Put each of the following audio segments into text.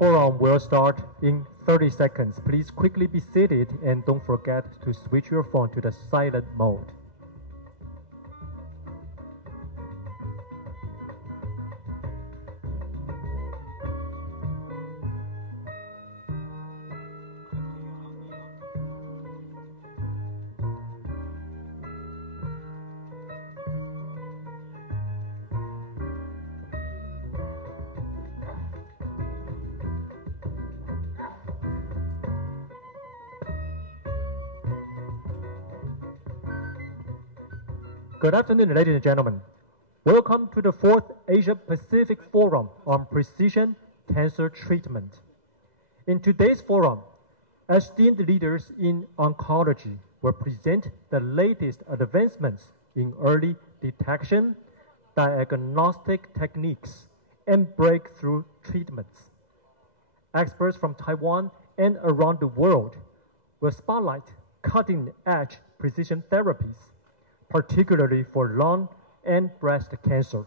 forum will start in 30 seconds. Please quickly be seated and don't forget to switch your phone to the silent mode. Good afternoon, ladies and gentlemen. Welcome to the 4th Asia-Pacific Forum on Precision Cancer Treatment. In today's forum, esteemed leaders in oncology will present the latest advancements in early detection, diagnostic techniques, and breakthrough treatments. Experts from Taiwan and around the world will spotlight cutting-edge precision therapies, particularly for lung and breast cancer,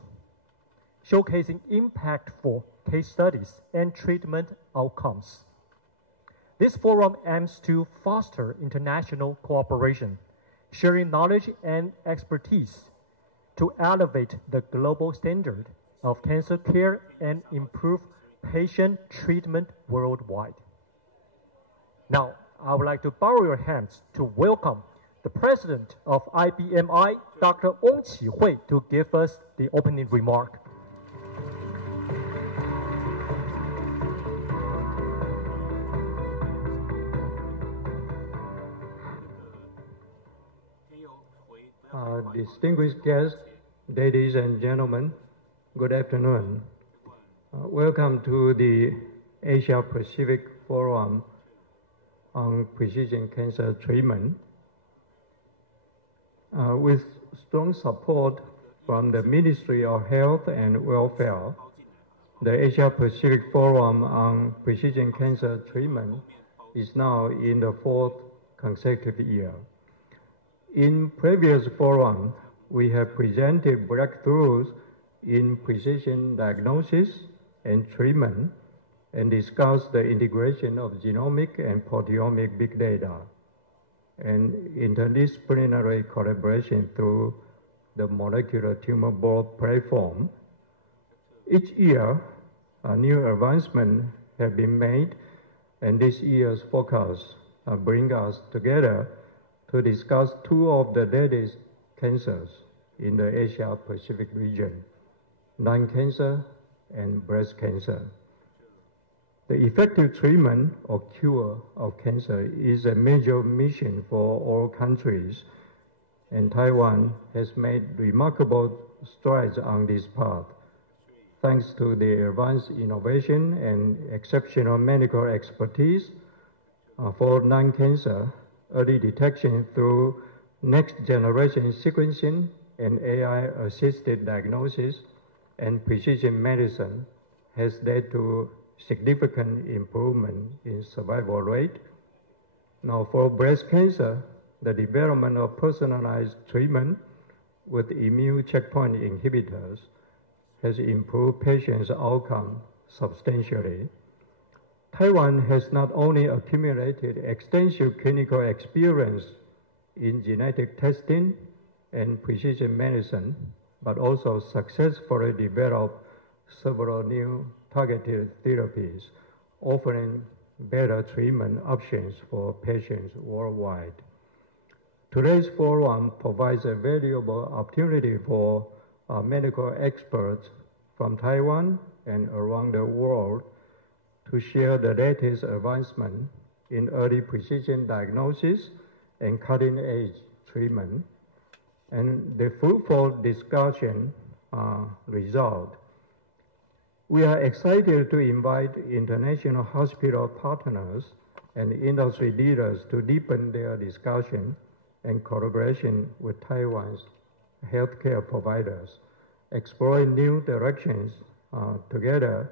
showcasing impactful case studies and treatment outcomes. This forum aims to foster international cooperation, sharing knowledge and expertise to elevate the global standard of cancer care and improve patient treatment worldwide. Now, I would like to borrow your hands to welcome the president of IBMI, Dr. Ong Qi-hui, to give us the opening remark. Distinguished guests, ladies and gentlemen, good afternoon. Welcome to the Asia-Pacific Forum on Precision Cancer Treatment. With strong support from the Ministry of Health and Welfare, the Asia-Pacific Forum on Precision Cancer Treatment is now in the 4th consecutive year. In previous forums, we have presented breakthroughs in precision diagnosis and treatment and discussed the integration of genomic and proteomic big data and interdisciplinary collaboration through the molecular tumor board platform. Each year, a new advancement have been made, and this year's focus bring us together to discuss two of the latest cancers in the Asia-Pacific region, lung cancer and breast cancer. The effective treatment or cure of cancer is a major mission for all countries, and Taiwan has made remarkable strides on this path, thanks to the advanced innovation and exceptional medical expertise for lung cancer. Early detection through next-generation sequencing and AI-assisted diagnosis and precision medicine has led to significant improvement in survival rate. Now, for breast cancer, the development of personalized treatment with immune checkpoint inhibitors has improved patients' outcome substantially. Taiwan has not only accumulated extensive clinical experience in genetic testing and precision medicine, but also successfully developed several new targeted therapies, offering better treatment options for patients worldwide. Today's forum provides a valuable opportunity for medical experts from Taiwan and around the world to share the latest advancement in early precision diagnosis and cutting-edge treatment. And the fruitful discussion result. We are excited to invite international hospital partners and industry leaders to deepen their discussion and collaboration with Taiwan's healthcare providers, exploring new directions together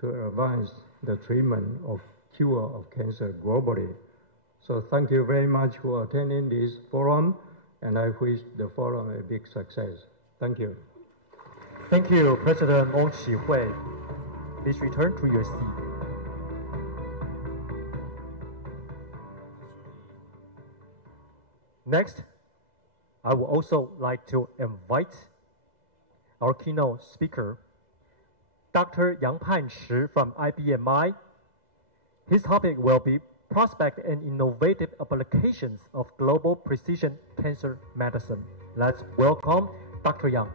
to advance the treatment of cure of cancer globally. So thank you very much for attending this forum, and I wish the forum a big success. Thank you. Thank you, President Ong Qi-hui. Please return to your seat. Next, I would also like to invite our keynote speaker, Dr. Yang Pan-Shi from IBMI. His topic will be prospect and innovative applications of global precision cancer medicine. Let's welcome Dr. Yang.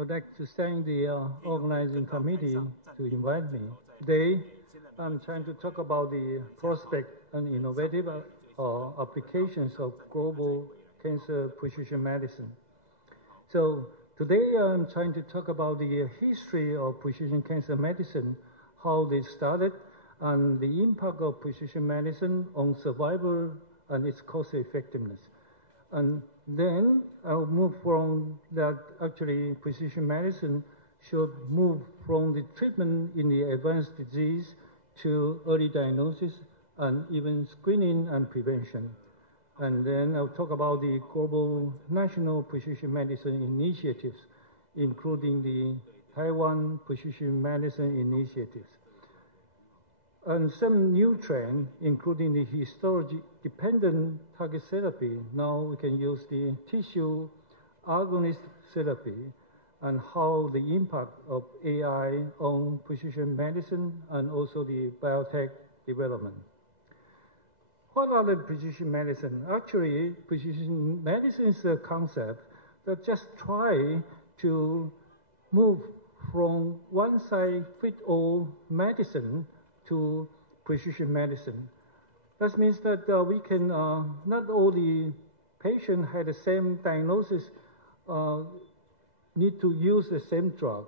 I'd like to thank the organizing committee to invite me. Today, I'm trying to talk about the prospect and innovative applications of global cancer precision medicine. So today, I'm trying to talk about the history of precision cancer medicine, how they started, and the impact of precision medicine on survival and its cost effectiveness. And then I'll move from that actually precision medicine should move from the treatment in the advanced disease to early diagnosis and even screening and prevention. And then I'll talk about the global national precision medicine initiatives, including the Taiwan Precision Medicine Initiatives. And some new trend, including the histology-dependent target therapy. Now we can use the tissue agonist therapy, and how the impact of AI on precision medicine and also the biotech development. What are the precision medicine? Actually, precision medicine is a concept that just try to move from one-size-fits-all medicine to precision medicine. That means that we can, not all the patients had the same diagnosis, need to use the same drug.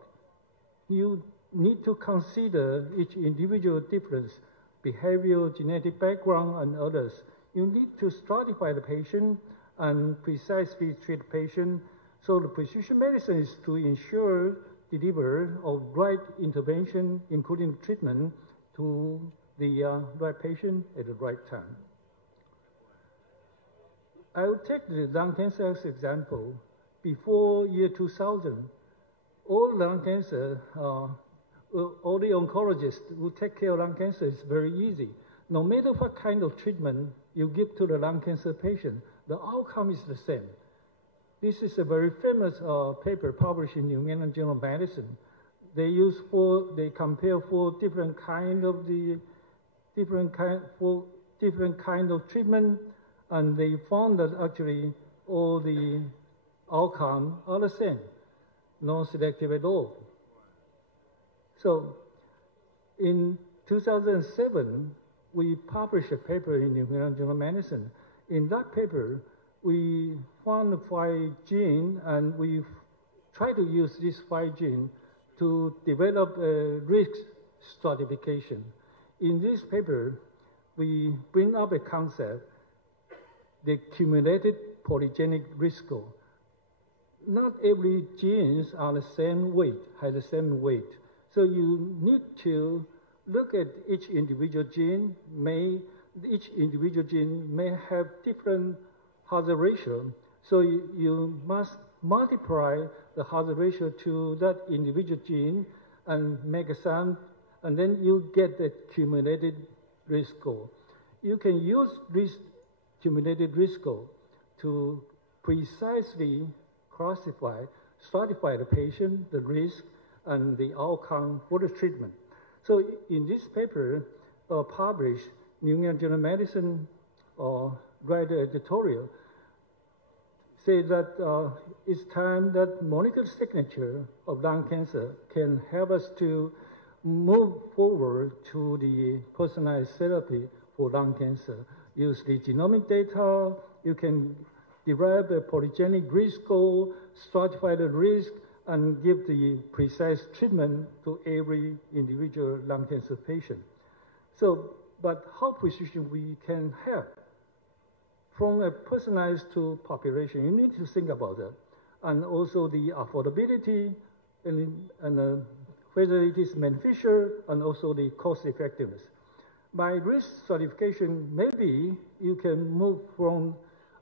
You need to consider each individual difference, behavioral, genetic background, and others. You need to stratify the patient and precisely treat the patient. So the precision medicine is to ensure delivery of right intervention, including treatment, to the right patient at the right time. I will take the lung cancer as example. Before year 2000, all lung cancer, all the oncologists who take care of lung cancer is very easy. No matter what kind of treatment you give to the lung cancer patient, the outcome is the same. This is a very famous paper published in New England Journal of Medicine. They compare four different kind of treatment, and they found that actually all the outcome are the same, non-selective at all. So in 2007, we published a paper in New England Journal of Medicine. In that paper, we found 5 genes, and we tried to use these 5 genes to develop a risk stratification. In this paper, we bring up a concept, the cumulative polygenic risk score. Not every genes are the same weight, has the same weight. So you need to look at each individual gene. Each individual gene may have different hazard ratio. So you must multiply the hazard ratio to that individual gene and make a sum, and then you get the cumulative risk score. You can use this cumulative risk score to precisely stratify the patient, the risk, and the outcome for the treatment. So in this paper published, New England Journal of Medicine write an editorial, say that it's time that molecular signature of lung cancer can help us to move forward to the personalized therapy for lung cancer. Use the genomic data, you can derive a polygenic risk score, stratify the risk, and give the precise treatment to every individual lung cancer patient. So, but how precision we can have? From a personalized to population, you need to think about that. And also the affordability, and whether it is beneficial, and also the cost effectiveness. By risk stratification, maybe you can move from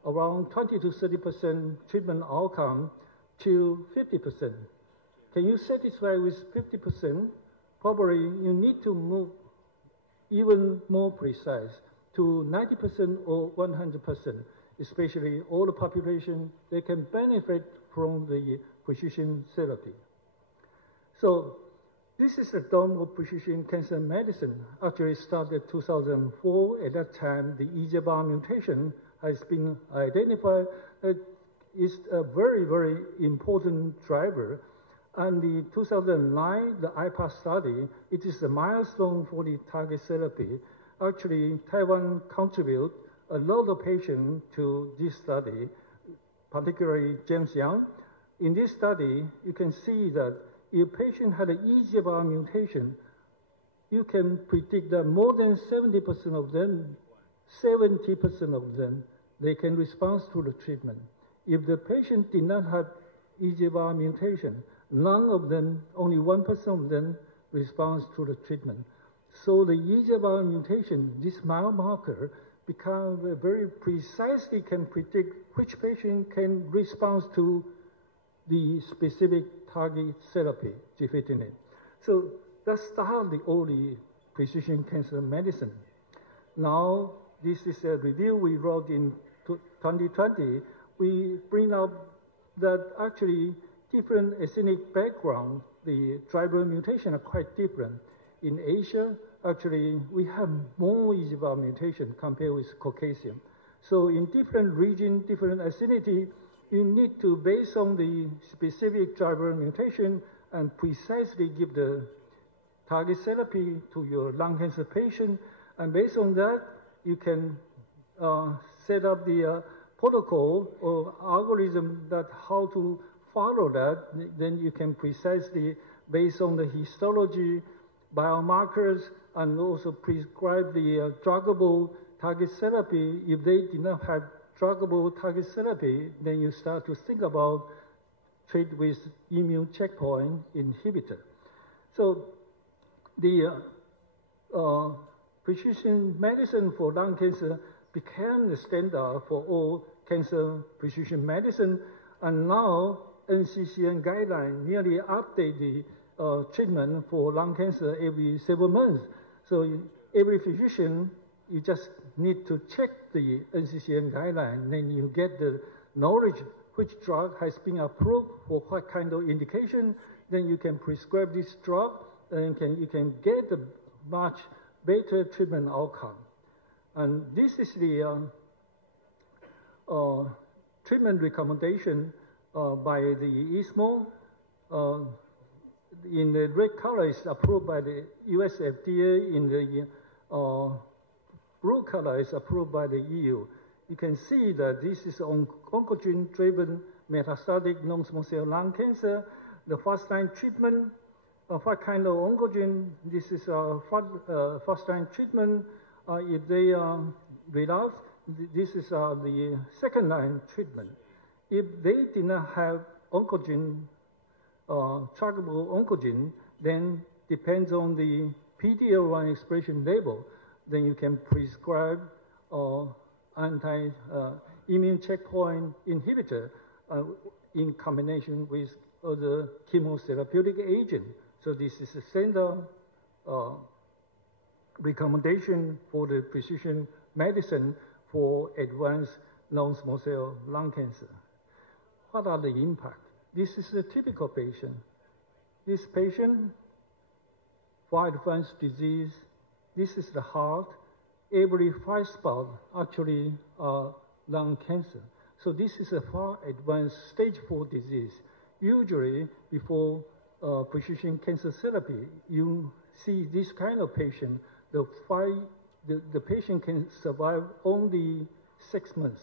around 20 to 30% treatment outcome to 50%. Can you satisfy with 50%? Probably you need to move even more precise to 90% or 100%, especially all the population, they can benefit from the precision therapy. So this is the dawn of precision cancer medicine. Actually started 2004. At that time, the EGFR mutation has been identified as a very, very important driver. And the 2009, the IPAS study, it is a milestone for the target therapy. Actually, Taiwan contributed a lot of patients to this study, particularly James Young. In this study, you can see that if a patient had an EGFR mutation, you can predict that more than 70% of them, they can respond to the treatment. If the patient did not have EGFR mutation, none of them, only 1% of them responds to the treatment. So the EGFR mutation, this biomarker, become very precisely can predict which patient can respond to the specific target therapy, gefitinib. So that started all the precision cancer medicine. Now, this is a review we wrote in 2020. We bring up that actually different ethnic background, the driver mutation are quite different. In Asia, actually, we have more EGFR mutation compared with Caucasian. So in different region, different ethnicity, you need to, based on the specific driver mutation, and precisely give the target therapy to your lung cancer patient. And based on that, you can set up the protocol or algorithm that how to follow that. Then you can precisely, based on the histology, biomarkers, and also prescribe the druggable target therapy. If they did not have druggable target therapy, then you start to think about treat with immune checkpoint inhibitor. So the precision medicine for lung cancer became the standard for all cancer precision medicine, and now NCCN guideline nearly update the treatment for lung cancer every several months. So every physician, you just need to check the NCCN guideline, then you get the knowledge which drug has been approved for what kind of indication, then you can prescribe this drug, and you can get a much better treatment outcome. And this is the treatment recommendation by the ISMO. In the red color is approved by the US FDA, in the blue color is approved by the EU. You can see that this is oncogene-driven metastatic non-small cell lung cancer. The first-line treatment, what kind of oncogene? This is a first-line treatment. If they relapse, this is the second-line treatment. If they did not have oncogene, trackable oncogene, then depends on the PD-L1 expression level, then you can prescribe anti-immune checkpoint inhibitor in combination with other chemotherapeutic agent. So this is a standard recommendation for the precision medicine for advanced non-small cell lung cancer. What are the impact? This is a typical patient. This patient, for advanced disease, this is the heart. Every 5 spot actually are lung cancer. So this is a far advanced stage 4 disease. Usually, before precision cancer therapy, you see this kind of patient, the patient can survive only 6 months,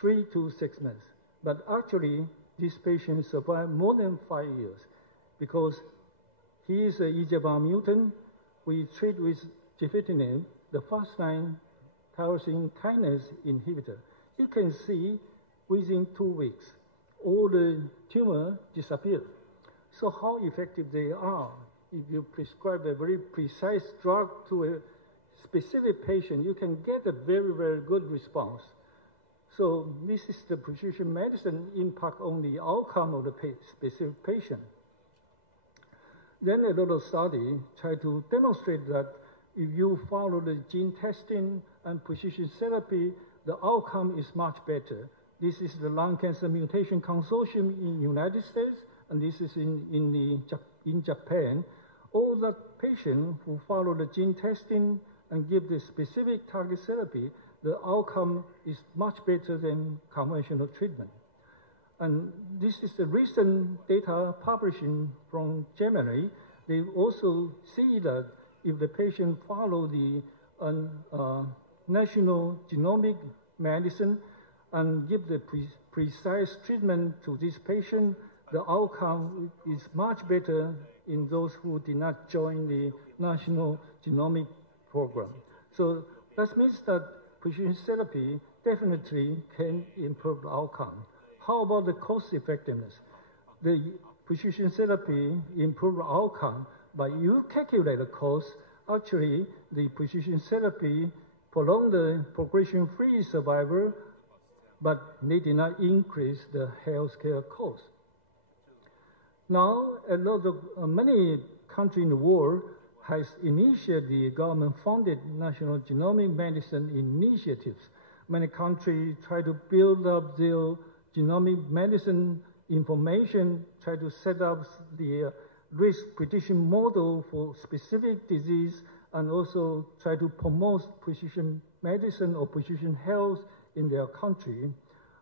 3 to 6 months. But actually, this patient survived more than 5 years because he is an EGFR mutant. We treat with gefitinib, the first-line tyrosine kinase inhibitor. You can see within 2 weeks, all the tumor disappeared. So how effective they are? If you prescribe a very precise drug to a specific patient, you can get a very, very good response. So this is the precision medicine impact on the outcome of the specific patient. Then another study tried to demonstrate that if you follow the gene testing and precision therapy, the outcome is much better. This is the Lung Cancer Mutation Consortium in the United States, and this is in Japan. All the patients who follow the gene testing and give the specific target therapy, the outcome is much better than conventional treatment. And this is the recent data publishing from Germany. They also see that if the patient follow the national genomic medicine and give the precise treatment to this patient, the outcome is much better in those who did not join the national genomic program. So that means that precision therapy definitely can improve the outcome. How about the cost effectiveness? The precision therapy improve the outcome, but you calculate the cost. Actually, the precision therapy prolong the progression-free survival, but they did not increase the healthcare cost. Now, many countries in the world has initiated the government-funded national genomic medicine initiatives. Many countries try to build up their genomic medicine information, try to set up the risk prediction model for specific disease, and also try to promote precision medicine or precision health in their country.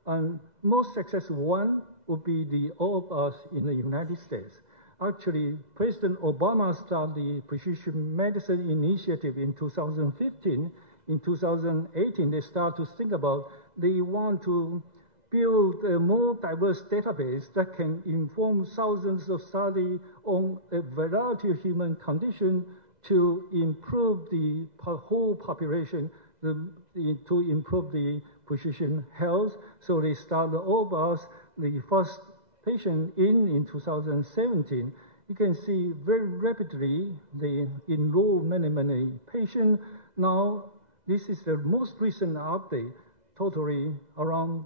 And most successful one would be all of us in the United States. Actually, President Obama started the Precision Medicine Initiative in 2015. In 2018, they start to think about they want to build a more diverse database that can inform thousands of studies on a variety of human conditions to improve the whole population, to improve the precision health. So they started all of us, the first patient in 2017. You can see very rapidly they enroll many patients. Now, this is the most recent update, totally around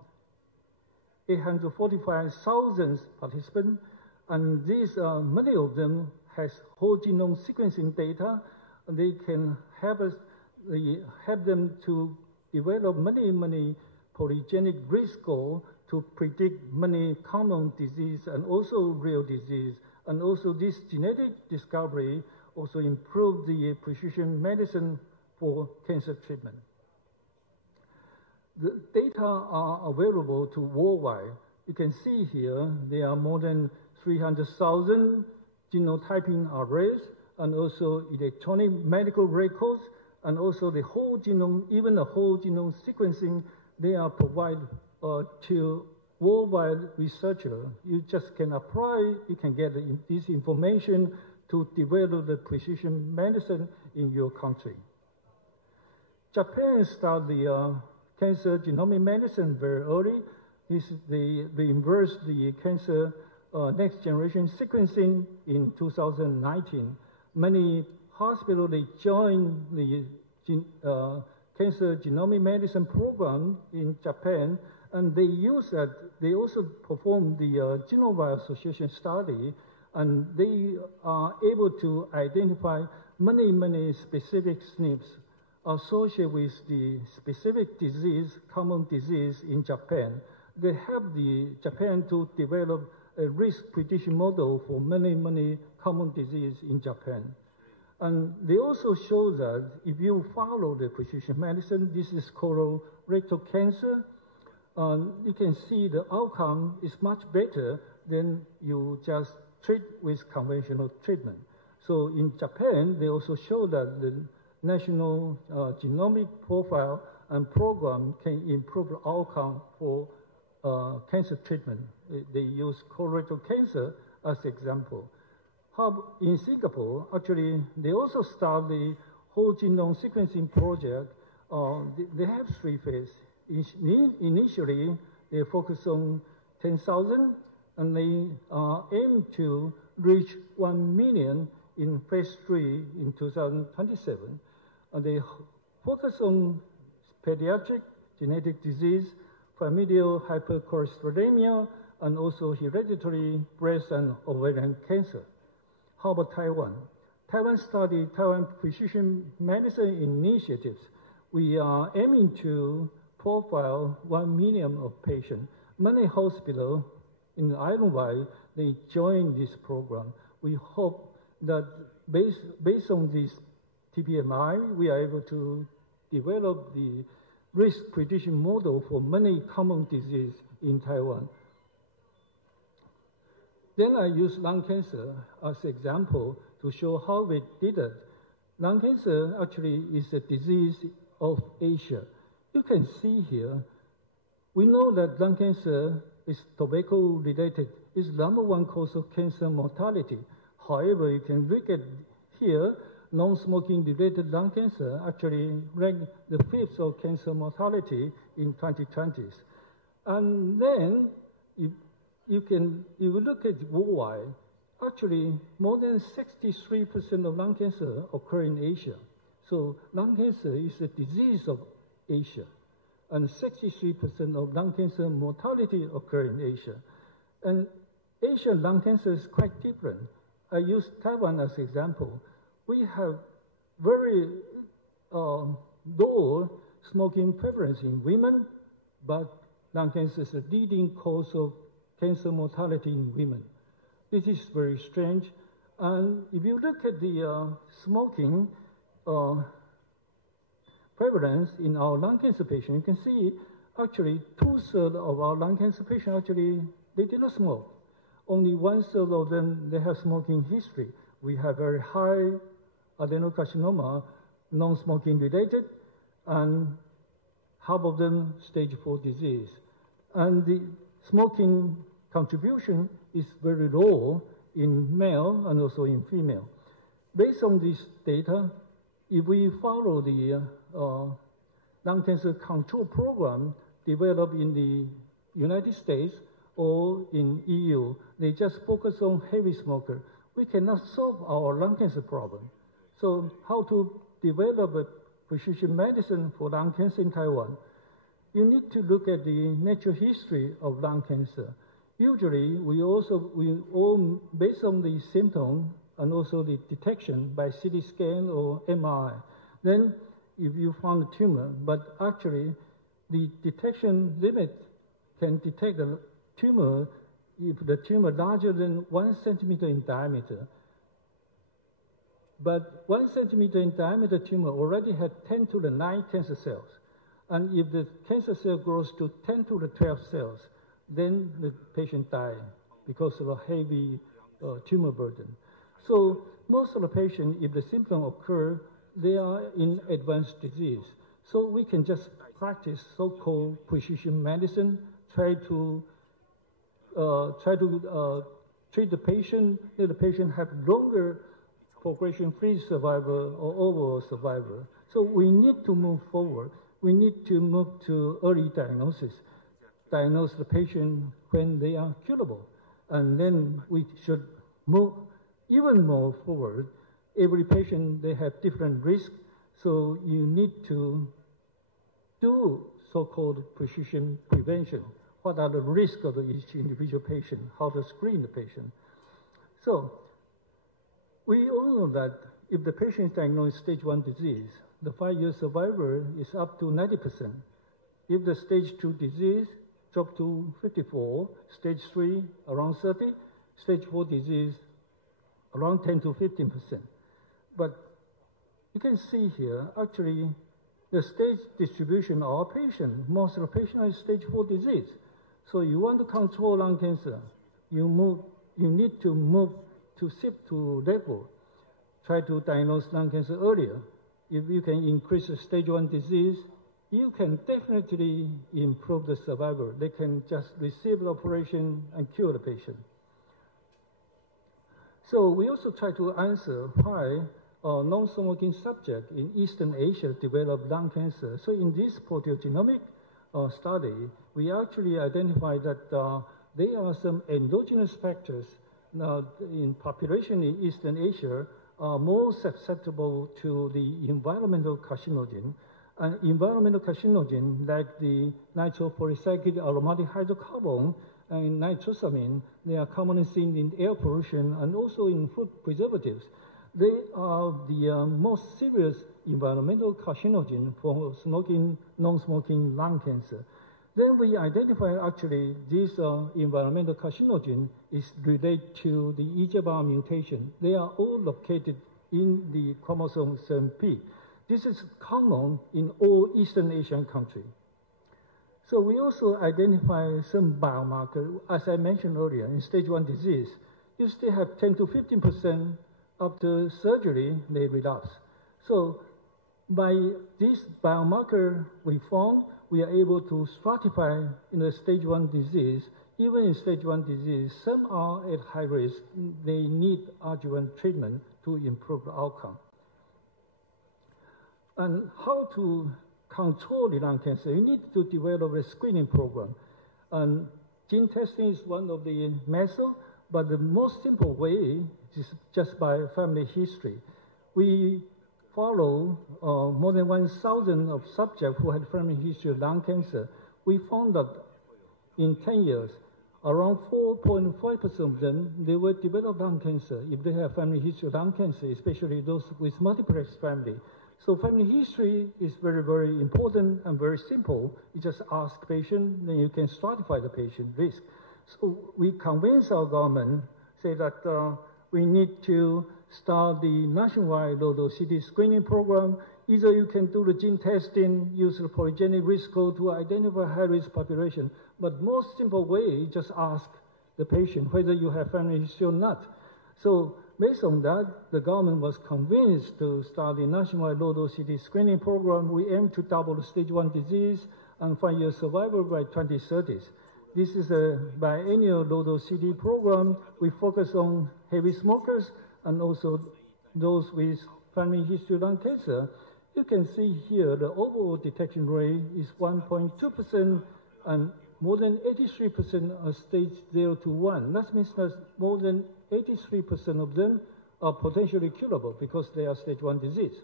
845,000 participants, and these many of them has whole genome sequencing data. And they can help them to develop many polygenic risk score to predict many common disease and also real disease. And also this genetic discovery also improve the precision medicine for cancer treatment. The data are available to worldwide. You can see here there are more than 300,000 genotyping arrays and also electronic medical records, and also the whole genome, even the whole genome sequencing, they are provided to worldwide researchers. You just can apply, you can get this information to develop the precision medicine in your country. Japan started the cancer genomic medicine very early. They reimbursed the cancer next generation sequencing in 2019. Many hospitals, they joined the cancer genomic medicine program in Japan, and they use that. They also perform the genome association study, and they are able to identify many specific SNPs associated with the specific disease, common disease in Japan. They help the Japan to develop a risk prediction model for many common diseases in Japan. And they also show that if you follow the precision medicine, this is colorectal cancer, you can see the outcome is much better than you just treat with conventional treatment. So in Japan, they also show that the national genomic profile and program can improve the outcome for cancer treatment. They use colorectal cancer as example. In Singapore, actually, they also start the whole genome sequencing project. They have 3 phases. Initially, they focus on 10,000, and they aim to reach 1 million in phase 3 in 2027. They focus on pediatric genetic disease, familial hypercholesterolemia, and also hereditary breast and ovarian cancer. How about Taiwan? Taiwan study Taiwan precision medicine initiatives. We are aiming to profile 1 million of patients. Many hospitals in the island-wide, they join this program. We hope that based on this TPMI, we are able to develop the risk prediction model for many common diseases in Taiwan. Then I use lung cancer as an example to show how we did it. Lung cancer actually is a disease of Asia. You can see here, we know that lung cancer is tobacco-related. It's the #1 cause of cancer mortality. However, you can look at here, non-smoking-related lung cancer actually ranked the 5th of cancer mortality in 2020s. And then, if you look at worldwide, actually more than 63% of lung cancer occur in Asia. So lung cancer is a disease of Asia. And 63% of lung cancer mortality occur in Asia. And Asian lung cancer is quite different. I use Taiwan as an example. We have very low smoking prevalence in women, but lung cancer is the leading cause of cancer mortality in women. This is very strange. And if you look at the smoking prevalence in our lung cancer patients, you can see actually 2/3 of our lung cancer patients actually, they did not smoke. Only 1/3 of them, they have smoking history. We have very high adenocarcinoma, non-smoking related, and half of them stage 4 disease. And the smoking contribution is very low in male and also in female. Based on this data, if we follow the lung cancer control program developed in the United States or in EU, they just focus on heavy smoker. We cannot solve our lung cancer problem. So how to develop a precision medicine for lung cancer in Taiwan? You need to look at the natural history of lung cancer. Usually, we all, based on the symptom and also the detection by CT scan or MRI, then if you found a tumor, but actually the detection limit can detect the tumor if the tumor larger than 1 centimeter in diameter. But 1 centimeter in diameter tumor already had 10 to the 9 cancer cells. And if the cancer cell grows to 10 to the 12 cells, then the patient dies because of a heavy tumor burden. So most of the patients, if the symptoms occur, they are in advanced disease. So we can just practice so-called precision medicine, try to treat the patient, let the patient have longer progression-free survival or overall survival. So we need to move forward. We need to move to early diagnosis, diagnose the patient when they are curable. And then we should move even more forward. Every patient, they have different risks, so you need to do so-called precision prevention. What are the risks of each individual patient? How to screen the patient? So we all know that if the patient is diagnosed with stage 1 disease, the 5-year survival is up to 90%. If the stage 2 disease drop to 54, stage 3 around 30, stage 4 disease around 10 to 15%. But you can see here, actually, the stage distribution of our patient, most of the patients are stage 4 disease. So you want to control lung cancer, you need to move to SIP2 level, try to diagnose lung cancer earlier. If you can increase the stage 1 disease, you can definitely improve the survival. They can just receive the operation and cure the patient. So we also try to answer why non-smoking subjects in Eastern Asia develop lung cancer. So in this proteogenomic study, we actually identified that there are some endogenous factors in population in Eastern Asia are more susceptible to the environmental carcinogen. And environmental carcinogen like the nitropolycyclic aromatic hydrocarbon and nitrosamine, they are commonly seen in air pollution and also in food preservatives. They are the most serious environmental carcinogen for smoking, non-smoking lung cancer. Then we identify actually this environmental carcinogen is related to the EGFR mutation. They are all located in the chromosome 7p. This is common in all Eastern Asian countries. So we also identify some biomarkers, as I mentioned earlier, in stage 1 disease. You still have 10 to 15% after surgery, they relapse. So by this biomarker we found, we are able to stratify in the stage 1 disease. Even in stage 1 disease, some are at high risk. They need adjuvant treatment to improve the outcome. And how to control the lung cancer? You need to develop a screening program. And gene testing is one of the methods, but the most simple way is just by family history. We follow more than 1,000 of subjects who had family history of lung cancer. We found that in 10 years, around 4.5% of them, they will develop lung cancer if they have family history of lung cancer, especially those with multiplex family. So family history is very, very important and very simple. You just ask patient, then you can stratify the patient risk. So we convince our government, say that we need to start the nationwide low-dose CT screening program. Either you can do the gene testing, use the polygenic risk score to identify high-risk population. But most simple way, just ask the patient whether you have family history or not. So based on that, the government was convinced to start the nationwide low-dose CT screening program. We aim to double the stage 1 disease and 5-year survival by 2030. This is a biennial low-dose CT program. We focus on heavy smokers and also those with family history of lung cancer. You can see here the overall detection rate is 1.2%, and more than 83% are stage 0 to 1. That means that more than 83% of them are potentially curable because they are stage 1 disease.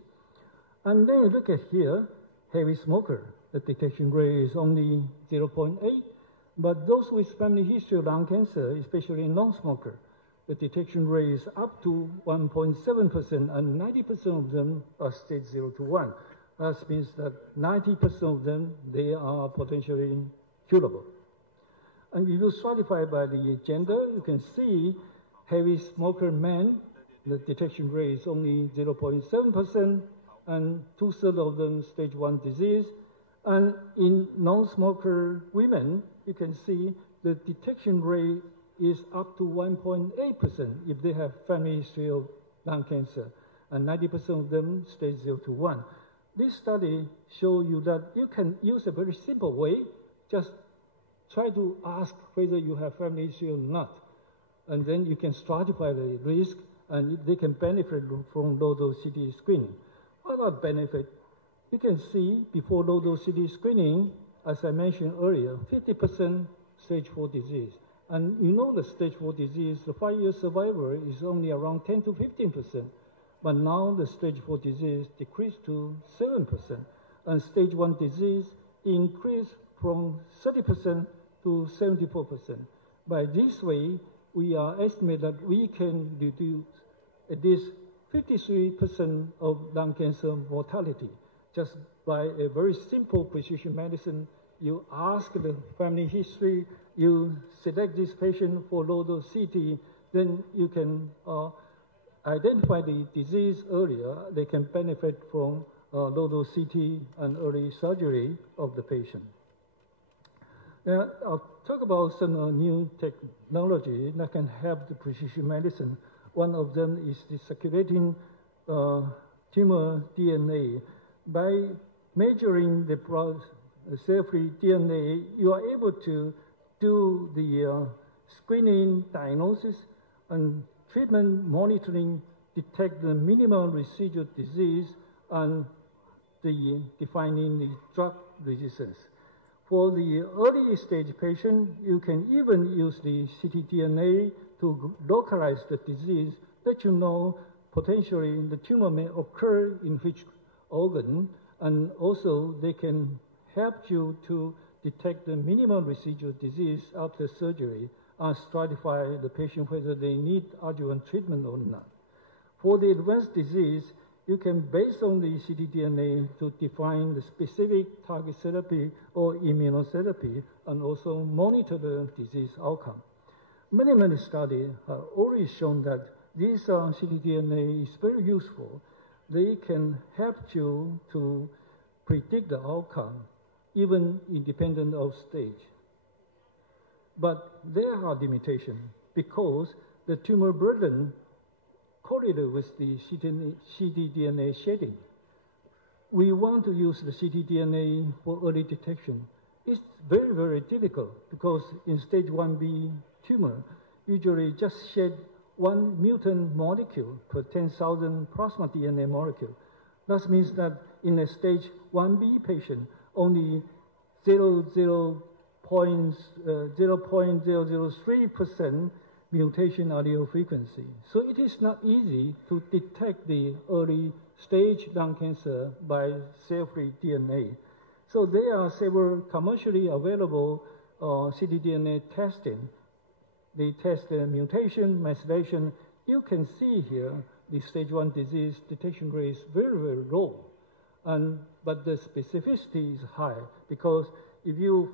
And then you look at here, heavy smoker. The detection rate is only 0.8, but those with family history of lung cancer, especially non-smoker, the detection rate is up to 1.7%, and 90% of them are stage 0 to 1. That means that 90% of them, they are potentially curable. And if you stratify by the gender, you can see heavy smoker men, the detection rate is only 0.7%, and 2/3 of them stage 1 disease. And in non-smoker women, you can see the detection rate is up to 1.8% if they have family history of lung cancer, and 90% of them stage 0 to 1. This study shows you that you can use a very simple way, just try to ask whether you have family history or not, and then you can stratify the risk, and they can benefit from low-dose CT screening. What are benefits? You can see before low-dose CT screening, as I mentioned earlier, 50% stage 4 disease. And you know the stage 4 disease, the 5-year survival is only around 10 to 15%. But now the stage 4 disease decreased to 7%. And stage 1 disease increased from 30% to 74%. By this way, we are estimating that we can reduce at least 53% of lung cancer mortality just by a very simple precision medicine. You ask the family history, you select this patient for low-dose CT, then you can identify the disease earlier. They can benefit from low-dose CT and early surgery of the patient. Now, I'll talk about some new technology that can help the precision medicine. One of them is the circulating tumor DNA. By measuring the cell-free DNA, you are able to do the screening, diagnosis, and treatment monitoring, detect the minimal residual disease, and defining the drug resistance. For the early stage patient, you can even use the ctDNA to localize the disease, let you know potentially the tumor may occur in which organ, And also, they can help you to detect the minimal residual disease after surgery and stratify the patient whether they need adjuvant treatment or not. For the advanced disease, you can, based on the ctDNA, to define the specific target therapy or immunotherapy and also monitor the disease outcome. Many studies have already shown that this ctDNA is very useful. They can help you to predict the outcome, even independent of stage. But there are limitations because the tumor burden correlated with the ctDNA shedding. We want to use the ctDNA for early detection. It's very difficult because in stage 1B tumor, usually just shed 1 mutant molecule per 10,000 plasma DNA molecule. That means that in a stage 1B patient, only 0.003% mutation allele frequency. So it is not easy to detect the early stage lung cancer by cell-free DNA. So there are several commercially available ctDNA testing. They test the mutation, methylation. You can see here the stage 1 disease detection rate is very low. But the specificity is high because if you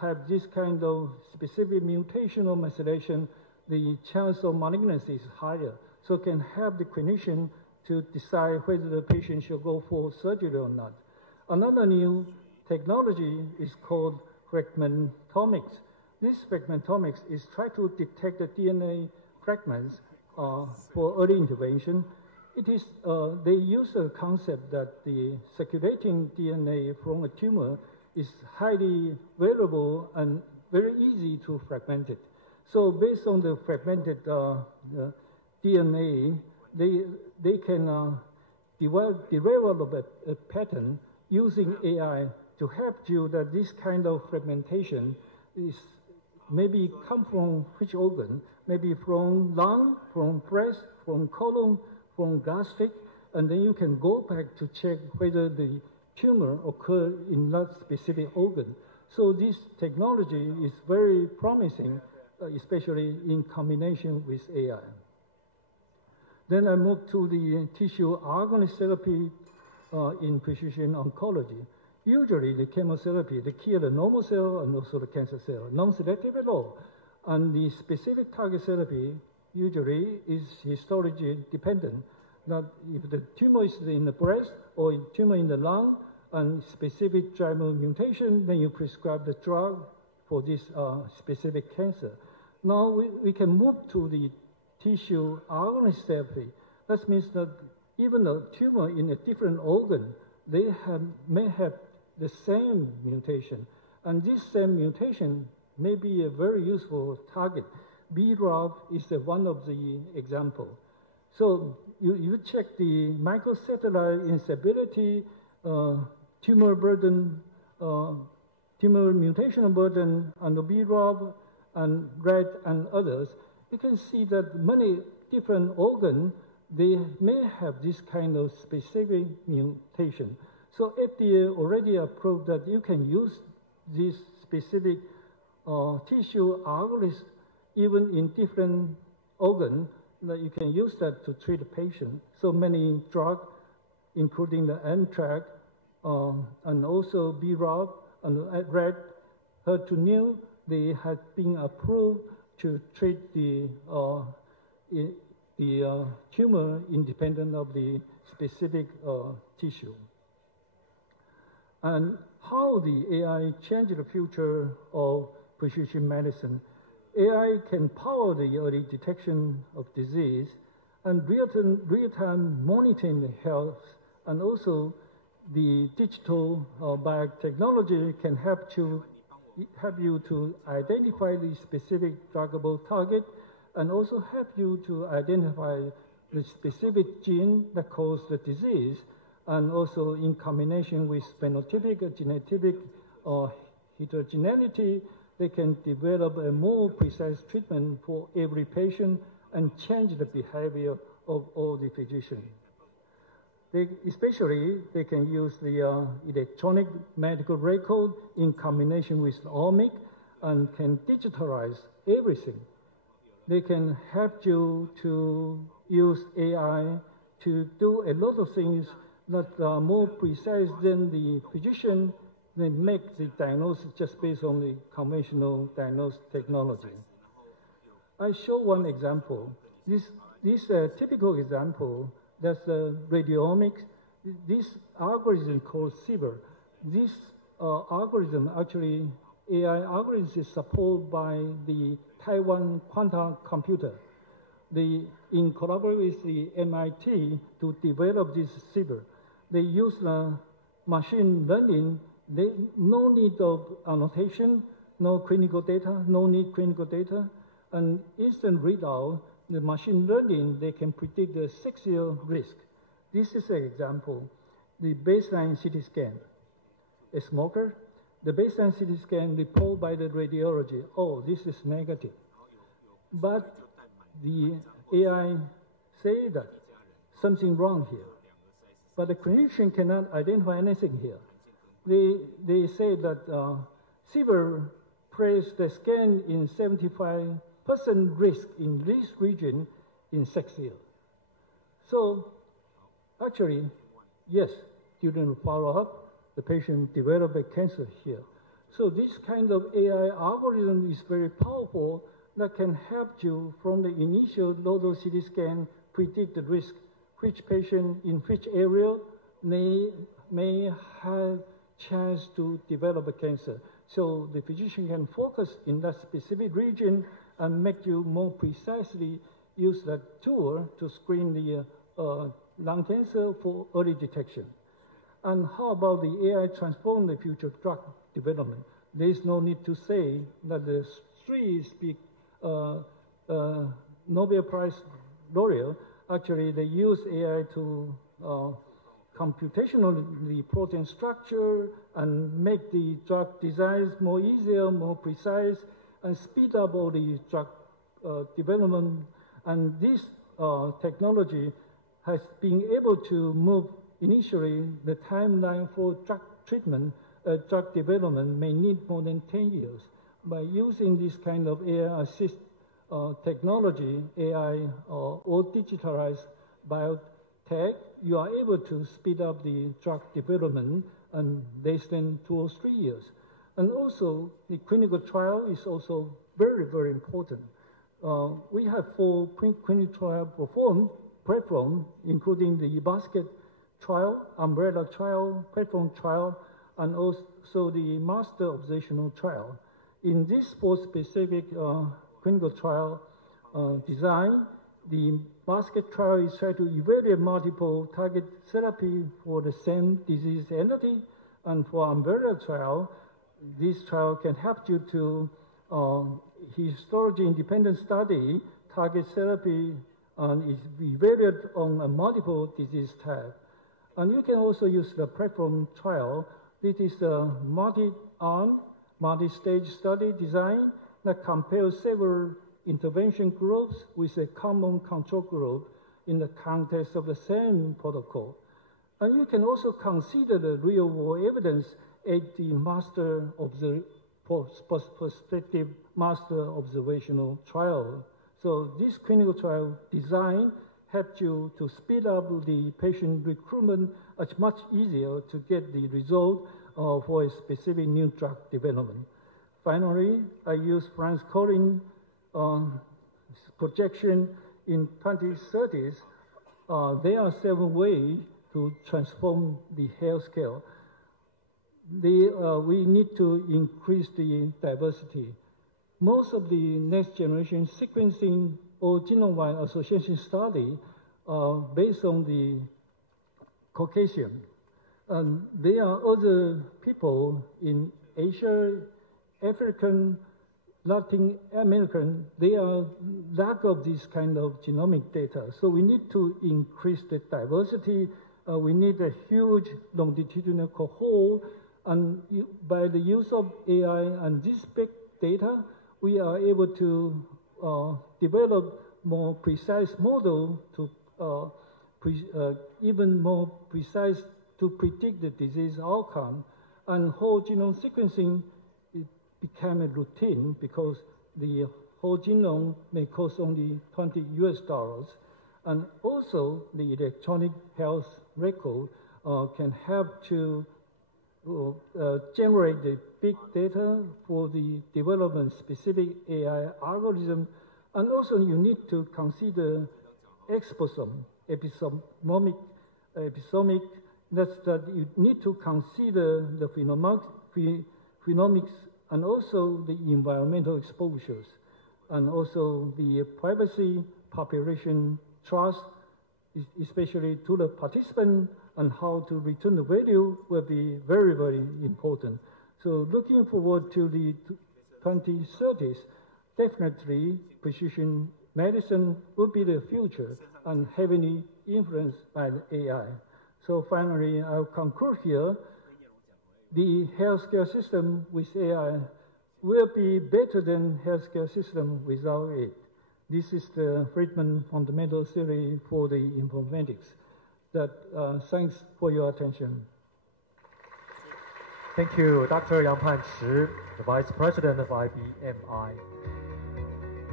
have this kind of specific mutation or methylation, the chance of malignancy is higher. So it can help the clinician to decide whether the patient should go for surgery or not. Another new technology is called fragmentomics. This fragmentomics is try to detect the DNA fragments for early intervention. It is, they use a concept that the circulating DNA from a tumor is highly variable and very easy to fragment it. So based on the fragmented DNA, they can develop a pattern using AI to help you that this kind of fragmentation is maybe come from which organ, maybe from lung, from breast, from colon, from gastric, and then you can go back to check whether the tumor occurred in that specific organ. So this technology is very promising, especially in combination with AI. Then I move to the tissue agonist therapy in precision oncology. Usually the chemotherapy, they kill the normal cell and also the cancer cell, non-selective at all. And the specific target therapy usually is histology dependent. That if the tumor is in the breast or tumor in the lung and specific driver mutation, then you prescribe the drug for this specific cancer. Now we can move to the tissue agonist therapy. That means that even a tumor in a different organ, they may have the same mutation. And this same mutation may be a very useful target. BRAF is one of the example. So you check the microsatellite instability, tumor burden, tumor mutational burden, and the BRAF, and RET, and others. You can see that many different organs, they may have this kind of specific mutation. So FDA already approved that you can use this specific tissue agonist even in different organs, that you can use that to treat a patient. So many drugs, including the NTRK, and also BRAF and RET, HER2/neu, they have been approved to treat the tumor independent of the specific tissue. And how the AI changed the future of precision medicine. AI can power the early detection of disease and real-time monitoring the health, and also the digital biotechnology can help you to identify the specific druggable target, and also help you to identify the specific gene that causes the disease, and also in combination with phenotypic or genotypic heterogeneity, they can develop a more precise treatment for every patient and change the behavior of all the physicians. Especially, they can use the electronic medical record in combination with OMIC and can digitalize everything. They can help you to use AI to do a lot of things that are more precise than the physician. They make the diagnosis just based on the conventional diagnosis technology. I show one example. This typical example, that's radiomics. This algorithm called SIBR. This algorithm, actually, AI algorithm is supported by the Taiwan quantum computer. In collaboration with the MIT to develop this SIBR. They use machine learning. No need of annotation, no clinical data, no need clinical data, and instant readout. The machine learning, they can predict the 6-year risk. This is an example. The baseline CT scan. A smoker, the baseline CT scan reported by the radiology, oh, this is negative. But the AI say that something wrong here. But the clinician cannot identify anything here. They say that SIBR placed the scan in 75% risk in this region in 6 years. So actually, yes, during the follow-up, the patient developed a cancer here. So this kind of AI algorithm is very powerful that can help you from the initial low-dose CT scan predict the risk, which patient in which area may have chance to develop a cancer. So the physician can focus in that specific region and make you more precisely use that tool to screen the lung cancer for early detection. And how about the AI transform the future drug development? There is no need to say that the three big Nobel Prize laureate, actually they use AI to computationally protein structure and make the drug designs more easier, more precise, and speed up all the drug development. And this technology has been able to move initially the timeline for drug treatment, drug development may need more than 10 years. By using this kind of AI assist technology, AI or digitalized biotech, you are able to speed up the drug development in less than 2 or 3 years. And also, the clinical trial is also very, very important. We have 4 clinical trial platform, including the basket trial, umbrella trial, platform trial, and also the master observational trial. In this 4 specific clinical trial design, the basket trial is trying to evaluate multiple target therapy for the same disease entity. And for umbrella trial, this trial can help you to histology independent study target therapy and is evaluated on a multiple disease type. And you can also use the platform trial. This is a multi-arm, multi-stage study design that compares several intervention groups with a common control group in the context of the same protocol. And you can also consider the real-world evidence at the prospective master observational trial. So this clinical trial design helps you to speed up the patient recruitment. It's much easier to get the result for a specific new drug development. Finally, I use Franz Collins' projection in 2030s. There are 7 ways to transform the healthcare. We need to increase the diversity. Most of the next generation sequencing or genome-wide association study are based on the Caucasian. And there are other people in Asia, African, Latin American, they are lack of this kind of genomic data. So we need to increase the diversity. We need a huge longitudinal cohort. And by the use of AI and this big data, we are able to develop more precise model to even more precise to predict the disease outcome. And whole genome sequencing it became a routine because the whole genome may cost only $20 US. And also the electronic health record can help to generate the big data for the development specific AI algorithm. And also you need to consider exposome, episomic, that's that you need to consider the phenomics and also the environmental exposures, and also the privacy, population trust, especially to the participant, and how to return the value will be very, very important. So looking forward to the 2030s, definitely precision medicine will be the future and heavily influenced by the AI. So finally, I'll conclude here. The healthcare system with AI will be better than healthcare system without it. This is the Friedman fundamental theory for the informatics. Thanks for your attention. Thank you, Dr. Yang Panchi, the Vice President of IBMI.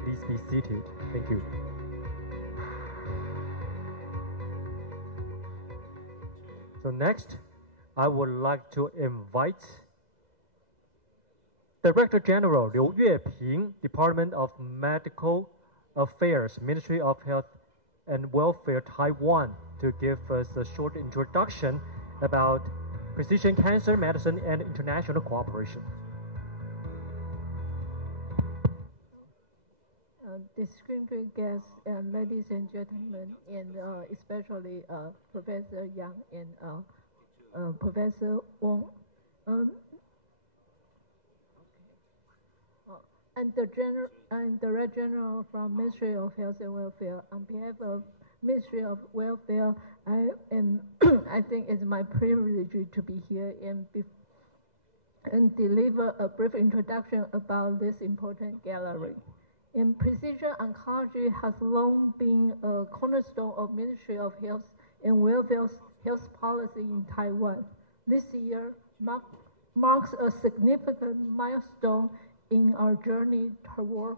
Please be seated. Thank you. So next, I would like to invite Director General Liu Yueping, Department of Medical Affairs, Ministry of Health and Welfare, Taiwan, to give us a short introduction about precision cancer medicine and international cooperation. Distinguished guests, ladies and gentlemen, and especially Professor Yang and Professor Wong, and the Director General from Ministry of Health and Welfare. On behalf of Ministry of Welfare, I think it's my privilege to be here and deliver a brief introduction about this important gallery. And precision oncology has long been a cornerstone of Ministry of Health and Welfare's health policy in Taiwan. This year marks a significant milestone in our journey toward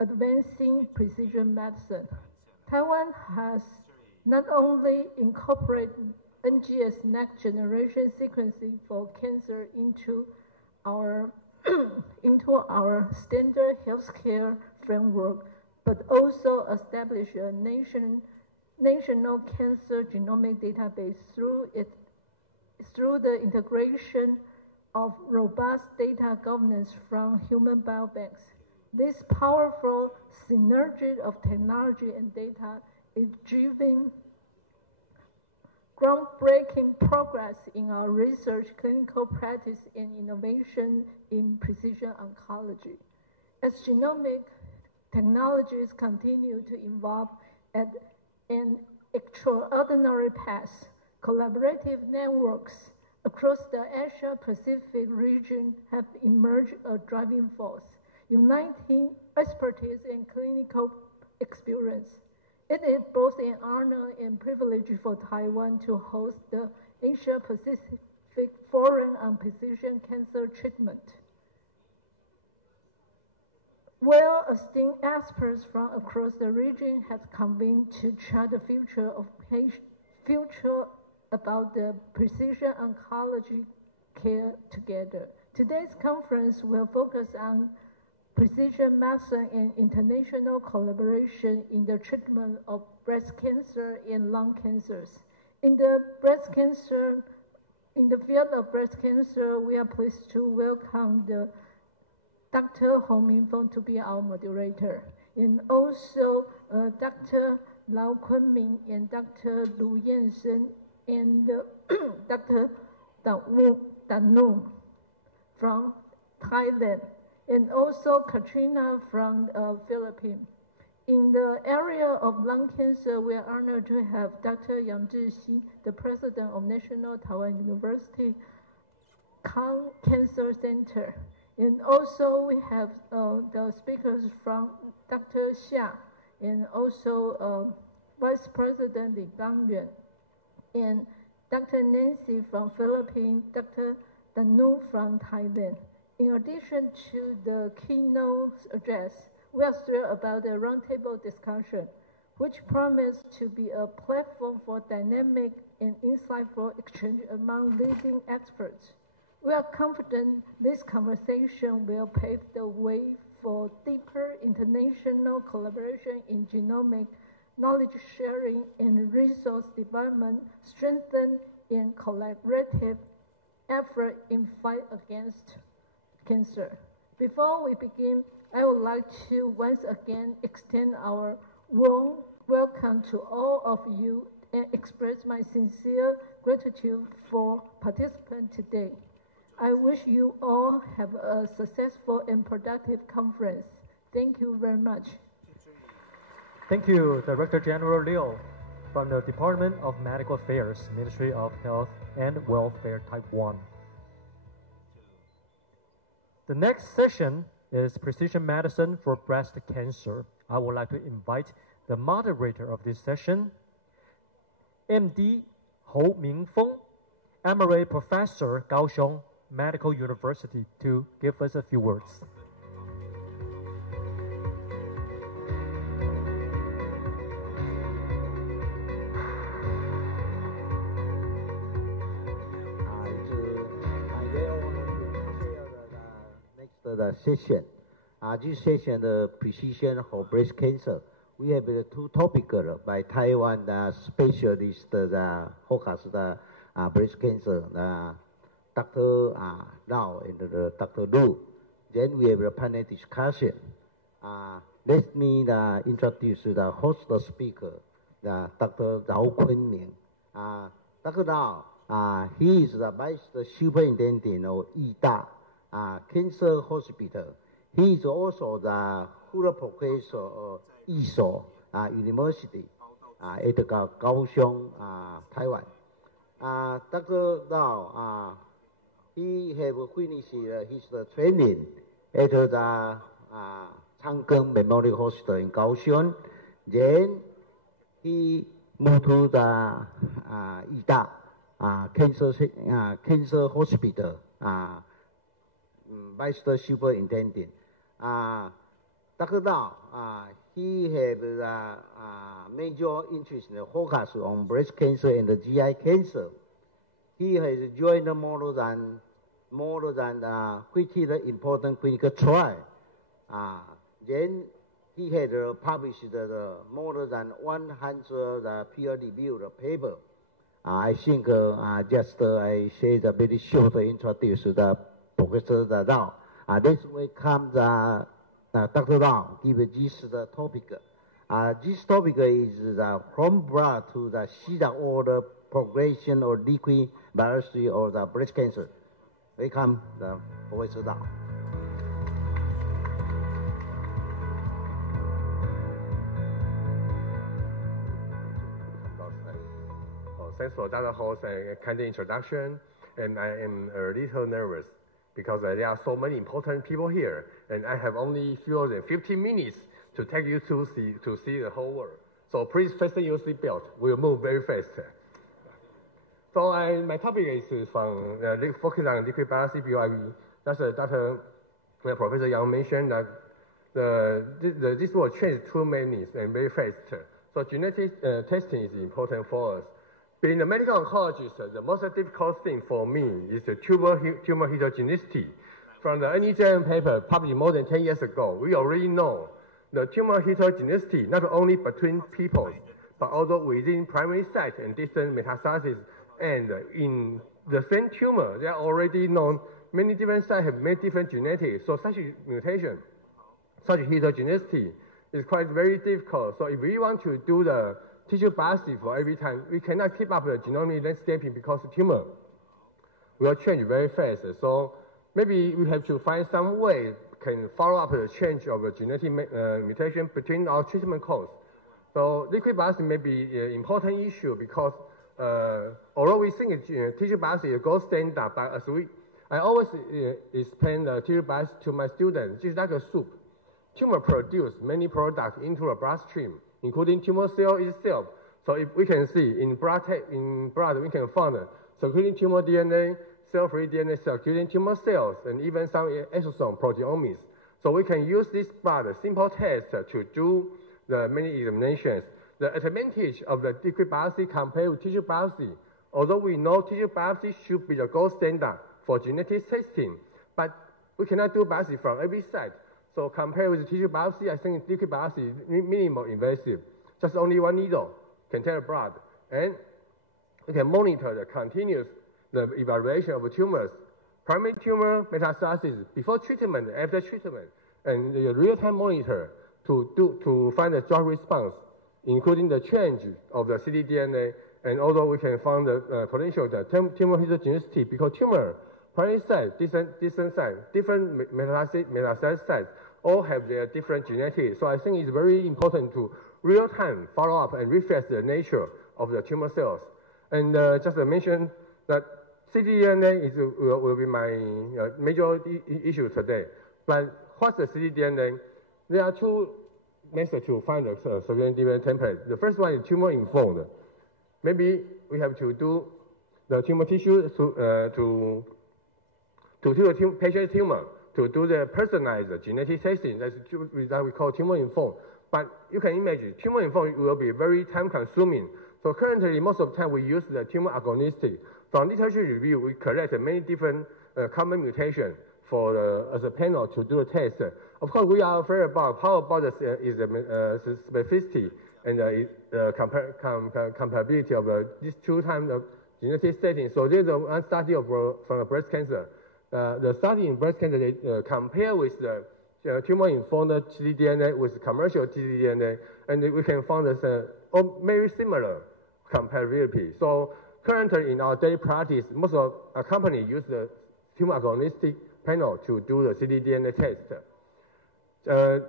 advancing precision medicine. Taiwan has not only incorporated NGS next generation sequencing for cancer into our standard healthcare framework, but also established a national cancer genomic database through the integration of robust data governance from human biobanks. This powerful synergy of technology and data is driving groundbreaking progress in our research, clinical practice, and innovation in precision oncology. As genomic technologies continue to evolve at an extraordinary pace, collaborative networks across the Asia-Pacific region have emerged a driving force, uniting expertise and clinical experience. It is both an honor and privilege for Taiwan to host the Asia-Pacific Forum on Precision Cancer Treatment. Well-esteemed experts from across the region have convened to chart the future about the precision oncology care together. Today's conference will focus on precision medicine and international collaboration in the treatment of breast cancer and lung cancers. In the field of breast cancer, we are pleased to welcome Dr. Hong Minfeng to be our moderator, and also Dr. Lau Kunming and Dr. Lu Yansheng and Dr. Dan Nu from Thailand, and also Katrina from Philippines. In the area of lung cancer, we are honored to have Dr. Yang Zhixi, the president of National Taiwan University Cancer Center. And also we have the speakers from Dr. Xia and also Vice President Li Gangyuan, and Dr. Nancy from Philippines, Dr. Danu from Thailand. In addition to the keynote address, we are thrilled about the roundtable discussion, which promised to be a platform for dynamic and insightful exchange among leading experts. We are confident this conversation will pave the way for deeper international collaboration in genomic knowledge sharing and resource development, strengthen in collaborative effort in fight against cancer. Before we begin, I would like to once again extend our warm welcome to all of you and express my sincere gratitude for participating today. I wish you all have a successful and productive conference. Thank you very much. Thank you, Director General Liu from the Department of Medical Affairs, Ministry of Health and Welfare, Taiwan. The next session is Precision Medicine for Breast Cancer. I would like to invite the moderator of this session, MD Hou Mingfeng, Emerita Professor, Kaohsiung Medical University, to give us a few words. The session. This session, the precision for breast cancer. We have two topics by Taiwan specialist focus the breast cancer, Dr. Lau and Dr. Lu. Then we have a panel discussion. Let me introduce the host speaker, Dr. Lau Ming. Dr. Lau, he is the Vice Superintendent of Yida Cancer Hospital. He is also the full professor of Yiso University at Kaohsiung, Taiwan. Dr. Lau, he have finished his training at the Changkeng Memorial Hospital in Kaohsiung. Then he moved to the Yida Cancer Hospital. Vice Superintendent. Dr. Lau, he has major interest in the focus on breast cancer and the GI cancer. He has joined more than 50 important clinical trials. Then he had published more than 100 peer-reviewed papers. I think just I say the very short introduction the Professor Lau. Let's welcome Dr. Lau give this topic. This topic is from blood to the CIDA order progression or liquid biopsy of the breast cancer. Welcome, Professor Lau. Thanks for that host and kind introduction. And I am a little nervous because there are so many important people here, and I have only fewer than 15 minutes to take you to see the whole world. So please fasten your seatbelt. We'll move very fast. So my topic is from focus on liquid biopsy BIV. That's Professor Yang mentioned that this will change 2 minutes and very fast. So genetic testing is important for us. Being a medical oncologist, the most difficult thing for me is the tumor heterogeneity. From the NEJM paper published more than 10 years ago, we already know the tumor heterogeneity not only between people, but also within primary site and distant metastasis. And in the same tumor, there are already known many different sites have many different genetics. So such a mutation, such heterogeneity is quite very difficult. So if we want to do the tissue biopsy for every time, we cannot keep up the genomic landscaping because the tumor will change very fast. So maybe we have to find some way can follow up the change of the genetic mutation between our treatment course. So liquid biopsy may be an important issue because although we think tissue biopsy is a gold standard, but I always explain the tissue biopsy to my students, just like a soup. Tumor produce many products into the bloodstream, including tumor cell itself. So if we can see in blood, we can find circulating tumor DNA, cell-free DNA, circulating tumor cells, and even some exosome proteomics. So we can use this blood simple test to do the many examinations. The advantage of the liquid biopsy compared with tissue biopsy, although we know tissue biopsy should be the gold standard for genetic testing, but we cannot do biopsy from every site. So compared with tissue biopsy, I think liquid biopsy is minimal invasive. Just only one needle can take the blood, and we can monitor the evaluation of tumors, primary tumor metastasis before treatment, after treatment, and the real-time monitor to find the drug response, including the change of the ctDNA, and although we can find the potential tumor heterogeneity because tumor, primary site, distant site, different metastasis sites, all have their different genetics. So I think it's very important to real-time follow up and refresh the nature of the tumor cells. And just to mention that ctDNA will be my major issue today. But what's the ctDNA? There are two methods to find the circulating DNA template. The first one is tumor-informed. Maybe we have to do the tumor tissue to the patient's tumor to do the personalized genetic testing. That we call tumor-informed. But you can imagine, tumor-informed will be very time-consuming. So currently, most of the time, we use the tumor agnostic. From literature review, we collect many different common mutations as a panel to do the test. Of course, we are afraid about how about the specificity and the compatibility of these two times of genetic settings. So there's one study from the breast cancer. The study in breast cancer, they compare with the tumor-informed ctDNA with commercial ctDNA, and we can find this very similar compatibility. So currently in our daily practice, most of our companies use the tumor agnostic panel to do the ctDNA test.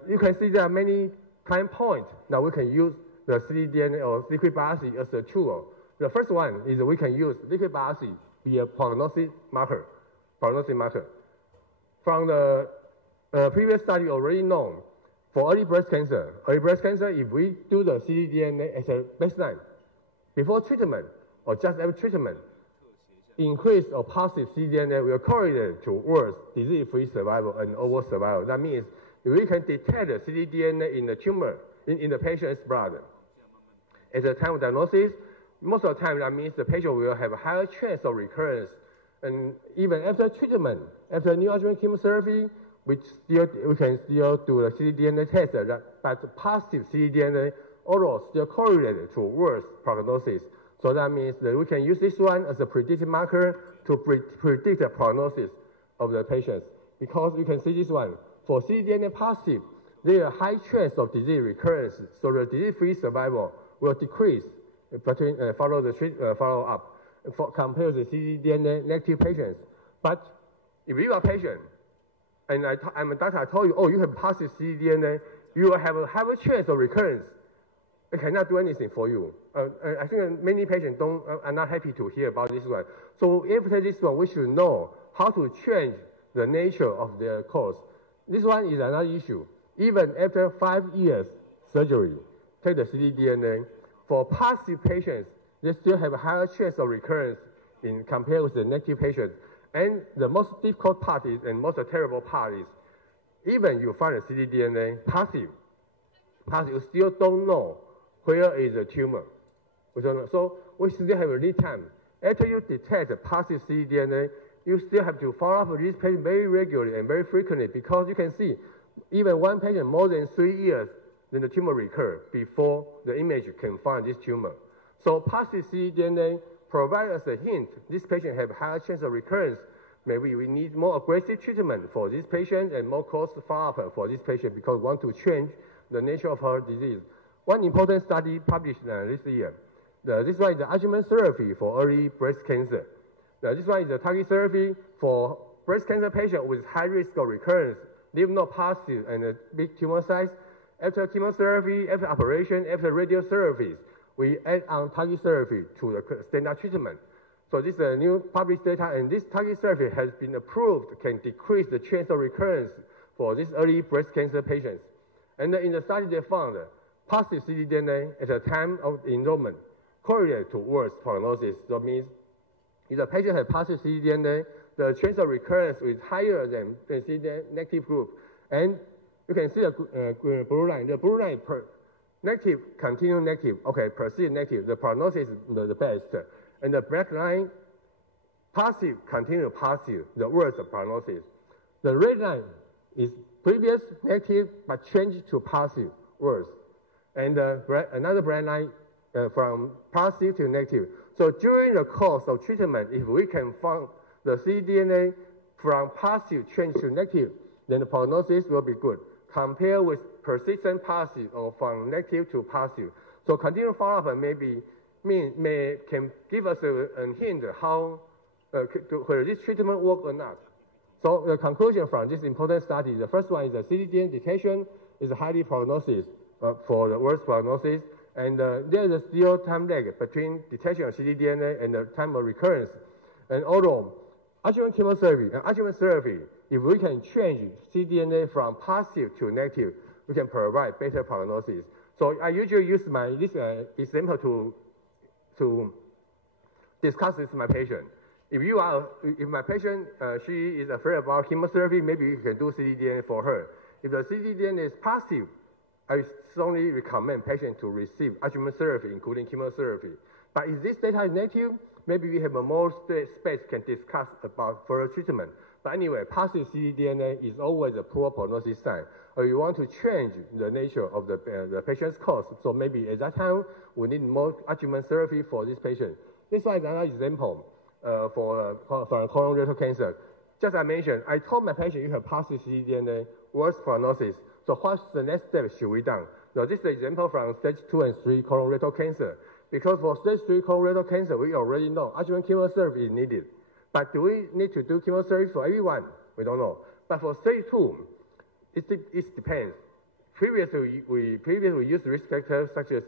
You can see there are many time points that we can use the ctDNA or liquid biopsy as a tool. The first one is we can use liquid biopsy be a prognostic marker. From the previous study already known, for early breast cancer, if we do the ctDNA as a baseline, before treatment or just after treatment, increase of positive ctDNA will correlate to worse disease-free survival and overall survival. That means if we can detect the ctDNA in the tumor, in the patient's blood, at the time of diagnosis, most of the time that means the patient will have a higher chance of recurrence. And even after treatment, after neoadjuvant chemotherapy, we can still do the ctDNA test, but the positive ctDNA overall still correlated to worse prognosis. So that means that we can use this one as a predictive marker to predict the prognosis of the patients. Because you can see this one, for ctDNA positive, there is a high chance of disease recurrence, so the disease-free survival will decrease between follow-up compared to ctDNA negative patients. But if you are a patient, and I'm a doctor, I told you, oh, you have positive ctDNA, you will have a higher chance of recurrence. I cannot do anything for you. I think many patients are not happy to hear about this one. So after this one, we should know how to change the nature of their course. This one is another issue. Even after 5 years surgery, take the ctDNA, for positive patients, they still have a higher chance of recurrence compared with the negative patients. And the most difficult part is, and most terrible part is, even you find a ctDNA positive, you still don't know where is the tumor. We don't know. So we still have a lead time. After you detect a positive ctDNA, you still have to follow up with this patient very regularly and very frequently, because you can see even one patient more than 3 years, then the tumor recur before the image can find this tumor. So positive ctDNA provide us a hint this patient have higher chance of recurrence. Maybe we need more aggressive treatment for this patient and more close follow-up for this patient because we want to change the nature of her disease. One important study published this year. This one is the adjuvant therapy for early breast cancer. This one is the target therapy for breast cancer patients with high risk of recurrence, lymph node positive and a big tumor size. After chemotherapy, after operation, after radiotherapies, we add on target therapy to the standard treatment. So this is a new published data, and this target therapy has been approved, can decrease the chance of recurrence for these early breast cancer patients. And in the study they found positive ctDNA at the time of enrollment correlate to worse prognosis. That means if the patient has positive ctDNA, the chance of recurrence is higher than the ctDNA negative group. And you can see the blue line. The blue line per negative, continue negative, okay, persist negative. The prognosis is the best. And the black line, positive, continue positive, the worst prognosis. The red line is previous negative but changed to positive, worse. And another black line from positive to negative. So during the course of treatment, if we can find the ctDNA from positive change to negative, then the prognosis will be good. Compare with persistent positive or from negative to positive. So continued follow-up can give us a hint how whether this treatment work or not. So the conclusion from this important study, the first one is the ctDNA detection is a highly prognosis for the worst prognosis, and there is still time lag between detection of ctDNA and the time of recurrence. And although adjuvant chemotherapy and adjuvant therapy, if we can change ctDNA from positive to negative, we can provide better prognosis. So I usually use this example to discuss this with my patient. If my patient, she is afraid about chemotherapy, maybe you can do ctDNA for her. If the ctDNA is positive, I strongly recommend patient to receive adjuvant therapy, including chemotherapy. But if this data is negative, maybe we have a more space can discuss about further treatment. But anyway, positive ctDNA is always a poor prognosis sign. Or you want to change the nature of the patient's course. So maybe at that time, we need more adjuvant therapy for this patient. This one is another example for colorectal cancer. Just as I mentioned, I told my patient you have positive ctDNA, worse prognosis. So what's the next step should we done? Now this is an example from stage 2 and 3 colorectal cancer. Because for stage 3 colorectal cancer, we already know adjuvant chemotherapy is needed. But do we need to do chemotherapy for everyone? We don't know. But for stage 2, it depends. Previously, we used risk factors such as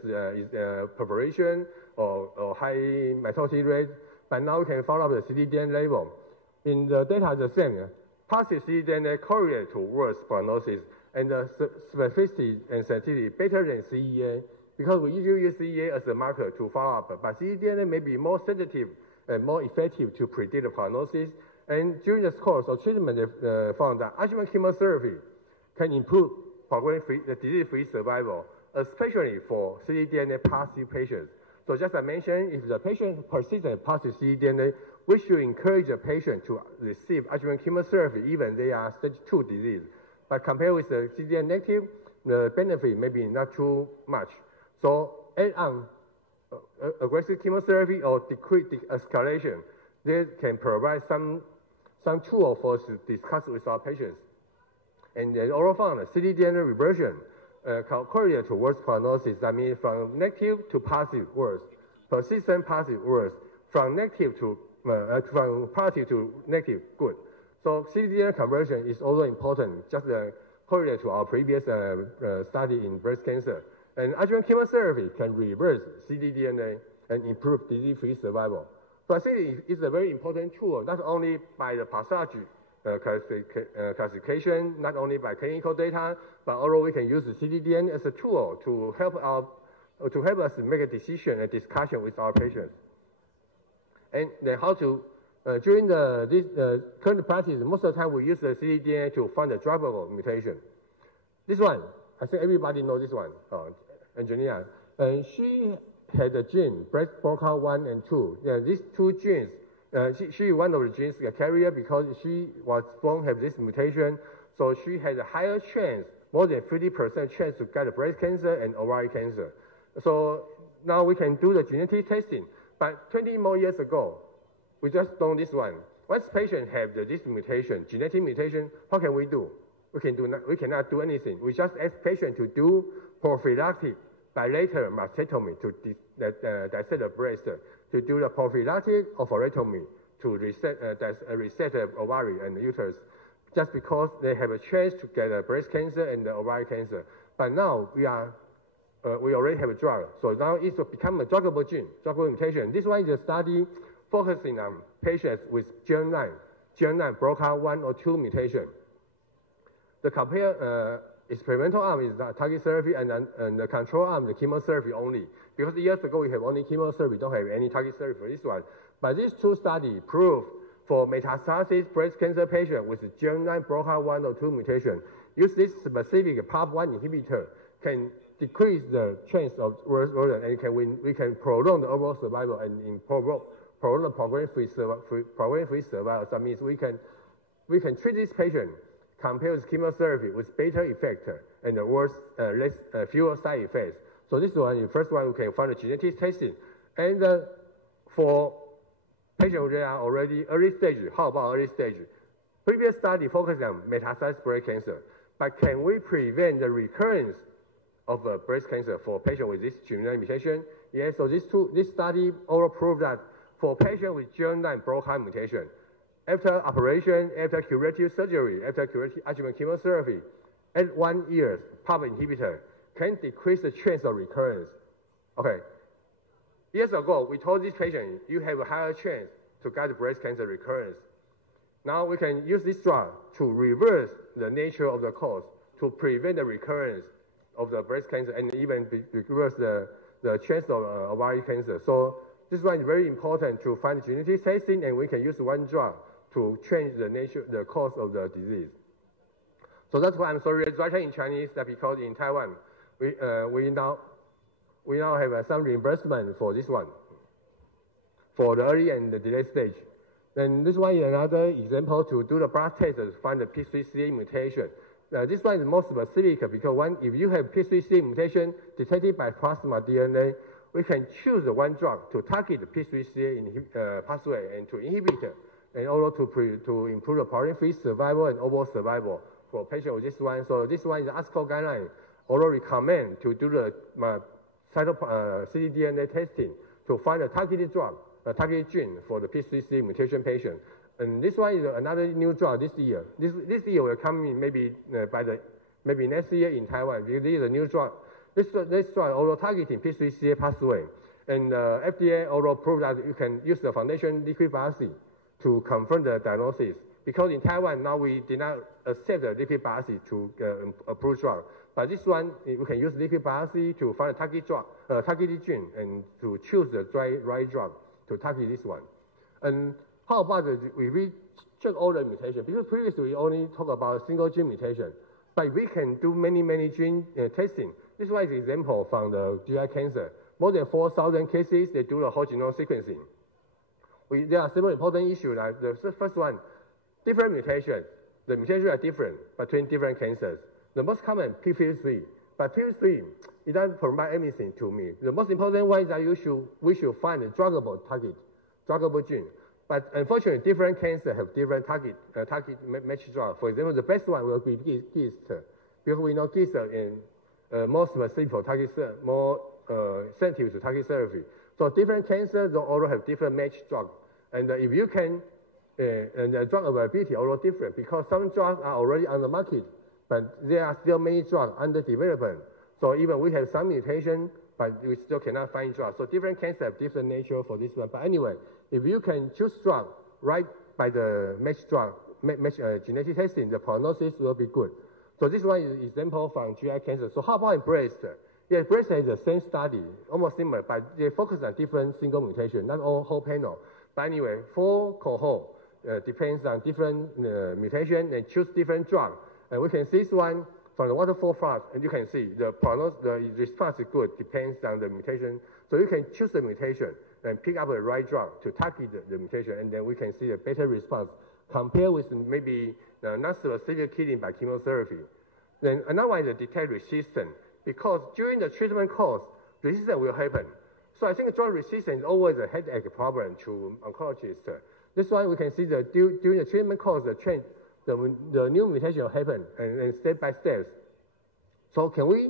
perforation or high mortality rate. But now we can follow up the ctDNA level. In the data, the same. Positive ctDNA correlate to worse prognosis, and the specificity and sensitivity better than CEA, because we usually use CEA as a marker to follow up. But ctDNA may be more sensitive and more effective to predict the prognosis. And during the course of treatment, they found that adjuvant chemotherapy can improve the disease-free survival, especially for ctDNA positive patients. So just as I mentioned, if the patient persists in positive ctDNA, we should encourage the patient to receive adjuvant chemotherapy even they are stage 2 disease. But compared with the ctDNA negative, the benefit may be not too much. So add on aggressive chemotherapy or decrease the escalation. They can provide some tool for us to discuss with our patients. And they also found that ctDNA reversion correlated to worse prognosis. That means from negative to positive, worse. Persistent positive, worse. From negative to from positive to negative, good. So ctDNA conversion is also important, just correlated to our previous study in breast cancer. And adjuvant chemotherapy can reverse ctDNA and improve disease-free survival. So I think it's a very important tool, not only by the pathology classification, not only by clinical data, but also we can use the ctDNA as a tool to help us make a decision and discussion with our patients. And then how to during this current practice, most of the time we use the ctDNA to find the druggable mutation. This one, I think everybody knows this one, Angelina. And she had a gene, breast BRCA1 and 2. Yeah, these two genes, she one of the genes carrier because she was born have this mutation, so she had a higher chance, more than 50% chance to get breast cancer and ovarian cancer. So now we can do the genetic testing. But 20 more years ago, we just done this one. Once patient have this mutation, genetic mutation, what can we do? We cannot do anything. We just ask patient to do prophylactic bilateral mastectomy to dissect the breast, to do the prophylactic oophorectomy to reset the ovary and the uterus, just because they have a chance to get breast cancer and ovarian cancer. But now we already have a drug, so now it's become a druggable gene, druggable mutation. This one is a study focusing on patients with germline BRCA1 or 2 mutation. The experimental arm is the target therapy, and the control arm, the chemotherapy only. Because years ago we have only chemotherapy, don't have any target therapy for this one. But these two studies prove for metastatic breast cancer patient with germline BRCA1 or 2 mutation, use this specific PARP1 inhibitor can decrease the chance of worse and we can prolong the overall survival and prolong the progression-free survival. That means we can treat this patient compared with chemotherapy with better effect and fewer side effects. So this one, the first one, we can find the genetic testing. And for patients that are already early stage, how about early stage? Previous study focused on metastatic breast cancer, but can we prevent the recurrence of breast cancer for patients with this germline mutation? Yes, so this study all proved that for patients with germline BRCA mutation, after operation, after curative surgery, after curative adjuvant chemotherapy, at 1 year, PARP inhibitor can decrease the chance of recurrence. Okay. Years ago, we told this patient, you have a higher chance to get breast cancer recurrence. Now we can use this drug to reverse the nature of the cause, to prevent the recurrence of the breast cancer and even reverse the chance of ovarian cancer. So this one is very important to find genetic testing, and we can use one drug to change the nature, the cause of the disease. So that's why I'm sorry, writing in Chinese, that because in Taiwan, we now have some reimbursement for this one, for the early and the delayed stage. Then this one is another example to do the blood test to find the P3CA mutation. This one is more specific because if you have P3CA mutation detected by plasma DNA, we can choose one drug to target the P3CA pathway and to inhibit it, and also to improve the progression-free survival and overall survival for patients with this one. So this one is the ASCO guideline. Also recommend to do the ctDNA testing to find a targeted drug, a targeted gene for the P3CA mutation patient. And this one is another new drug this year. This year will come in maybe maybe next year in Taiwan. This is a new drug. This drug also targeting P3CA pathway. And FDA also proved that you can use the foundation liquid biopsy to confirm the diagnosis. Because in Taiwan now we did not accept the liquid biopsy to approve drug. But this one, we can use liquid biopsy to find a targeted gene and to choose the right drug to target this one. And how about we check all the mutations? Because previously we only talk about a single gene mutation, but we can do many gene testing. This one is an example from the GI cancer. More than 4,000 cases, they do the whole genome sequencing. There are several important issues. Like the first one, different mutations. The mutations are different between different cancers. The most common, P53, but P53, it doesn't provide anything to me. The most important one is that we should find a druggable target, druggable gene. But unfortunately, different cancers have different target match drug. For example, the best one will be GIST, because we know GIST is more specific for target, more sensitive to target therapy. So different cancers also have different match drug. And if you can, and the drug availability are also different, because some drugs are already on the market, but there are still many drugs under development. So even we have some mutation, but we still cannot find drugs. So different cancers have different nature for this one. But anyway, if you can choose drug right by the match drug, genetic testing, the prognosis will be good. So this one is an example from GI cancer. So how about in breast? Yeah, breast is the same study, almost similar, but they focus on different single mutation, not all whole panel. But anyway, 4 cohort depends on different mutation and choose different drug. And we can see this one from the waterfall plot, and you can see the response is good, depends on the mutation. So you can choose the mutation and pick up the right drug to target the mutation, and then we can see a better response compared with maybe not specific killing by chemotherapy. Then another one is detect resistance, because during the treatment course, resistance will happen. So I think drug resistance is always a headache problem to oncologists. This one we can see that during the treatment course, the new mutation will happen and step by step. So can we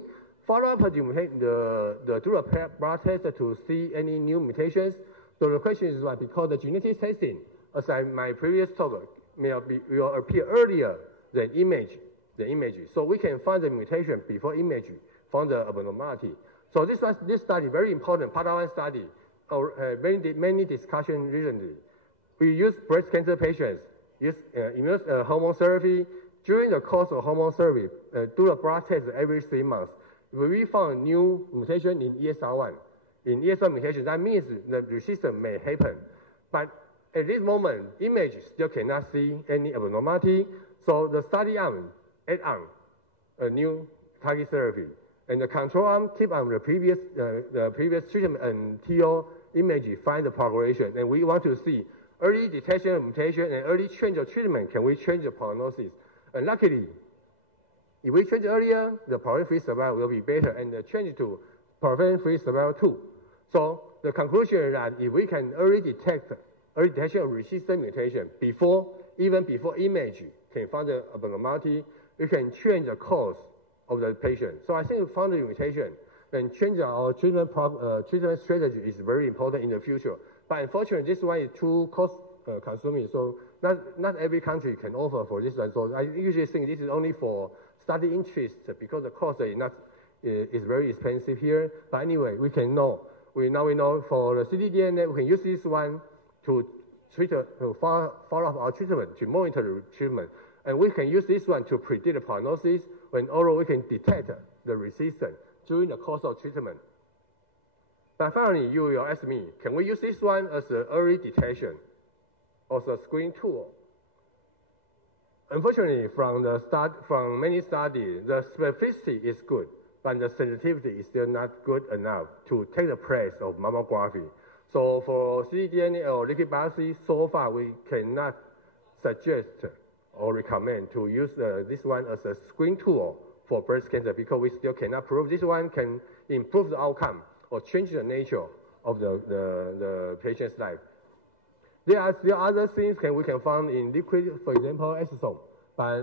follow up do a blood test to see any new mutations? So the question is why? Because the genetic testing, as my previous talk, will appear earlier than image. So we can find the mutation before image from the abnormality. So this study, very important, Padawan study, many discussions recently. We use breast cancer patients, use hormone therapy, During the course of hormone therapy, do a blood test every 3 months. We found new mutation in ESR1. In ESR1 mutation, that means the resistance may happen. But at this moment, image still cannot see any abnormality. So the study arm add on a new target therapy. And the control arm keep on the previous treatment until image find the progression. And we want to see early detection of mutation and early change of treatment. Can we change the prognosis? And luckily, if we change earlier, the progression-free survival will be better, and the change to progression-free survival too. So the conclusion is that if we can early detection of resistant mutation even before image can find the abnormality, we can change the course of the patient. So I think finding the mutation and changing our treatment strategy is very important in the future. But unfortunately, this one is too cost-consuming. So not every country can offer for this one. So I usually think this is only for study interest because the cost is very expensive here. But anyway, we know for the ctDNA, we can use this one to follow up our treatment, to monitor the treatment. And we can use this one to predict the prognosis although we can detect the resistance during the course of treatment. But finally, you will ask me, can we use this one as an early detection or as a screening tool? Unfortunately, from many studies, the specificity is good, but the sensitivity is still not good enough to take the place of mammography. So for ctDNA or liquid biopsy, so far we cannot suggest or recommend to use this one as a screening tool for breast cancer because we still cannot prove this one can improve the outcome or change the nature of the patient's life. There are still other things we can find in liquid, for example, exosome. But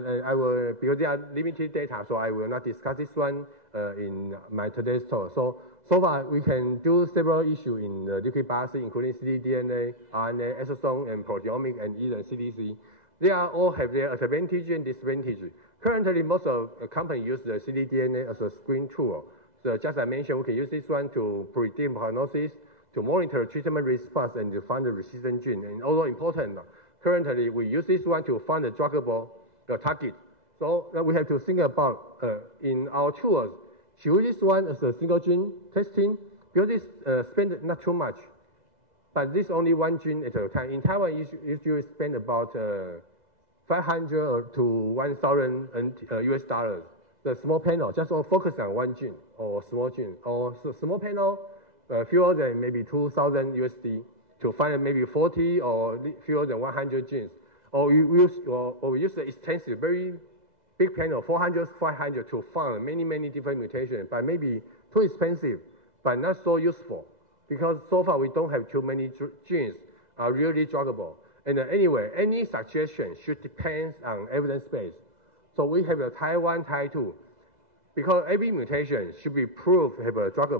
because there are limited data, so I will not discuss this one in my today's talk. So far, we can do several issues in the liquid biopsy, including ctDNA, RNA, exosome, and proteomic, and even CDC. They all have their advantage and disadvantage. Currently, most of the companies use the ctDNA as a screen tool. So just as I mentioned, we can use this one to predict prognosis, to monitor treatment response, and to find the resistant gene. And also important, currently we use this one to find the druggable target. So we have to think about in our tools, should we use this one as a single gene testing? Because this spend not too much, but this only one gene at a time. In Taiwan, you usually spend about 500 to 1,000 US dollars. The small panel just focus on one gene or small gene, or small panel fewer than maybe 2,000 USD to find maybe 40 or fewer than 100 genes. Or we use the extensive, very big panel, 400, 500 to find many different mutations, but maybe too expensive, but not so useful because so far we don't have too many genes are really druggable. And anyway, any suggestion should depend on evidence base. So we have a Taiwan Type 2, because every mutation should be proved have a drug,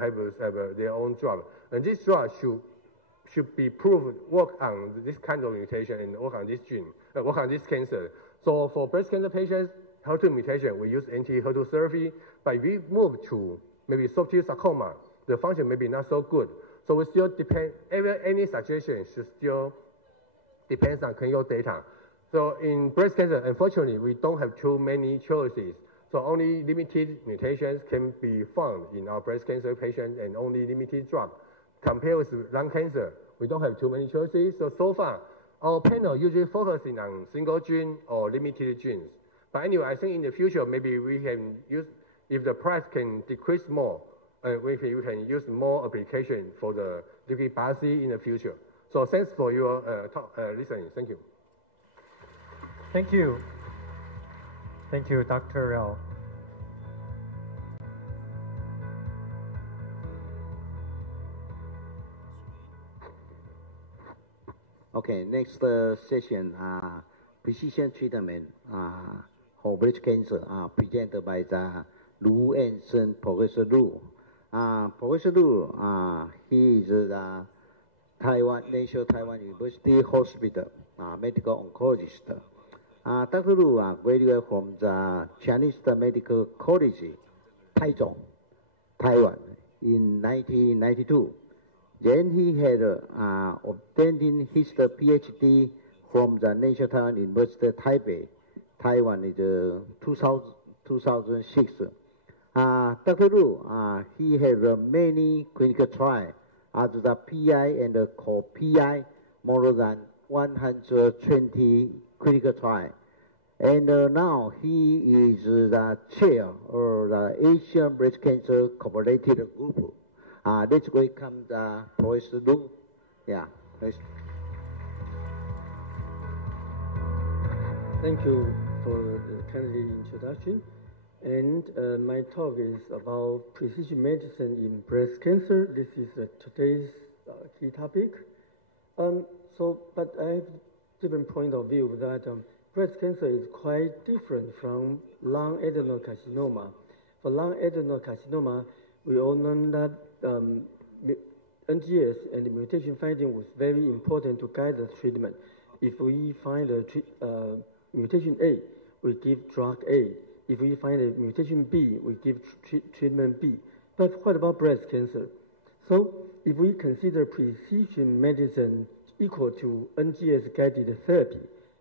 have their own drug, and this drug should be proved work on this kind of mutation and work on this gene, work on this cancer. So for breast cancer patients, HER2 mutation, we use anti-HER2 therapy, but if we move to maybe soft tissue sarcoma, the function may be not so good. So we still depend, any suggestion should still depends on clinical data. So in breast cancer, unfortunately, we don't have too many choices. So only limited mutations can be found in our breast cancer patients and only limited drug. Compared with lung cancer, we don't have too many choices. So far, our panel usually focusing on single gene or limited genes. But anyway, I think in the future, maybe we can use, if the price can decrease more, we can use more application for the liquid biopsy in the future. So thanks for your listening. Thank you. Thank you. Thank you, Dr. L. Okay, next session, precision treatment for breast cancer, presented by the Lu and Sen, Professor Lu. Professor Lu, he is the National Taiwan University Hospital medical oncologist. Dr. Lu graduated from the Chinese Medical College, Taichung, Taiwan, in 1992. Then he had obtained his PhD from the National Taiwan University Taipei Taiwan in the 2006. Dr. Lu, he has many clinical trials as the PI and the co-PI, more than 120 clinical trials. And now he is the chair of the Asian Breast Cancer Cooperative Group. Let's welcome the Professor Lu. Yeah. Thank you for the kind introduction. And my talk is about precision medicine in breast cancer. This is today's key topic. But I have a different point of view that breast cancer is quite different from lung adenocarcinoma. For lung adenocarcinoma, we all know that NGS and the mutation finding was very important to guide the treatment. If we find a mutation A, we give drug A. If we find a mutation B, we give treatment B. But what about breast cancer? So if we consider precision medicine equal to NGS-guided therapy,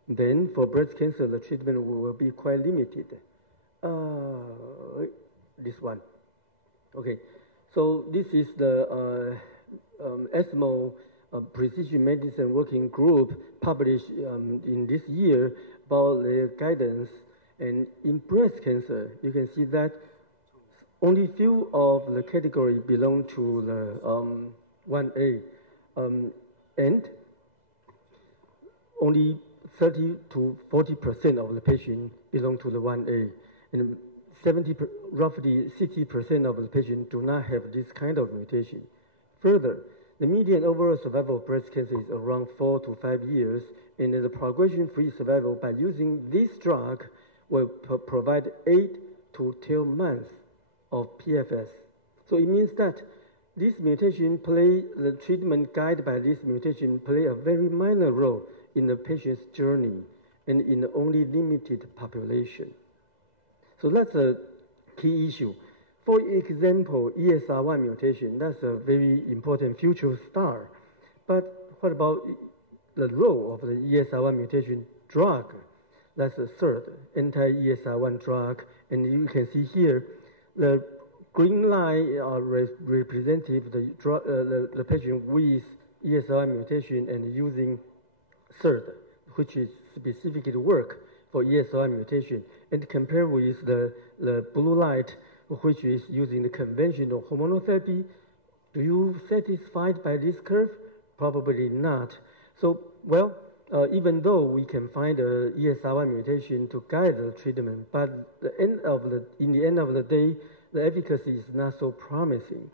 then for breast cancer, the treatment will be quite limited. This one. Okay, so this is the ESMO Precision Medicine Working Group published in this year about their guidance. And in breast cancer, you can see that only few of the category belong to the 1A, and only 30 to 40% of the patients belong to the 1A, and roughly 60% of the patients do not have this kind of mutation. Further, the median overall survival of breast cancer is around 4 to 5 years, and the progression-free survival by using this drug will provide 8 to 12 months of PFS. So it means that this mutation the treatment guided by this mutation play a very minor role in the patient's journey and in the only limited population. So that's a key issue. For example, ESR1 mutation, that's a very important future star. But what about the role of the ESR1 mutation drug? That's the third anti-ESR1 drug. And you can see here, the green line are representative the patient with ESR1 mutation and using third, which is specifically work for ESR1 mutation, and compare with the blue light, which is using the conventional hormonal therapy. Do you satisfied by this curve? Probably not. So, well, even though we can find a ESR1 mutation to guide the treatment, but in the end of the day, the efficacy is not so promising.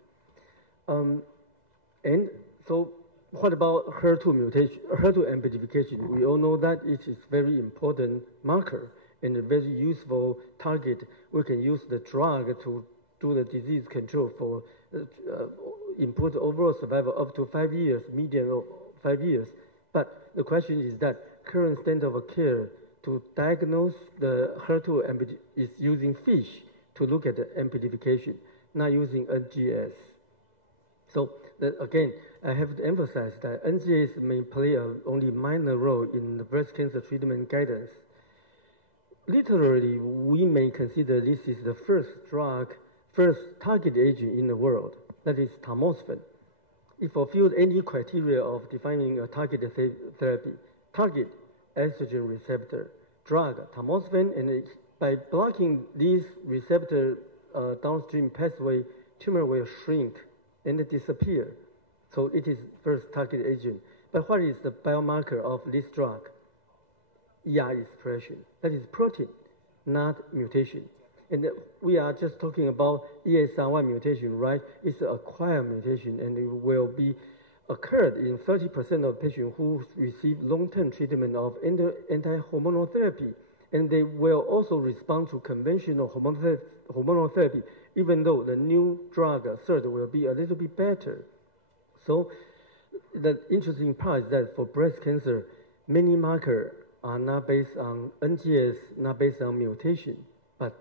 And so what about HER2 mutation, HER2 amplification? We all know that it is very important marker and a very useful target. We can use the drug to do the disease control for improve the overall survival up to 5 years, median of 5 years. But the question is that current standard of care to diagnose the HER2 is using FISH to look at the amplification, not using NGS. So again, I have to emphasize that NGS may play only minor role in the breast cancer treatment guidance. Literally, we may consider this is the first target agent in the world, that is tamoxifen. It fulfilled any criteria of defining a targeted therapy. Target, estrogen receptor, drug, tamoxifen, and by blocking this receptor downstream pathway, tumor will shrink and disappear. So it is first target agent. But what is the biomarker of this drug? ER expression. That is protein, not mutation. And we are just talking about ESR1 mutation, right? It's an acquired mutation, and it will be occurred in 30% of patients who receive long-term treatment of anti-hormonal therapy. And they will also respond to conventional hormonal therapy, even though the new drug, third, will be a little bit better. So the interesting part is that for breast cancer, many markers are not based on NGS, not based on mutation, but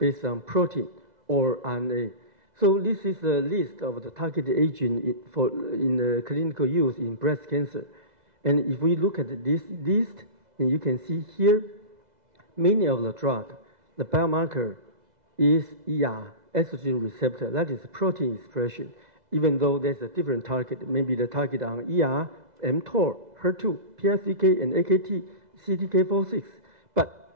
based on protein or RNA. So this is a list of the targeted agent in the clinical use in breast cancer. And if we look at this list, then you can see here, many of the drug, the biomarker is ER, estrogen receptor, that is protein expression. Even though there's a different target, maybe the target on ER, mTOR, HER2, PI3K, and AKT, CDK4/6, but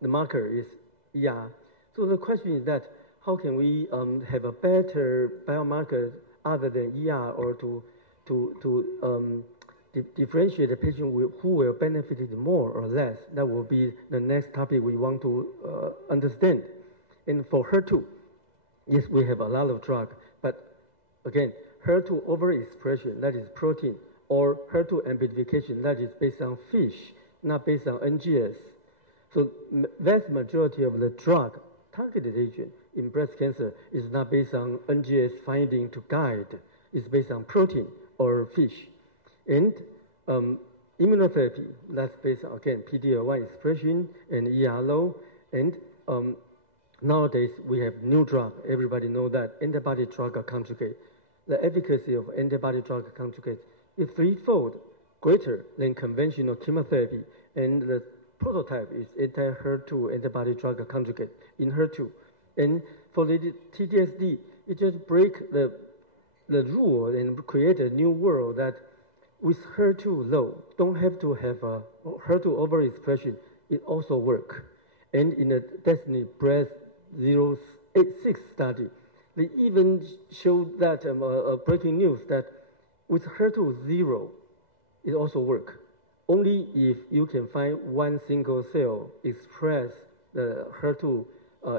the marker is ER. So the question is that how can we have a better biomarker other than ER, or to differentiate the patient who will benefit more or less? That will be the next topic we want to understand. And for HER2, yes, we have a lot of drug, but again, HER2 overexpression, that is protein, or HER2 amplification, that is based on fish, not based on NGS. So vast majority of the drug targeted agent in breast cancer is not based on NGS finding to guide. It's based on protein or fish. And immunotherapy, that's based on, again, PD-L1 expression and ER low. And nowadays, we have new drug. Everybody know that, antibody-drug conjugate. The efficacy of antibody-drug conjugate is threefold greater than conventional chemotherapy. And the prototype is anti-HER2 antibody-drug conjugate in HER2. And for the TTSD, it just break the rule and create a new world that with HER2 low, don't have to have a HER2 overexpression, it also work. And in the Destiny Breast 086 study, they even showed that breaking news that with HER2 0, it also work. Only if you can find one single cell express the HER2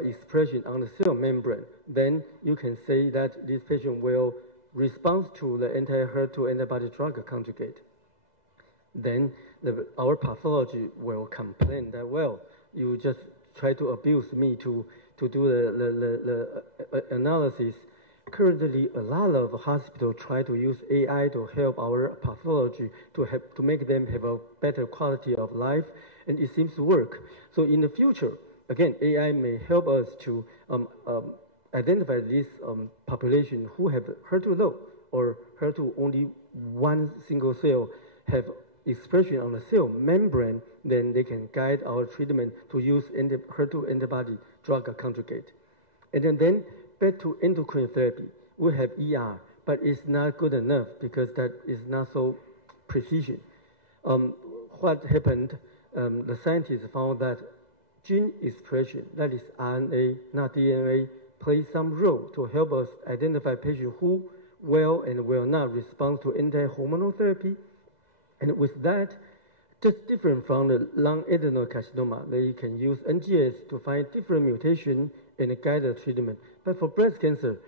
expression on the cell membrane, then you can say that this patient will respond to the anti-HER2 antibody-drug conjugate. Then our pathology will complain that, well, you just try to abuse me to do the analysis. Currently, a lot of hospitals try to use AI to help our pathology to make them have a better quality of life, and it seems to work. So in the future, again, AI may help us to identify this population who have HER2 low or HER2 only one single cell have expression on the cell membrane, then they can guide our treatment to use HER2 antibody drug conjugate. And then back to endocrine therapy, we have ER, but it's not good enough because that is not so precision. What happened, the scientists found that gene expression, that is RNA, not DNA, plays some role to help us identify patients who will and will not respond to anti-hormonal therapy. And with that, just different from the lung adenocarcinoma, they can use NGS to find different mutation and guide the treatment. But for breast cancer,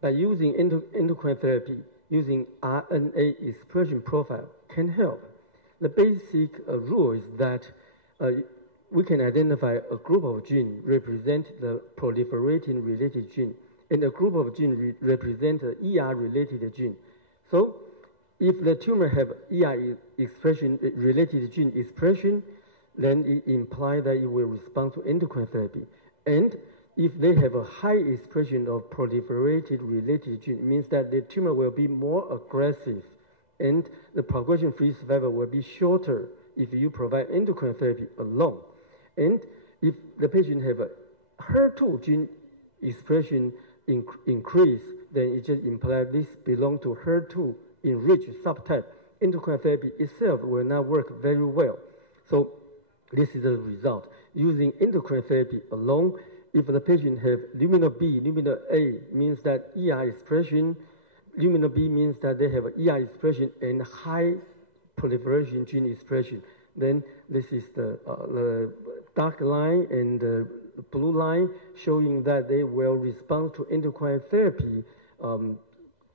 by using endocrine therapy, using RNA expression profile can help. The basic rule is that we can identify a group of genes represent the proliferating related gene, and a group of genes represent the ER-related gene. So if the tumor have ER expression related gene expression, then it implies that it will respond to endocrine therapy. And if they have a high expression of proliferated related gene, it means that the tumor will be more aggressive, and the progression-free survival will be shorter if you provide endocrine therapy alone. And if the patient have a HER2 gene expression increase, then it just implies this belongs to HER2 enriched subtype. Endocrine therapy itself will not work very well. So this is the result. Using endocrine therapy alone, if the patient have luminal B, luminal A means that ER expression, luminal B means that they have ER expression and high proliferation gene expression. Then this is the dark line and the blue line showing that they will respond to endocrine therapy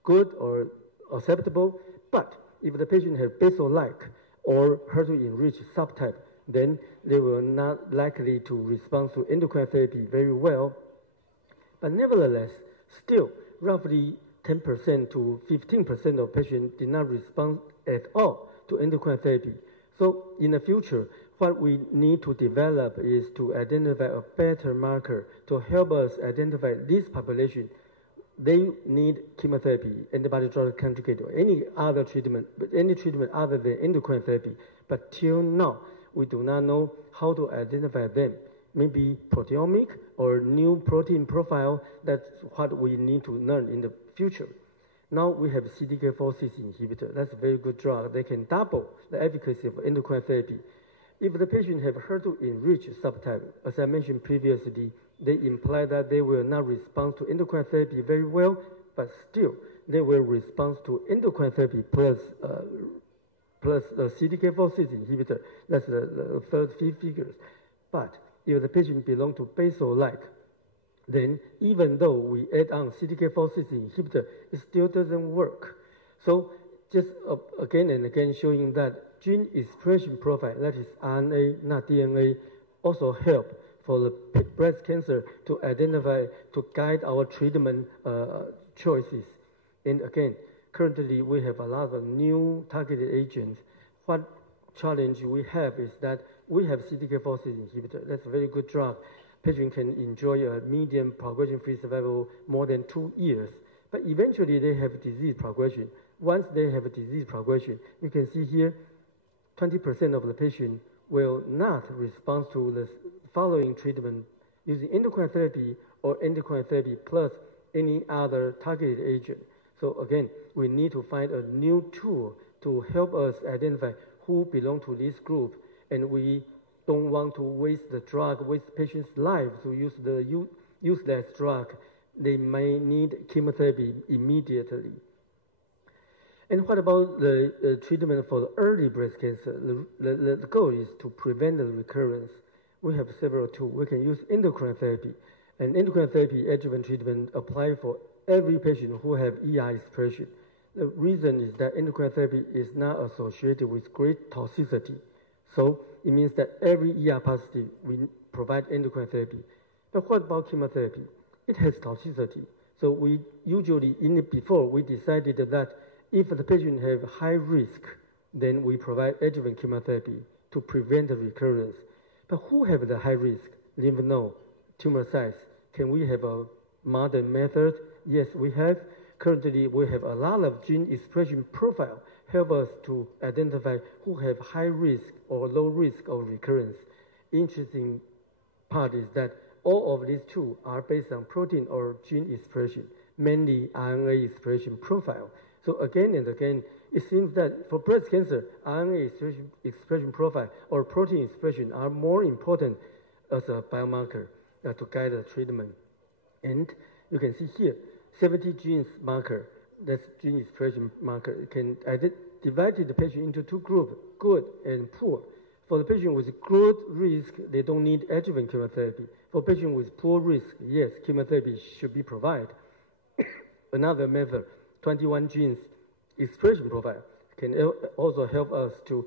good or acceptable. But if the patient has basal-like or HER2-enriched subtype, then they will not likely to respond to endocrine therapy very well. But nevertheless, still roughly 10% to 15% of patients did not respond at all to endocrine therapy. So in the future, what we need to develop is to identify a better marker to help us identify this population. They need chemotherapy, antibody-drug conjugate, or any other treatment, but any treatment other than endocrine therapy. But till now, we do not know how to identify them. Maybe proteomic or new protein profile, that's what we need to learn in the future. Now we have CDK4/6 inhibitor. That's a very good drug. They can double the efficacy of endocrine therapy. If the patient have HER2-enriched subtype, as I mentioned previously, they imply that they will not respond to endocrine therapy very well, but still they will respond to endocrine therapy plus the CDK4/6 inhibitor. That's the third figures. But if the patient belong to basal-like, then even though we add on CDK4/6 inhibitor, it still doesn't work. So just again and again showing that gene expression profile, that is RNA, not DNA, also help for the breast cancer to identify, to guide our treatment choices. And again, currently we have a lot of new targeted agents. What challenge we have is that we have CDK4/6 inhibitor. That's a very good drug. Patient can enjoy a median progression-free survival more than 2 years. But eventually they have disease progression. Once they have disease progression, you can see here, 20% of the patient will not respond to the following treatment using endocrine therapy or endocrine therapy plus any other targeted agent. So again, we need to find a new tool to help us identify who belong to this group, and we don't want to waste the drug, waste patients' lives to use the useless drug. They may need chemotherapy immediately. And what about the treatment for the early breast cancer? The goal is to prevent the recurrence. We have several tools. We can use endocrine therapy. And endocrine therapy adjuvant treatment apply for every patient who have ER expression. The reason is that endocrine therapy is not associated with great toxicity. So it means that every ER positive, we provide endocrine therapy. But what about chemotherapy? It has toxicity. So we usually, before we decided that if the patient have high risk, then we provide adjuvant chemotherapy to prevent the recurrence. But who have the high risk? Lymph node, tumor size. Can we have a modern method? Yes, we have. Currently, we have a lot of gene expression profile help us to identify who have high risk or low risk of recurrence. Interesting part is that all of these two are based on protein or gene expression, mainly RNA expression profile. So again and again, it seems that for breast cancer, RNA expression profile or protein expression are more important as a biomarker to guide the treatment. And you can see here, 70 genes marker, that's gene expression marker. It can divide the patient into two groups, good and poor. For the patient with good risk, they don't need adjuvant chemotherapy. For patient with poor risk, yes, chemotherapy should be provided. Another method, 21 genes expression profile, can also help us to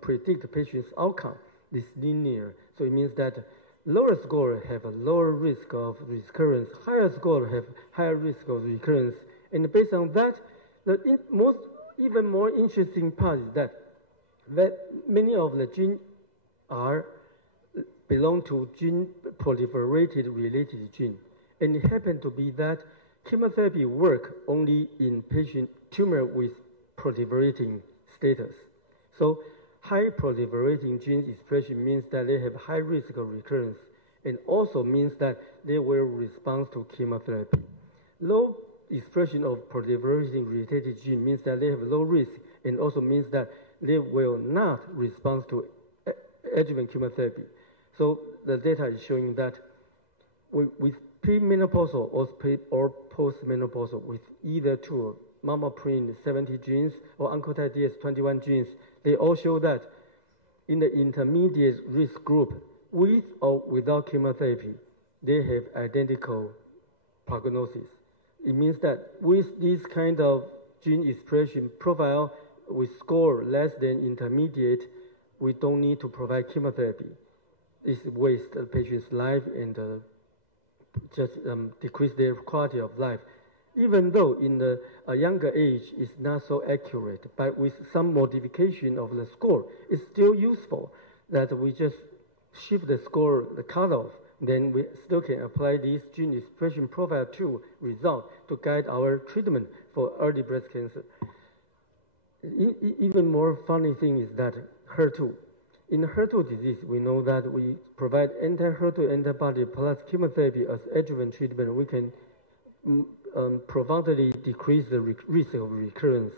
predict the patient's outcome. This linear, so it means that lower score have a lower risk of recurrence, higher score have higher risk of recurrence. And based on that, the even more interesting part is that many of the genes belong to gene proliferated related gene. And it happened to be that chemotherapy work only in patient tumor with proliferating status. So high proliferating gene expression means that they have high risk of recurrence, and also means that they will respond to chemotherapy. Low expression of proliferating related gene means that they have low risk, and also means that they will not respond to adjuvant chemotherapy. So the data is showing that with premenopausal or postmenopausal, with either two, MammaPrint 70 genes or Oncotype DS 21 genes, they all show that in the intermediate risk group, with or without chemotherapy, they have identical prognosis. It means that with this kind of gene expression profile, with score less than intermediate, we don't need to provide chemotherapy. It's waste the patient's life and just decrease their quality of life. Even though in a younger age it's not so accurate, but with some modification of the score, it's still useful that we just shift the score, the cutoff, then we still can apply this gene expression profile to result to guide our treatment for early breast cancer. Even more funny thing is that HER2. In HER2 disease, we know that we provide anti-HER2 antibody plus chemotherapy as adjuvant treatment. We can profoundly decrease the risk of recurrence.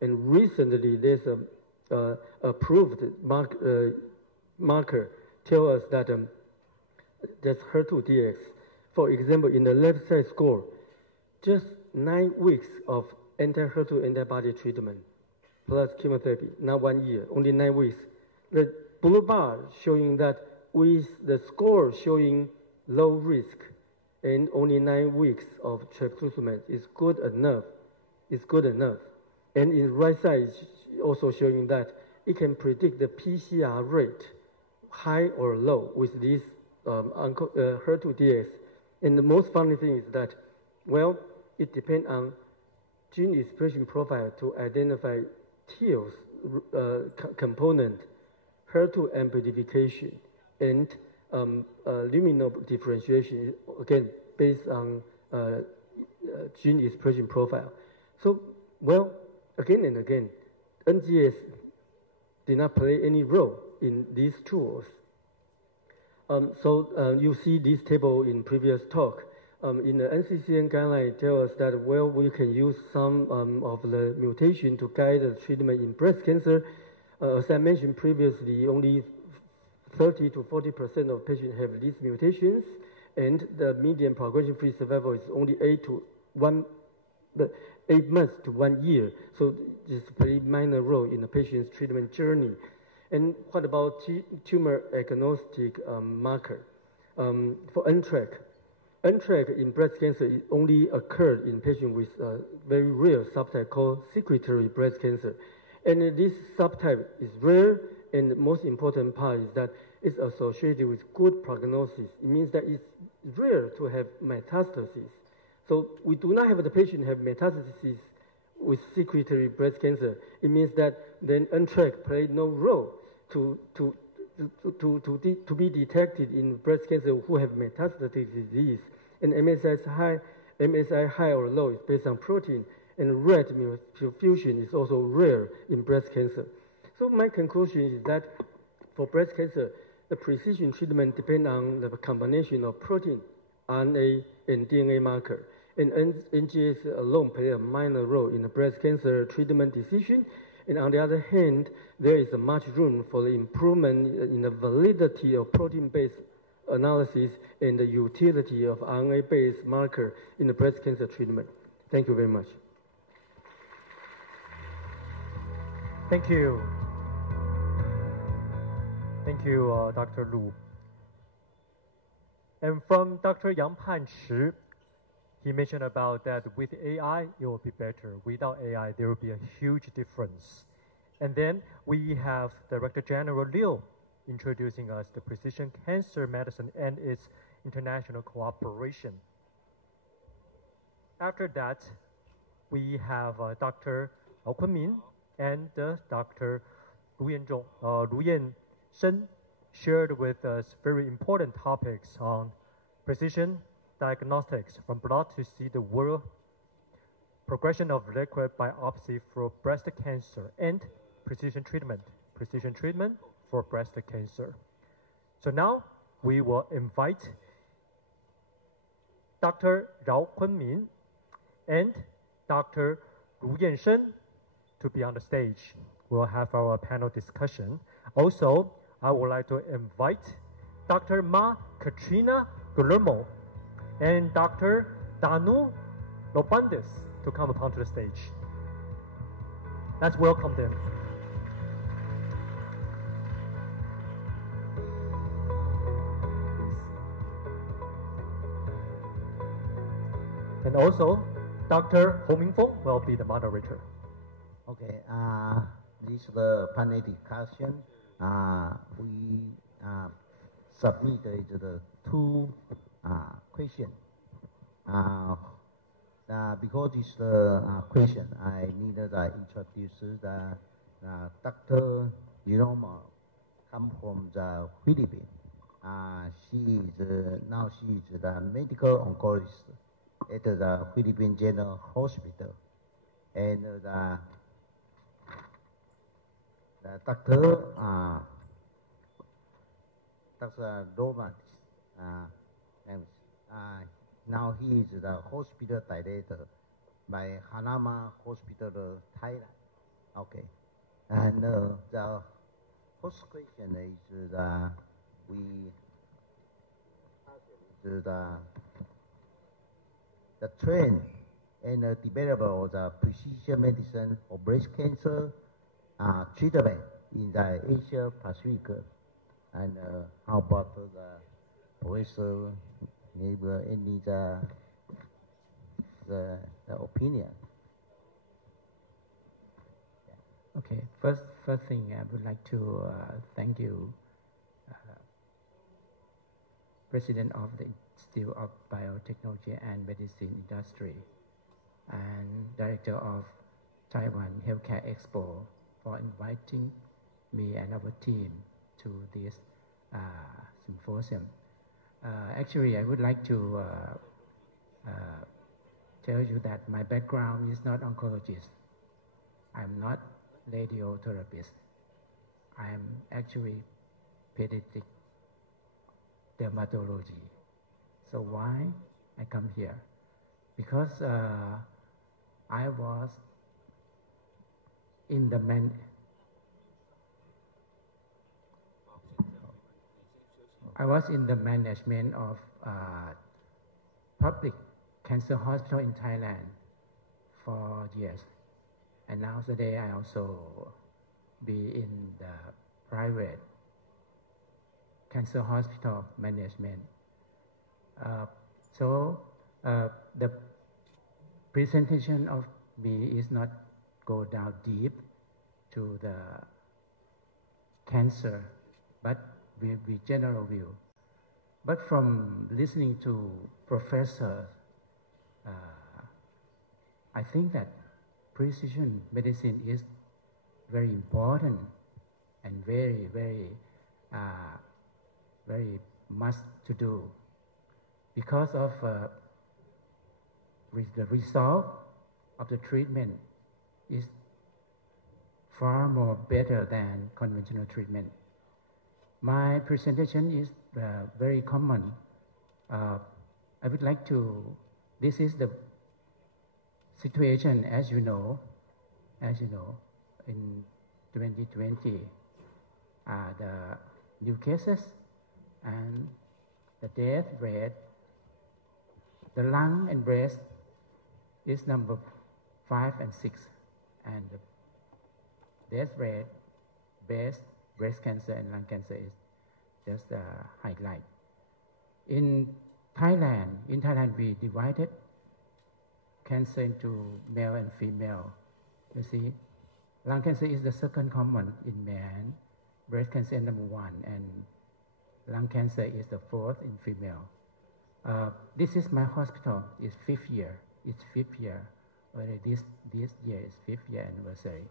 And recently, there's a approved marker tell us that that's HER2-DX. For example, in the left side score, just 9 weeks of anti-HER2 antibody treatment plus chemotherapy, not 1 year, only 9 weeks. The blue bar showing that with the score showing low risk and only 9 weeks of trastuzumab is good enough. It's good enough. And in the right side is also showing that it can predict the PCR rate, high or low, with this HER2-DX. And the most funny thing is that, well, it depends on gene expression profile to identify TIL's component, HER2 amplification, and luminal differentiation, again, based on gene expression profile. So, well, again and again, NGS did not play any role in these tools. You see this table in previous talk. In the NCCN guideline, tell us that, well, we can use some of the mutation to guide the treatment in breast cancer. As I mentioned previously, only 30 to 40% of patients have these mutations, and the median progression-free survival is only 8 months to 1 year. So it's a very minor role in the patient's treatment journey. And what about tumor agnostic marker? For NTRK. NTRK in breast cancer only occurred in patients with a very rare subtype called secretory breast cancer. And this subtype is rare, and the most important part is that it's associated with good prognosis. It means that it's rare to have metastasis. So we do not have the patient have metastasis with secretory breast cancer. It means that then NTRK played no role to be detected in breast cancer who have metastatic disease. And MSI high or low is based on protein, and red fusion is also rare in breast cancer. So my conclusion is that for breast cancer, the precision treatment depends on the combination of protein, RNA, and DNA marker. And NGS alone play a minor role in the breast cancer treatment decision. And on the other hand, there is much room for the improvement in the validity of protein-based analysis and the utility of RNA-based marker in the breast cancer treatment. Thank you very much. Thank you. Thank you, Dr. Lu. And from Dr. Yang Panchi, he mentioned about that with AI, it will be better. Without AI, there will be a huge difference. And then we have Director General Liu introducing us the precision cancer medicine and its international cooperation. After that, we have Dr. Liao Min and Dr. Lu Yansheng shared with us very important topics on precision diagnostics from blood to see the world, progression of liquid biopsy for breast cancer, and precision treatment for breast cancer. So now we will invite Dr. Liao Min and Dr. Lu Yansheng to be on the stage. We'll have our panel discussion. Also, I would like to invite Dr. Ma Katrina Guillermo and Dr. Danu Lopandis to come upon to the stage. Let's welcome them. And also, Dr. Ho Mingfeng will be the moderator. Okay, this is the panel discussion. We submitted the two questions. Because this question, I need to introduce the Dr. Guillermo, come from the Philippines. She is the medical oncologist at the Philippine General Hospital, and the Dr. Dr. Roman. And, now he is the hospital director by Hanama Hospital, Thailand. Okay. And the first question is the trend and the development of the precision medicine for breast cancer treatment in the Asia Pacific. And how about the professor, maybe any the opinion? Okay, first thing I would like to thank you, President of the Institute of Biotechnology and Medicine Industry and Director of Taiwan Healthcare Expo for inviting me and our team to this symposium. Actually, I would like to tell you that my background is not oncologist. I'm not radiotherapist. I'm actually pediatric dermatology. So why I come here? Because I was in the management of public cancer hospital in Thailand for years. And now today I also be in the private cancer hospital management. So the presentation of me is not go down deep to the cancer, but we general view. But from listening to professors, I think that precision medicine is very important and very much to do because of the result of the treatment is far more better than conventional treatment. My presentation is very common. I would like to, this is the situation as you know, in 2020, the new cases and the death rate, the lung and breast is number 5 and 6, and the death rate, breast cancer and lung cancer is just a highlight. In Thailand we divided cancer into male and female. You see, lung cancer is the second common in man, breast cancer is number 1, and lung cancer is the 4th in female. This is my hospital. It's 5th year. It's 5th year. This year is 5th year anniversary.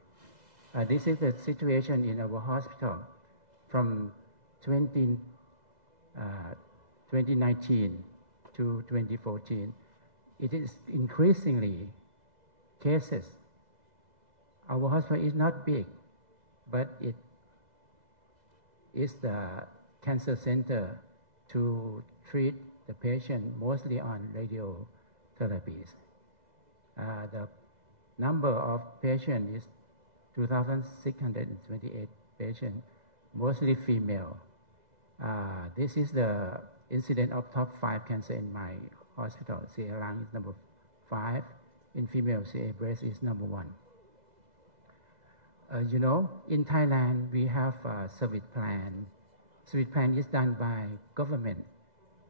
This is the situation in our hospital from 2019 to 2014. It is increasingly cases. Our hospital is not big, but it is the cancer center to treat the patient mostly on radiotherapies. The number of patients is 2,628 patients, mostly female. This is the incidence of top 5 cancer in my hospital. CA lung is number 5. In female, CA breast is number 1. You know, in Thailand, we have a service plan. Service plan is done by government.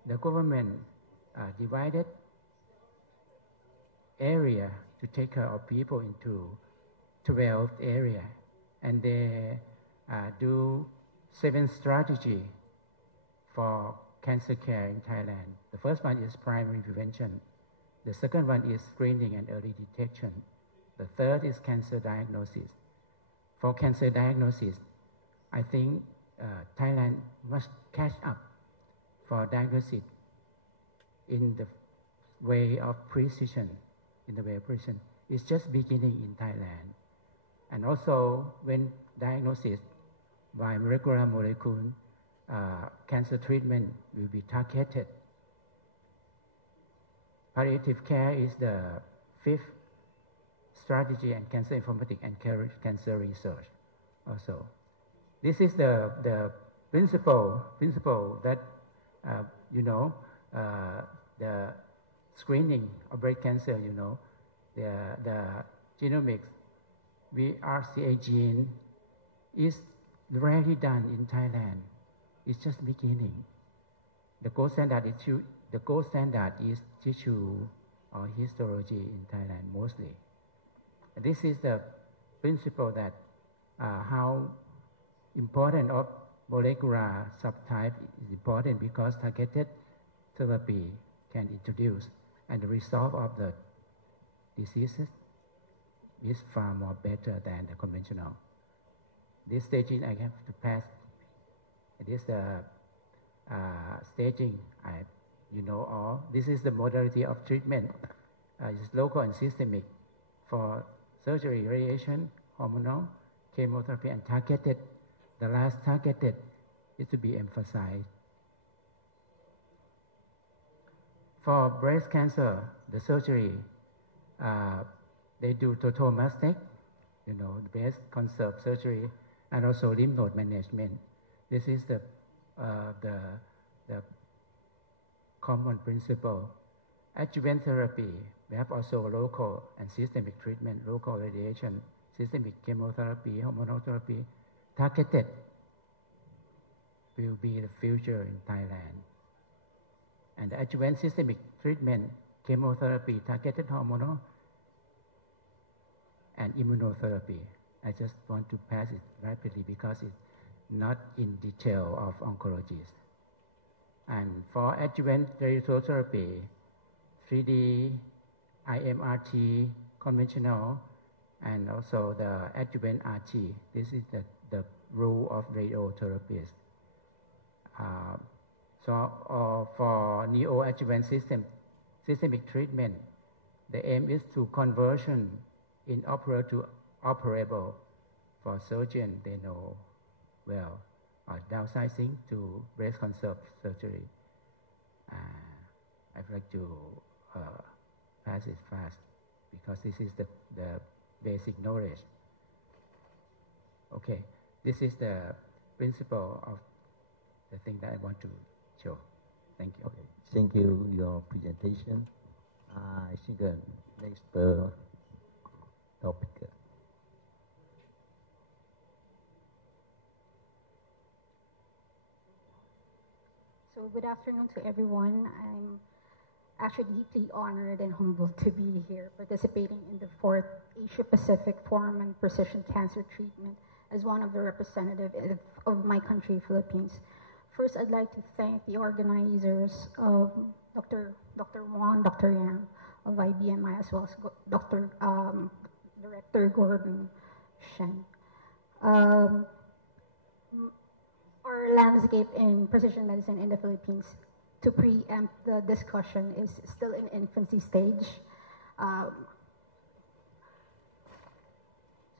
The government divided area to take care of people into 12 area, and they do 7 strategy for cancer care in Thailand. The first one is primary prevention. The second one is screening and early detection. The third is cancer diagnosis. For cancer diagnosis, I think Thailand must catch up for diagnosis in the way of precision. It's just beginning in Thailand. And also when diagnosis by molecular molecule, cancer treatment will be targeted. Palliative care is the fifth strategy in cancer informatics and cancer research also. This is the principle that, the screening of breast cancer, the genomics, BRCA gene is rarely done in Thailand. It's just beginning. The gold standard is tissue or histology in Thailand mostly. This is the principle that how important of molecular subtype is important because targeted therapy can introduce and the resolve of the diseases is far more better than the conventional. This staging I have to pass. This staging, all. This is the modality of treatment. It's local and systemic for surgery, radiation, hormonal, chemotherapy, and targeted. The last targeted is to be emphasized. For breast cancer, the surgery, they do total mastectomy, the breast conserve surgery, and also lymph node management. This is the common principle. Adjuvant therapy, we have also local and systemic treatment, local radiation, systemic chemotherapy, hormonal therapy. Targeted will be the future in Thailand. And the adjuvant systemic treatment, chemotherapy, targeted hormonal, and immunotherapy. I just want to pass it rapidly because it's not in detail of oncologists. And for adjuvant radiotherapy, 3D, IMRT, conventional, and also the adjuvant RT. This is the rule of radiotherapists. For neoadjuvant systemic treatment, the aim is to conversion inoperable to operable for surgeon they know well, or downsizing to breast conserve surgery. I'd like to pass it fast because this is the basic knowledge. Okay, this is the principle of the thing that I want to show. Thank you. Okay, thank you your presentation. I think next topic. So good afternoon to everyone. I'm actually deeply honored and humbled to be here participating in the 4th Asia Pacific Forum on Precision Cancer Treatment as one of the representatives of my country, Philippines. First, I'd like to thank the organizers of Dr. Juan, Dr. Yang of IBMI, as well as Dr. Director Gordon Shen. Our landscape in precision medicine in the Philippines, to preempt the discussion, is still in infancy stage. So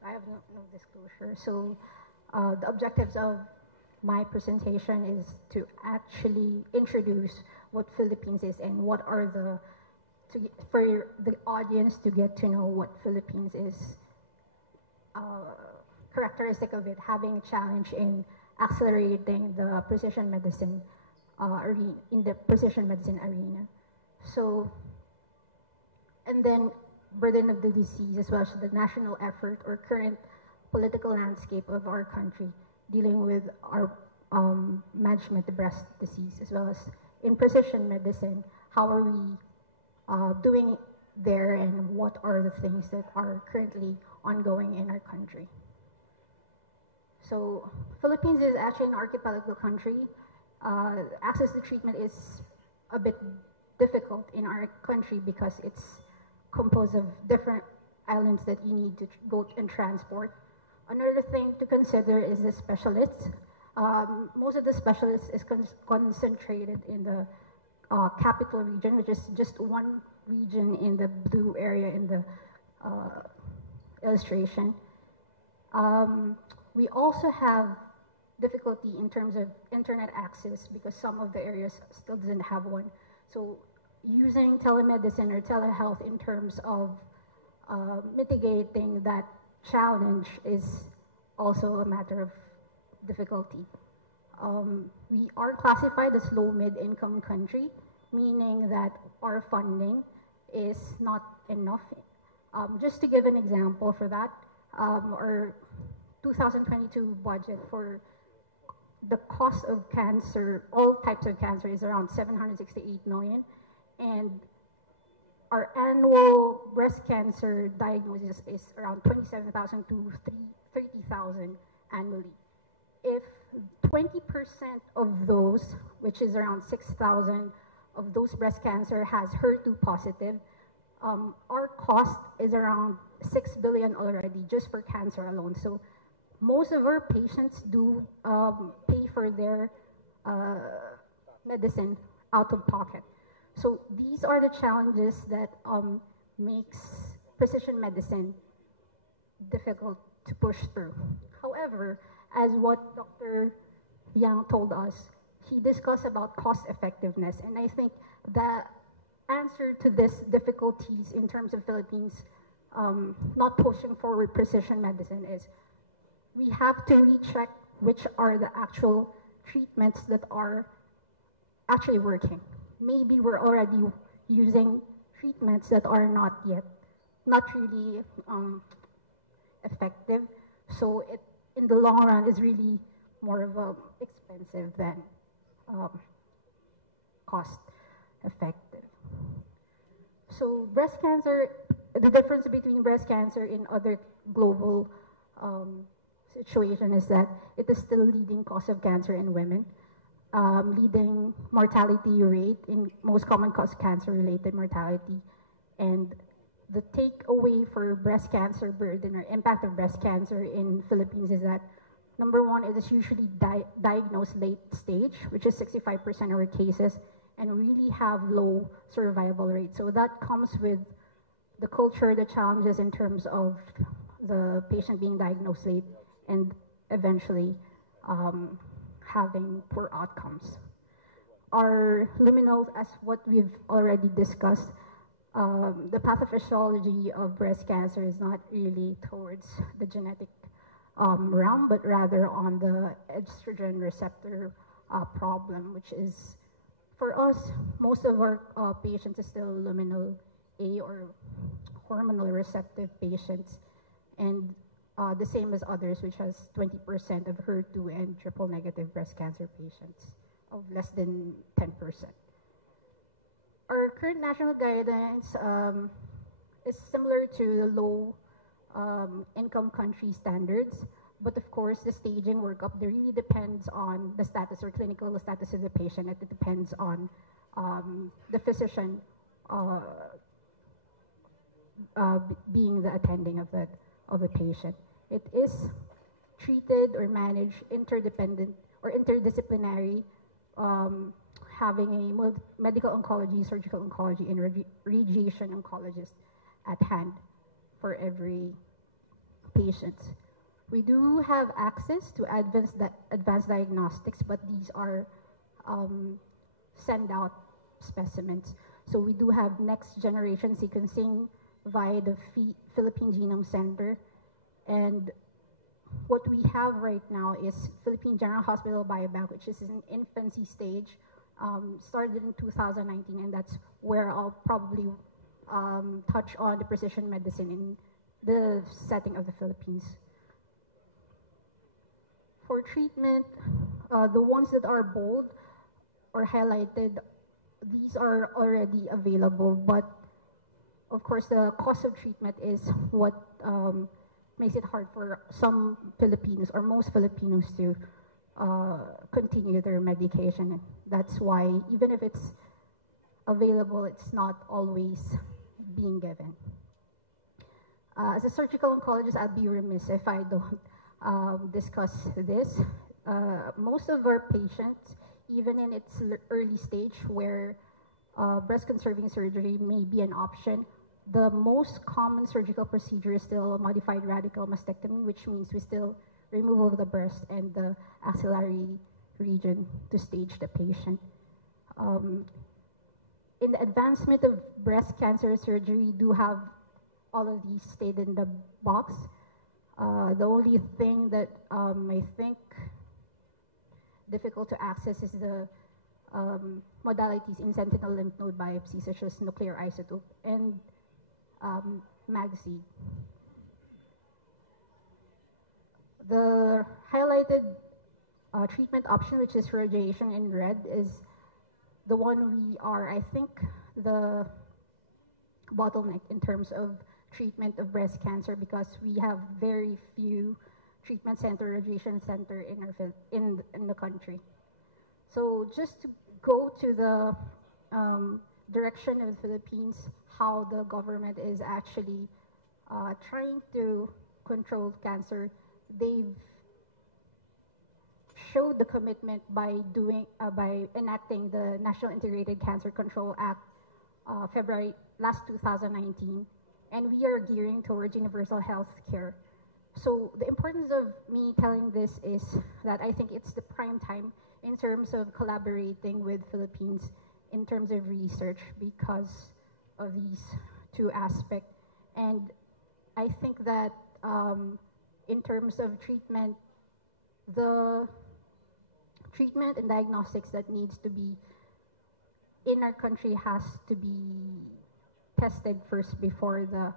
I have no disclosure. So the objectives of my presentation is to actually introduce what Philippines is and what are for the audience to get to know what Philippines is, characteristic of it, having a challenge in accelerating the precision medicine arena, in the precision medicine arena. So, and then burden of the disease, as well as the national effort or current political landscape of our country dealing with our management of breast disease, as well as in precision medicine, how are we doing there and what are the things that are currently ongoing in our country. So Philippines is actually an archipelago country. Access to treatment is a bit difficult in our country because it's composed of different islands that you need to go and transport. Another thing to consider is the specialists. Most of the specialists is concentrated in the capital region, which is just one region in the blue area in the illustration. We also have difficulty in terms of internet access because some of the areas still doesn't have one. So using telemedicine or telehealth in terms of mitigating that challenge is also a matter of difficulty. We are classified as low mid-income country, meaning that our funding is not enough. Just to give an example for that, our 2022 budget for the cost of cancer, all types of cancer, is around 768 million, and our annual breast cancer diagnosis is around 27,000 to 30,000 annually. If 20% of those, which is around 6,000 of those breast cancer, has HER2 positive, our cost is around 6 billion already just for cancer alone. So most of our patients do pay for their medicine out of pocket. So these are the challenges that makes precision medicine difficult to push through. However, as what Dr. Yang told us, he discussed about cost effectiveness, and I think the answer to this difficulties in terms of Philippines not pushing forward precision medicine is we have to recheck which are the actual treatments that are actually working. Maybe we're already using treatments that are not really effective. So it, in the long run, is really more of a expensive than cost effective. So breast cancer, the difference between breast cancer in other global situation is that it is still leading cause of cancer in women, leading mortality rate in most common cause cancer-related mortality. And the takeaway for breast cancer burden or impact of breast cancer in Philippines is that, number one, it is usually diagnosed late stage, which is 65% of our cases, and really have low survival rate. So that comes with the culture, the challenges in terms of the patient being diagnosed late and eventually having poor outcomes. Our luminals, as what we've already discussed, the pathophysiology of breast cancer is not really towards the genetic realm, but rather on the estrogen receptor problem, which is, for us, most of our patients is still luminal A or hormonal receptive patients, and the same as others, which has 20% of HER2 and triple negative breast cancer patients, of less than 10%. Our current national guidance is similar to the low income country standards, but of course the staging workup really depends on the status or clinical status of the patient. It depends on the physician being the attending of the patient. It is treated or managed interdependent or interdisciplinary, having a medical oncology, surgical oncology, and radiation oncologist at hand for every patient. We do have access to advanced diagnostics, but these are send out specimens. So we do have next generation sequencing via the Philippine Genome Center. And what we have right now is Philippine General Hospital Biobank, which is in infancy stage, started in 2019, and that's where I'll probably touch on the precision medicine in the setting of the Philippines. For treatment, the ones that are bold or highlighted, these are already available, but of course the cost of treatment is what makes it hard for some Filipinos or most Filipinos to continue their medication. And that's why even if it's available, it's not always being given. As a surgical oncologist, I'd be remiss if I don't discuss this. Most of our patients, even in its early stage where breast conserving surgery may be an option, the most common surgical procedure is still a modified radical mastectomy, which means we still removal of the breast and the axillary region to stage the patient. In the advancement of breast cancer surgery, we do have all of these stated in the box. The only thing that I think difficult to access is the modalities in sentinel lymph node biopsy, such as nuclear isotope and MAGSEED. The highlighted treatment option, which is radiation in red, is the one we are, I think, the bottleneck in terms of treatment of breast cancer, because we have very few treatment center, radiation center in the country. So just to go to the direction of the Philippines, how the government is actually trying to control cancer, they've showed the commitment by enacting the National Integrated Cancer Control Act February last 2019, and we are gearing towards universal health care. So the importance of me telling this is that I think it's the prime time in terms of collaborating with Philippines in terms of research because of these two aspects. And I think that in terms of treatment, the treatment and diagnostics that needs to be in our country has to be tested first before the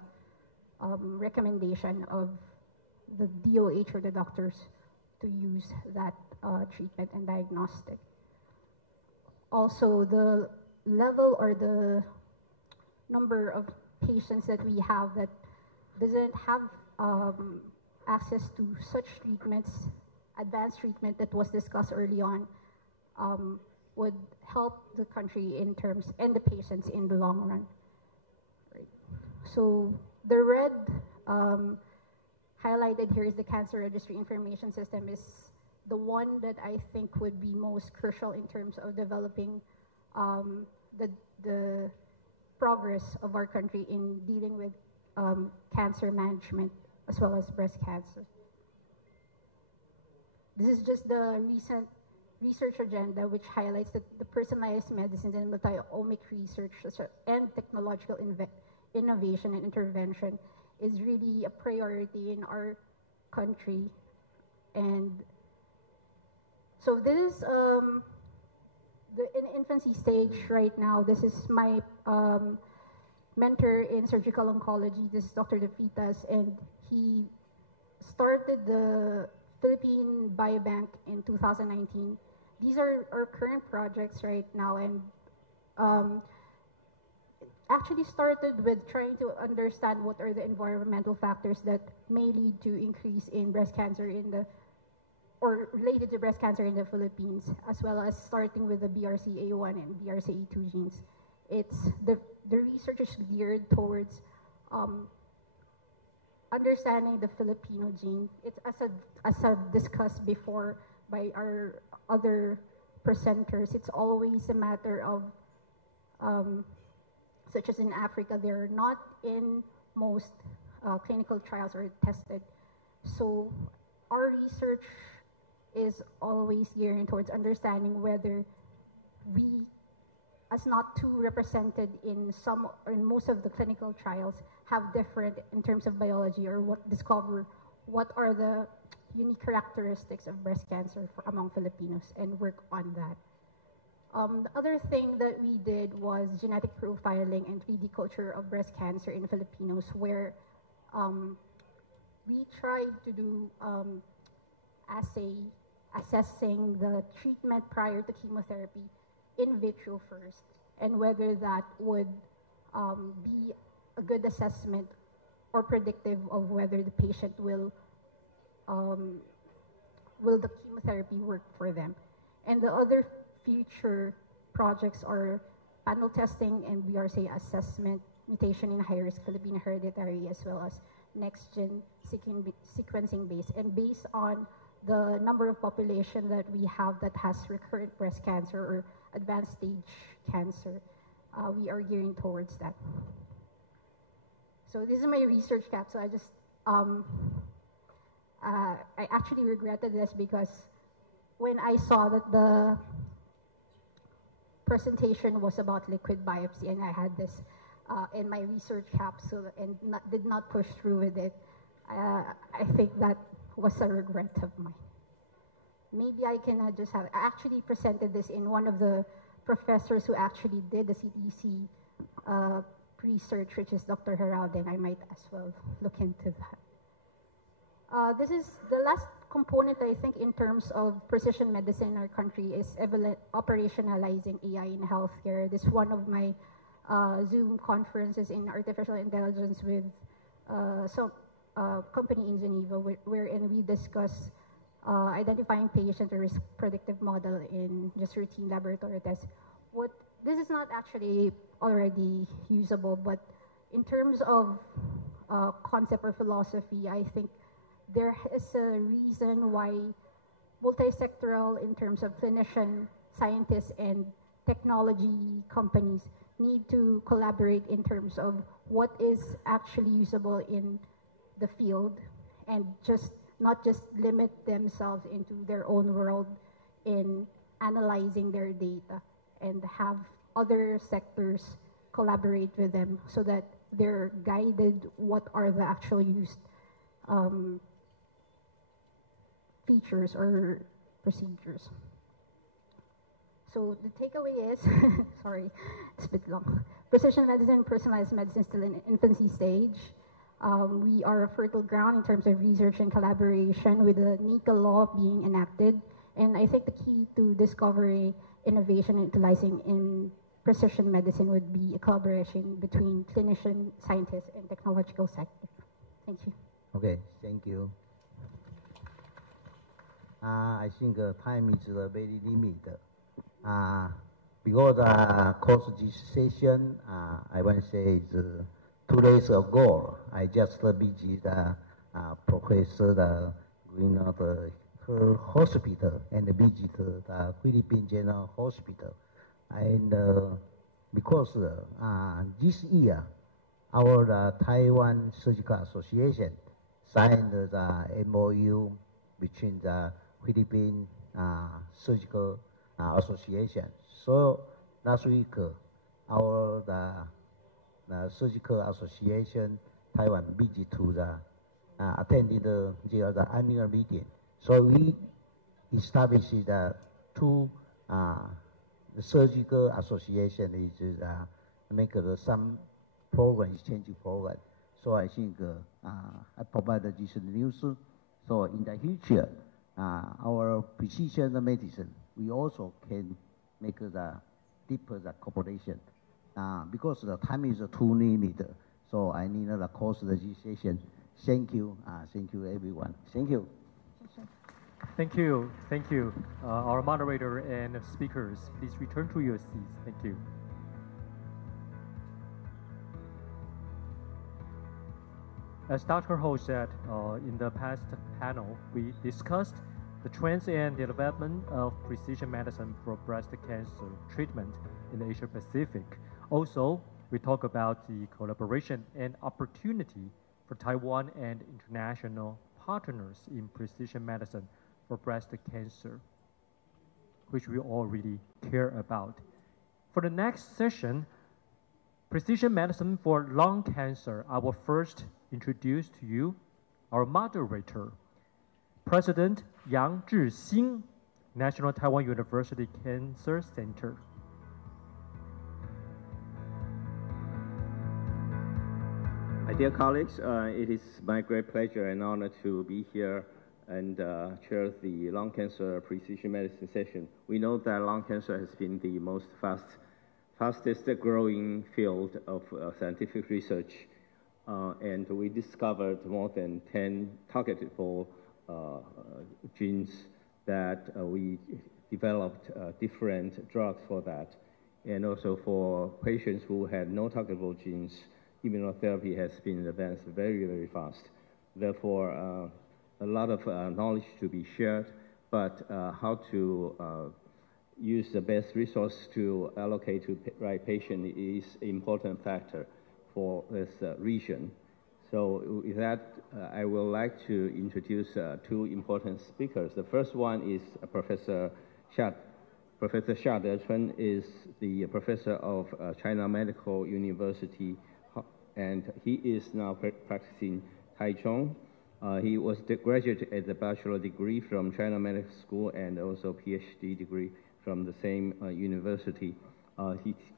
recommendation of the DOH or the doctors to use that treatment and diagnostic. Also, the level or the number of patients that we have that doesn't have access to such treatments, advanced treatment that was discussed early on, would help the country in terms, and the patients in the long run. Right. So the red highlighted here is the Cancer Registry Information System, is the one that I think would be most crucial in terms of developing the progress of our country in dealing with cancer management as well as breast cancer. This is just the recent research agenda, which highlights that the personalized medicine and multi-omic research and technological innovation and intervention is really a priority in our country. And so this is in infancy stage right now. This is my mentor in surgical oncology. This is Dr. De Fritas, and he started the Philippine Biobank in 2019. These are our current projects right now, and actually started with trying to understand what are the environmental factors that may lead to increase in breast cancer or related to breast cancer in the Philippines, as well as starting with the BRCA1 and BRCA2 genes. It's the research is geared towards understanding the Filipino gene. It's as I've discussed before by our other presenters, it's always a matter of such as in Africa, they're not in most clinical trials or tested. So our research is always gearing towards understanding whether we, as not too represented in some or in most of the clinical trials, have different in terms of biology, or discover what are the unique characteristics of breast cancer among Filipinos and work on that. The other thing that we did was genetic profiling and 3D culture of breast cancer in Filipinos, where we tried to do assessing the treatment prior to chemotherapy in vitro first, and whether that would be a good assessment or predictive of whether the patient will the chemotherapy work for them. And the other future projects are panel testing and BRCA assessment, mutation in high-risk Filipino hereditary, as well as next-gen sequencing base. And based on the number of population that we have that has recurrent breast cancer or advanced stage cancer, we are gearing towards that. So this is my research cap. So I just I actually regretted this because when I saw that the presentation was about liquid biopsy and I had this in my research capsule and did not push through with it, I think that was a regret of mine. Maybe I can just have, I actually presented this in one of the professors who actually did the CDC research, which is Dr. Herald, and I might as well look into that. This is the last component, I think, in terms of precision medicine in our country is operationalizing AI in healthcare. This is one of my Zoom conferences in artificial intelligence with some company in Geneva, wherein we discuss identifying patient risk predictive model in just routine laboratory tests. This is not actually already usable, but in terms of concept or philosophy, I think there is a reason why multi-sectoral in terms of clinician, scientists, and technology companies need to collaborate in terms of what is actually usable in the field and not just limit themselves into their own world in analyzing their data and have other sectors collaborate with them so that they're guided what are the actual used features or procedures. So the takeaway is, sorry, it's a bit long. Precision medicine, personalized medicine still in infancy stage. We are a fertile ground in terms of research and collaboration with the NICA law being enacted. And I think the key to discovery, innovation, and utilizing in precision medicine would be a collaboration between clinician, scientists, and technological sector. Thank you. Okay, thank you. I think time is very limited. Because course this session, I want to say is 2 days ago, I just visited Professor Green of her hospital and visited the Philippine General Hospital. And because this year, our Taiwan Surgical Association signed the MOU between the Philippine Surgical Association. So last week, our the Surgical Association Taiwan visit to the attended the annual meeting. So we established the two the surgical association is make some program, exchange program. So I think I provided this news. So in the future, our precision medicine, we also can make the deeper the cooperation because the time is too limited. So I need the course registration. Thank you everyone. Thank you. Thank you, thank you. Our moderator and speakers, please return to your seats. Thank you. As Dr. Ho said, in the past panel, we discussed the trends and development of precision medicine for breast cancer treatment in the Asia Pacific. Also, we talk about the collaboration and opportunity for Taiwan and international partners in precision medicine for breast cancer, which we all really care about. For the next session, precision medicine for lung cancer, I will first introduce to you our moderator, President Yang Zhixing, National Taiwan University Cancer Center. My dear colleagues, it is my great pleasure and honor to be here and chair the lung cancer precision medicine session. We know that lung cancer has been the most fastest growing field of scientific research, and we discovered more than 10 targetable genes that we developed different drugs for that. And also for patients who had no targetable genes, immunotherapy has been advanced very, very fast. Therefore, a lot of knowledge to be shared, but how to use the best resource to allocate to right patient is an important factor for this region. So with that, I would like to introduce two important speakers. The first one is Professor Xia. Professor Xia Dechun is the professor of China Medical University, and he is now practicing Taichung. He was graduated as a bachelor degree from China Medical School and also PhD degree from the same university.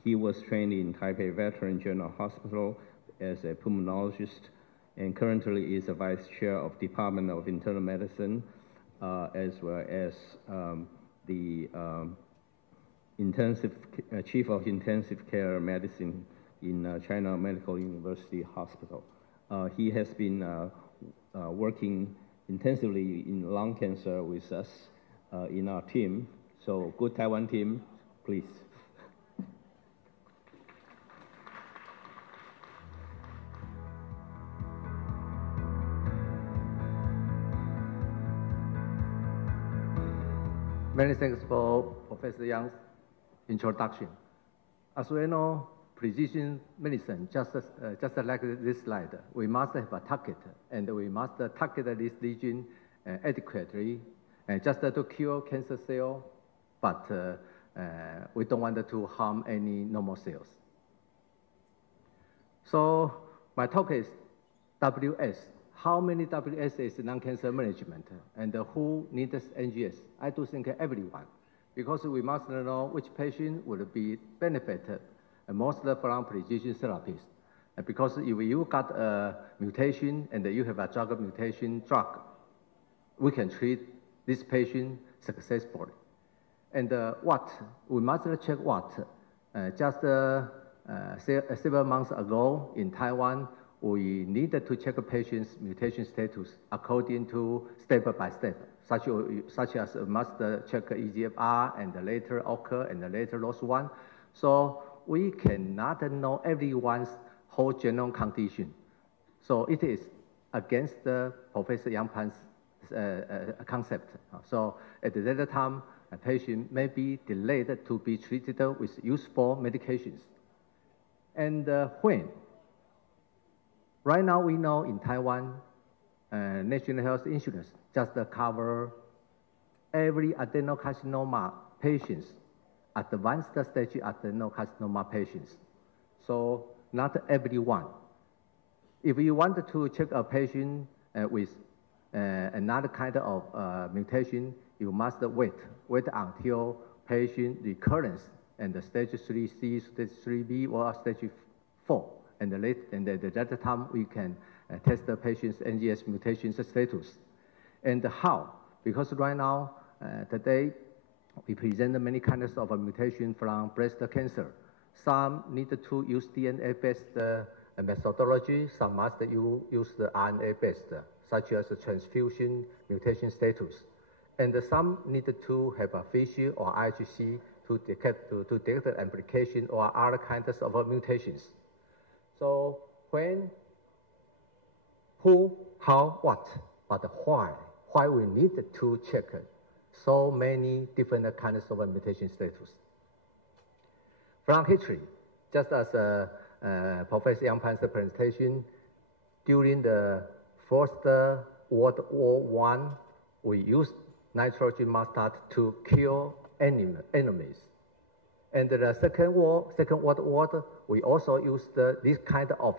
He was trained in Taipei Veteran General Hospital as a pulmonologist, and currently is a vice chair of Department of Internal Medicine, as well as the chief of intensive care medicine in China Medical University Hospital. He has been working intensively in lung cancer with us in our team. So, good Taiwan team, please. Many thanks for Professor Yang's introduction. As we know, precision medicine, just like this slide, we must have a target, and we must target this region adequately, just to cure cancer cell, but we don't want to harm any normal cells. So my talk is WS. How many WS is lung-cancer management, and who needs NGS? I do think everyone, because we must know which patient will be benefited mostly from precision therapies. Because if you got a mutation and you have a drug mutation drug, we can treat this patient successfully. And what? We must check what? Just several months ago in Taiwan, we needed to check a patient's mutation status according to step by step, such as must check EGFR and later OCA and later ROS1. So we cannot know everyone's whole genome condition. So it is against Professor Yang Pan's concept. So at that time, a patient may be delayed to be treated with useful medications. And when? Right now, we know in Taiwan, National Health Insurance just cover every adenocarcinoma patients, advanced stage adenocarcinoma patients. So not everyone. If you want to check a patient with another kind of mutation, you must wait until patient recurrence and the stage 3C, stage 3B, or stage 4. And at that time, we can test the patient's NGS mutation status. And how? Because right now, today, we present many kinds of mutation from breast cancer. Some need to use DNA-based methodology. Some must use the RNA-based, such as transfusion mutation status. And some need to have a FISH or IHC to detect the amplification or other kinds of mutations. So when, who, how, what, but why? Why we need to check so many different kinds of mutation status? From history, just as Professor Yang Pan's presentation, during the First World War I, we used nitrogen mustard to kill enemies. And the Second World War, we also used this kind of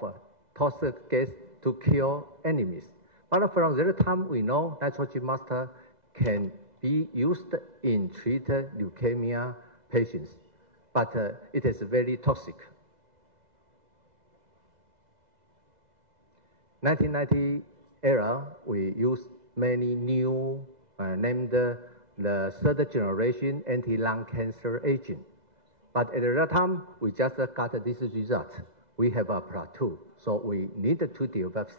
toxic gas to kill enemies. But from that time, we know nitrogen mustard can be used in treating leukemia patients, but it is very toxic. 1990 era, we used many new, named the third generation anti-lung cancer agent. But at that time, we just got this result. We have a plateau, so we need to develop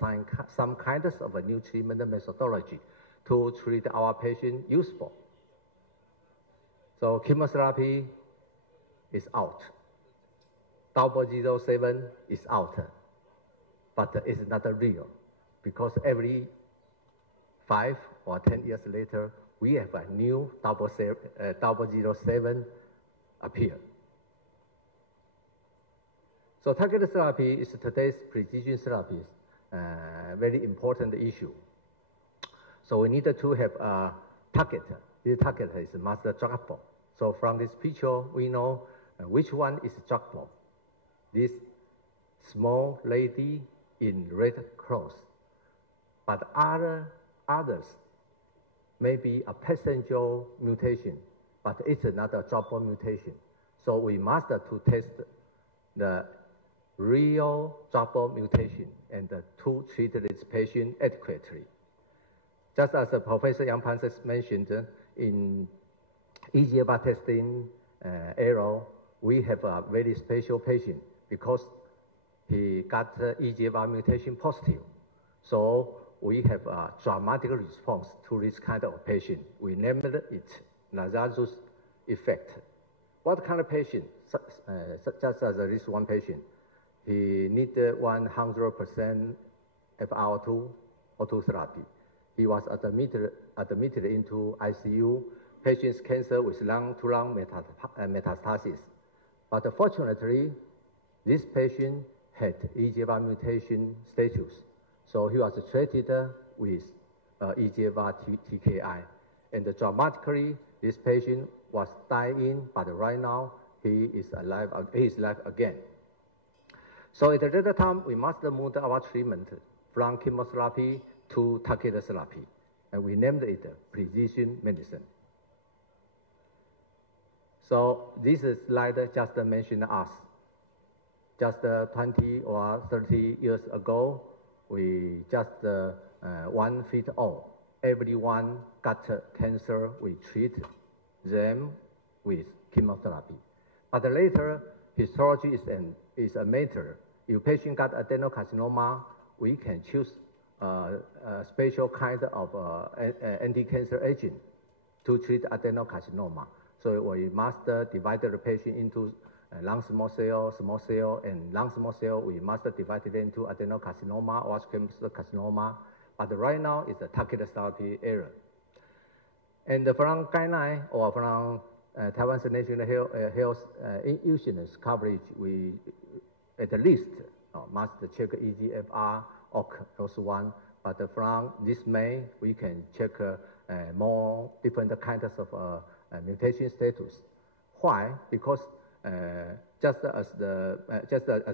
some kinds of a new treatment methodology to treat our patient useful. So chemotherapy is out. 007 is out, but it's not real, because every 5 or 10 years later, we have a new 007 appear. So targeted therapy is today's precision therapies. very important issue. So we needed to have a target. This target is master druggable. So from this picture, we know which one is druggable. This small lady in red clothes. But others may be a passenger mutation, but it's another druggable mutation. So we must to test the real druggable mutation and to treat this patient adequately. Just as Professor Yang Pan mentioned, in EGFR testing error, we have a very special patient because he got EGFR mutation positive. So we have a dramatic response to this kind of patient. We named it Lazarus effect. What kind of patient? Just as this one patient, he needed 100% FR2 O2 therapy. He was admitted into ICU. Patient's cancer with lung-to-lung metastasis. But fortunately, this patient had EGFR mutation status. So he was treated with EGFR TKI. And dramatically, this patient was dying, but right now he is alive again. So at that time, we must move our treatment from chemotherapy to targeted therapy. And we named it precision medicine. So this slide just mentioned us. Just 20 or 30 years ago, we just 1 fit all. Everyone got cancer, we treat them with chemotherapy. But later, histology is a matter. If patient got adenocarcinoma, we can choose a special kind of anti-cancer agent to treat adenocarcinoma. So we must divide the patient into lung small cell, and lung small cell, we must divide it into adenocarcinoma or squamous carcinoma. But right now, it's a targeted therapy era. And from guideline or from Taiwan's national health insurance coverage, we at least must check EGFR or OS1. But from this May, we can check more different kinds of mutation status. Why? Because just as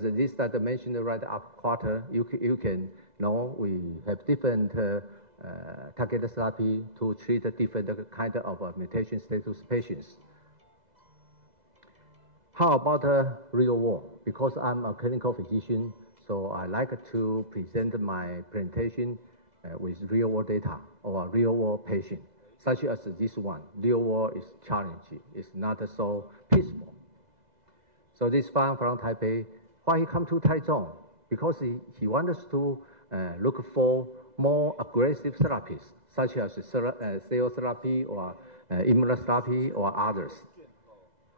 this study mentioned right up quarter, you can know we have different targeted therapy to treat different kind of mutation status patients. How about real world? Because I'm a clinical physician, so I like to present my presentation with real world data or real world patient, such as this one. Real world is challenging. It's not so peaceful. So this fan from Taipei, why he come to Taichung? Because he wants to look for more aggressive therapies, such as cell therapy or immunotherapy or others.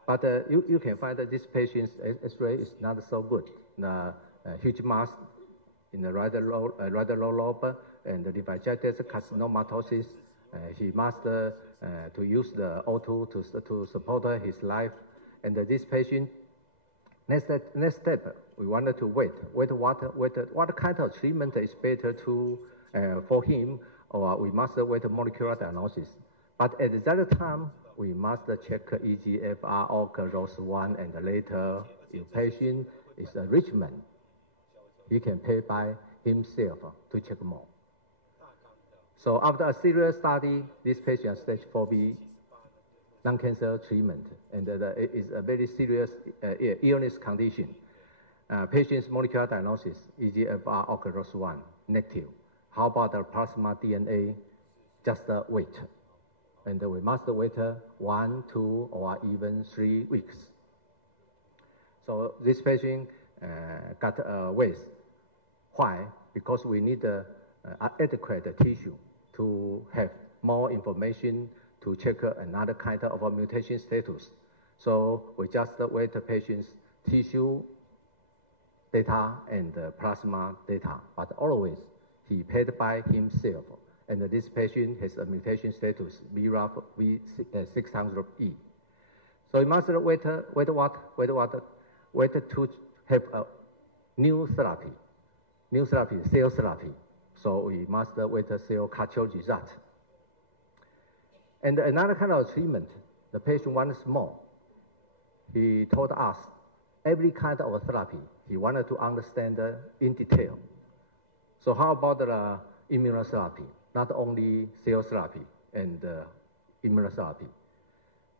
But you can find that this patient's X-ray is not so good. The huge mass in the right low lobe and the levagetes carcinomatosis. He must to use the O2 to support his life. And this patient, next step, we wanted to wait what kind of treatment is better to for him, or we must wait molecular diagnosis. But at that time, we must check EGFR or ROS1, and later, if patient is a rich man, he can pay by himself to check more. So after a serious study, this patient stage 4B lung cancer treatment, and it is a very serious illness condition. Patient's molecular diagnosis, EGFR or ROS1, negative. How about the plasma DNA? Just wait. And we must wait 1, 2, or even 3 weeks. So this patient got a waste. Why? Because we need adequate tissue to have more information to check another kind of a mutation status. So we just wait the patient's tissue data and plasma data, but always he paid by himself. And this patient has a mutation status, BRAF V600E. So you must wait to have a new therapy. new therapy, cell therapy. So we must wait a cell culture result. And another kind of treatment, the patient wants more. He told us every kind of therapy he wanted to understand in detail. So how about the immunotherapy? Not only cell therapy and immunotherapy.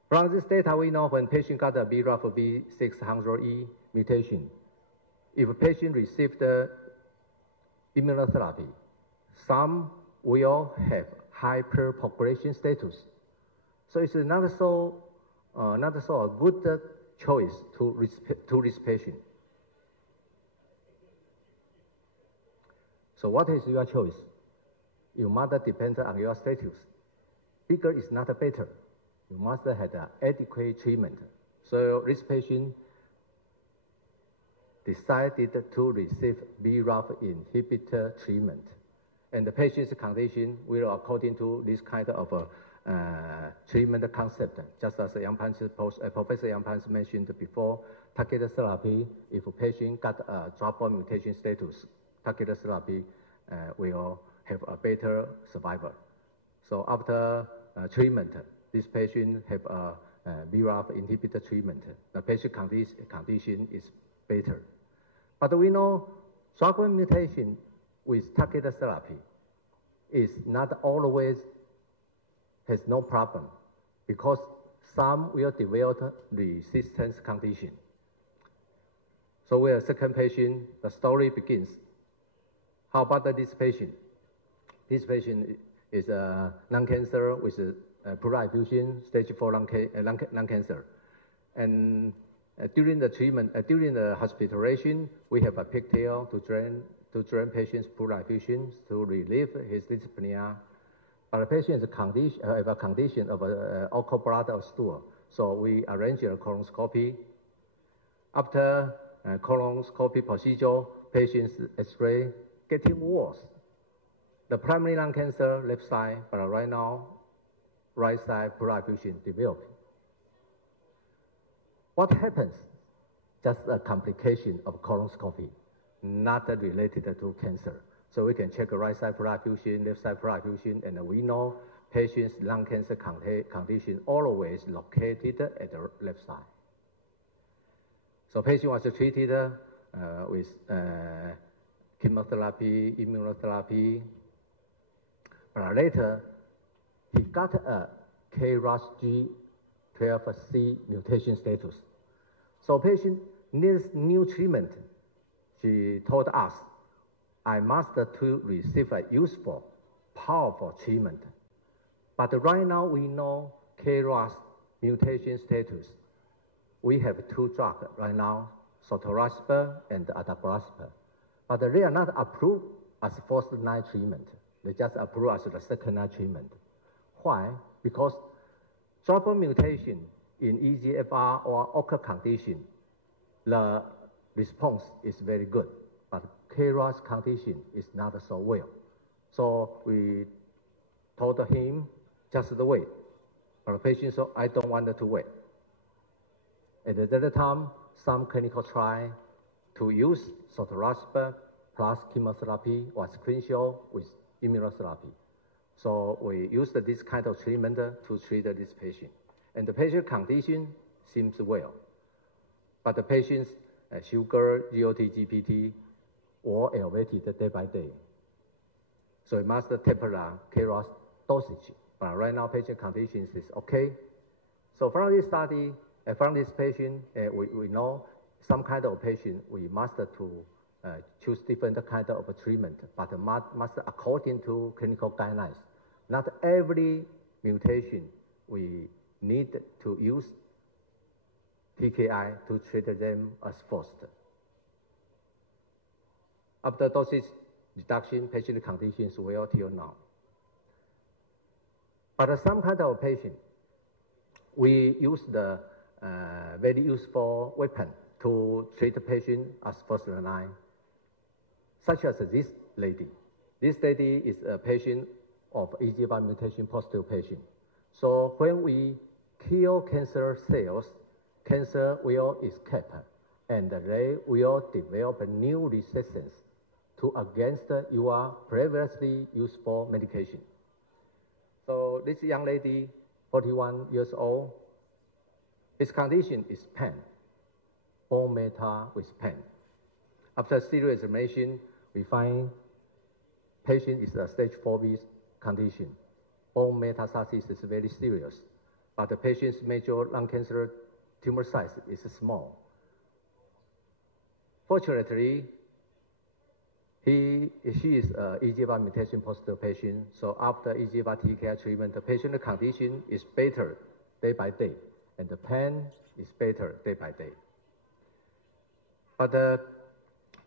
From this data, we know when patient got a BRAF V600E mutation, if a patient received immunotherapy, some will have hyperpopulation status. So it's not so a good choice to this patient. So what is your choice? You must depend on your status. Bigger is not better. You must have adequate treatment. So this patient decided to receive BRAF inhibitor treatment. And the patient's condition will according to this kind of treatment concept. Just as Professor Yang Pan mentioned before, targeted therapy, if a patient got a drop-on mutation status, targeted therapy will have a better survival. So after treatment, this patient have a BRAF inhibitor treatment. The patient condition is better. But we know drop-on mutation with targeted therapy is not always has no problem because some will develop resistance condition. So with a second patient, the story begins. How about this patient? This patient is a lung cancer with pleural effusion, stage 4 lung cancer. And during the treatment, during the hospitalization, we have a pigtail to drain patient's pleural effusion to relieve his dyspnea. But the patient have a condition of alcohol blood or stool. So we arrange a colonoscopy. After colonoscopy procedure, patient's X-ray getting worse. The primary lung cancer left side, but right now, right side pleural effusion developing. What happens? Just a complication of colonoscopy, not related to cancer. So we can check right side pleural effusion, left side pleural effusion, and we know patient's lung cancer condition always located at the left side. So patient was treated with chemotherapy, immunotherapy, but later he got a KRAS G12C mutation status. So patient needs new treatment. She told us, I must to receive a useful, powerful treatment. But right now we know KRAS mutation status. We have two drugs right now, sotorasib and adagrasib. But they are not approved as first-line treatment. They just approved as the second-line treatment. Why? Because drop-on mutation in EGFR or OCA condition, the response is very good, but KRAS condition is not so well. So we told him, just wait. But the patient said, I don't want to wait. At that time, some clinical trial to use sotorasib plus chemotherapy was sequential with immunotherapy. So we used this kind of treatment to treat this patient. And the patient condition seems well. But the patient's sugar, GOT, GPT were elevated day by day. So we must taper the KRAS dosage. But right now, patient condition is okay. So from this study, from this patient, we know some kind of patient, we must to choose different kind of treatment, but must according to clinical guidelines. Not every mutation we need to use TKI to treat them as first. After dosage reduction, patient condition is well till now. But some kind of patient, we use the very useful weapon to treat the patient as first line, such as this lady. This lady is a patient of EGFR mutation positive patient. So when we kill cancer cells, cancer will escape and they will develop new resistance to to against your previously used for medication. So this young lady, 41 years old, his condition is pain, bone matter with pain. After serious examination, we find patient is a stage 4B condition. Bone metastasis is very serious, but the patient's major lung cancer tumor size is small. Fortunately, she is an EGFR mutation positive patient, so after EGFR TKI treatment, the patient condition is better day by day, and the pain is better day by day. But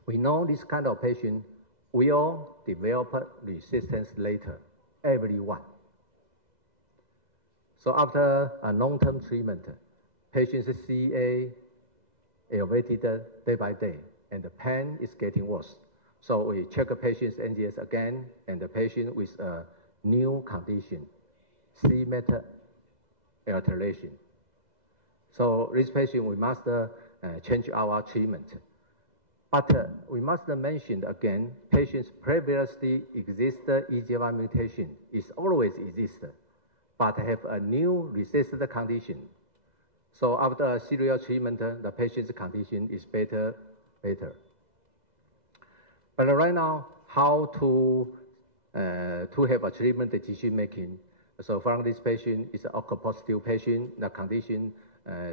we know this kind of patient will develop resistance later, everyone. So after a long-term treatment, patient's CA elevated day by day, and the pain is getting worse. So we check the patient's NGS again, and the patient with a new condition, C-MET alteration. So this patient, we must change our treatment. But we must mention again, patients previously existed EGFR mutation is always existed, but have a new resistant condition. So after a serial treatment, the patient's condition is better. But right now, how to have a treatment decision making? So from this patient is an ALK positive patient. The condition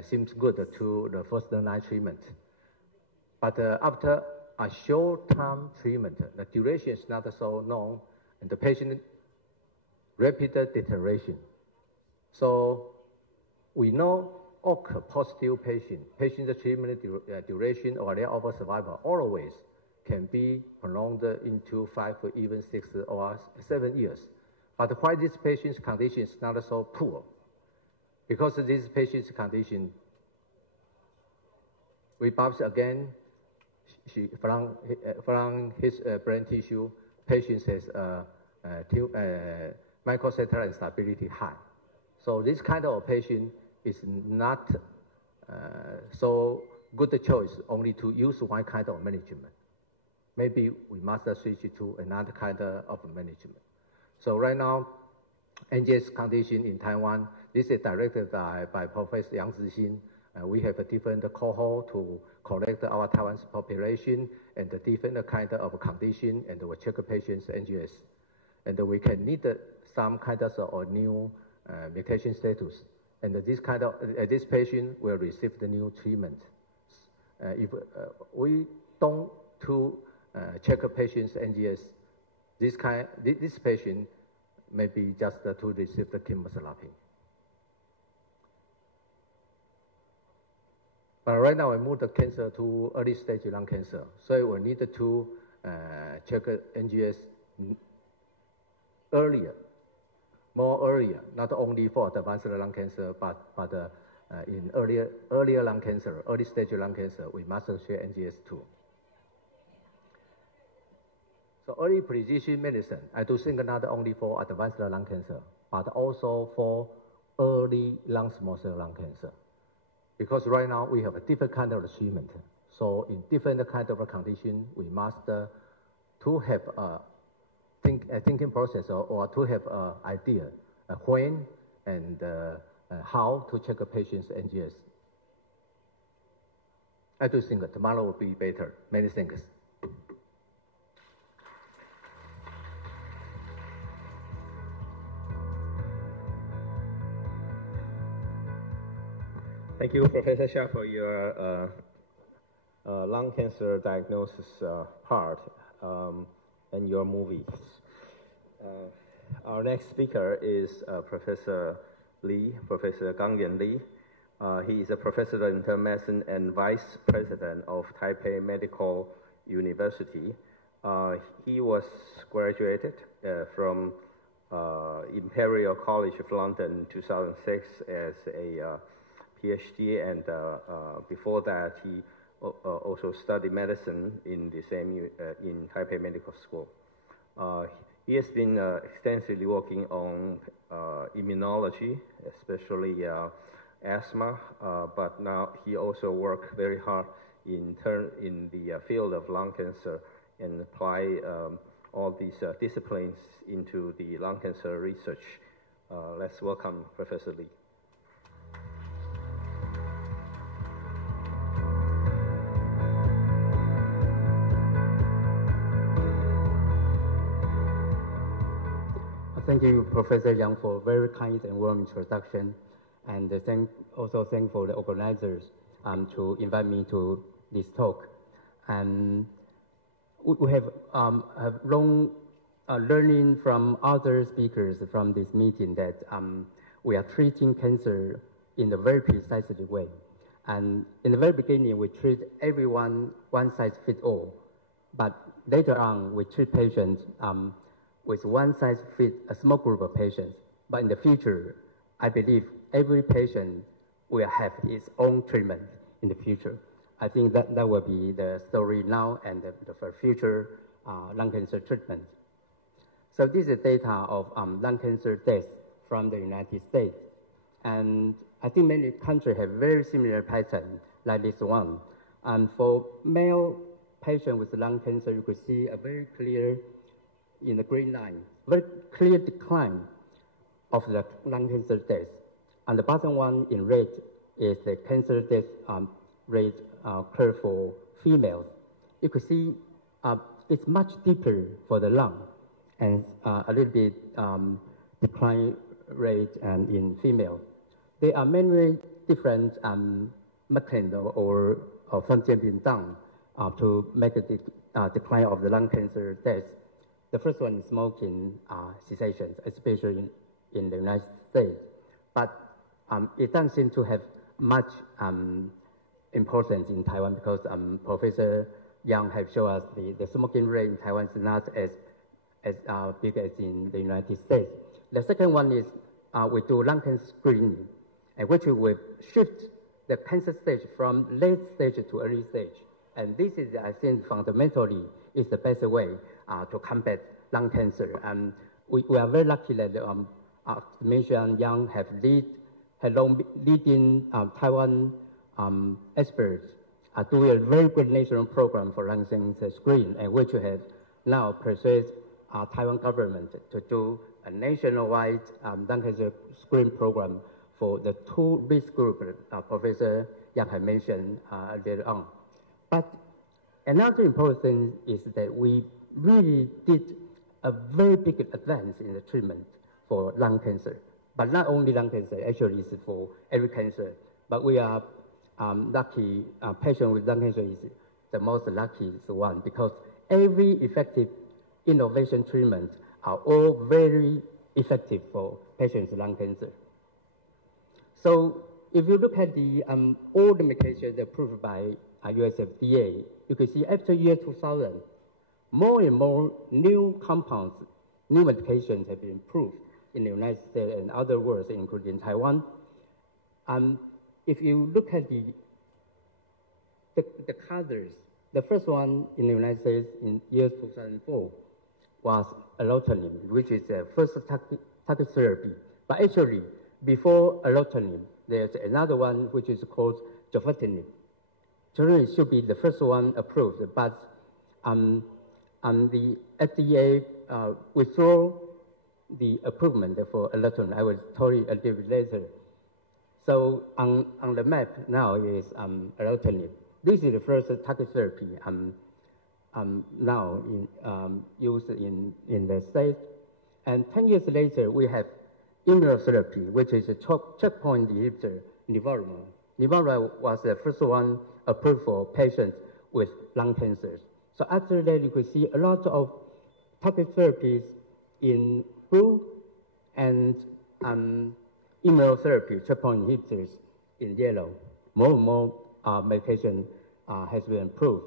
seems good to the first line treatment. But after a short-term treatment, the duration is not so long, and the patient rapid deterioration. So we know ALK positive patient's treatment duration or their overall survival always can be prolonged into 5, even 6 or 7 years. But why this patient's condition is not so poor? Because this patient's condition, we publish again, from his brain tissue, patient has microsatellite instability high. So this kind of patient is not so good a choice only to use one kind of management. Maybe we must switch to another kind of management. So right now, NGS condition in Taiwan, this is directed by Professor Yang Zixin. We have a different cohort to collect our Taiwan's population and the different kind of condition, and we check patient's NGS. And we can need some kind of new mutation status. And this patient will receive the new treatment. If we don't check a patient's NGS, this patient may be just to receive the chemotherapy. But right now, we moved the cancer to early stage lung cancer. So we need to check NGS more earlier, not only for advanced lung cancer, but in earlier lung cancer, early stage lung cancer, we must share NGS too. So early precision medicine, I do think not only for advanced lung cancer, but also for early small cell lung cancer. Because right now we have a different kind of treatment. So in different kind of condition, we must to have a thinking process or to have an idea when and how to check a patient's NGS. I do think tomorrow will be better. Many thanks. Thank you, Professor Xia, for your lung cancer diagnosis part and your movies. Our next speaker is Professor Li, Professor Gangyan Li. He is a professor of internal medicine and vice president of Taipei Medical University. He was graduated from Imperial College of London in 2006 as a PhD, and before that he also studied medicine in the same in Taipei Medical School. He has been extensively working on immunology, especially asthma, but now he also worked very hard in the field of lung cancer and apply all these disciplines into the lung cancer research. Let's welcome Professor Lee. Thank you, Professor Yang, for a very kind and warm introduction. And also thank for the organizers to invite me to this talk. And we have long learning from other speakers from this meeting that we are treating cancer in a very precise way. And in the very beginning, we treat everyone one size fits all. But later on, we treat patients with one size fits a small group of patients. But in the future, I believe every patient will have its own treatment in the future. I think that will be the story now and for future lung cancer treatment. So this is data of lung cancer deaths from the United States. And I think many countries have very similar pattern like this one. And for male patients with lung cancer, you could see a very clear, in the green line, very clear decline of the lung cancer deaths. And the bottom one in red is the cancer death rate curve for females. You could see it's much deeper for the lung and a little bit decline rate in females. There are many different mechanisms or function being done to make a decline of the lung cancer deaths. The first one is smoking cessation, especially in the United States. But it doesn't seem to have much importance in Taiwan because Professor Yang has shown us the smoking rate in Taiwan is not as big as in the United States. The second one is we do lung cancer screening, which will shift the cancer stage from late stage to early stage. And this is, I think, fundamentally is the best way to combat lung cancer. And we are very lucky that Mention Yang have long leading Taiwan experts doing a very good national program for lung cancer screening, and which have now persuaded Taiwan government to do a nationwide lung cancer screening program for the two risk groups Professor Yang had mentioned earlier on. But another important thing is that we really did a very big advance in the treatment for lung cancer. But not only lung cancer, actually it's for every cancer. But we are lucky, patient with lung cancer is the most lucky one because every effective innovation treatment are all very effective for patients with lung cancer. So if you look at the all the medications approved by US FDA, you can see after year 2000, more and more new compounds, new medications have been approved in the United States and other worlds, including Taiwan. If you look at the colors, the first one in the United States in year 2004 was erlotinib, which is the first target therapy. But actually, before erlotinib, there's another one which is called gefitinib. It should be the first one approved, but the FDA withdrew the approval for erlotinib. I will tell you a little bit later. So on the map now is erlotinib. This is the first target therapy now used in the States. And 10 years later, we have immunotherapy, which is a checkpoint inhibitor, nivolumab. Nivolumab was the first one approved for patients with lung cancers. So after that, you could see a lot of target therapies in blue and immunotherapy, checkpoint inhibitors in yellow. More and more medication has been approved.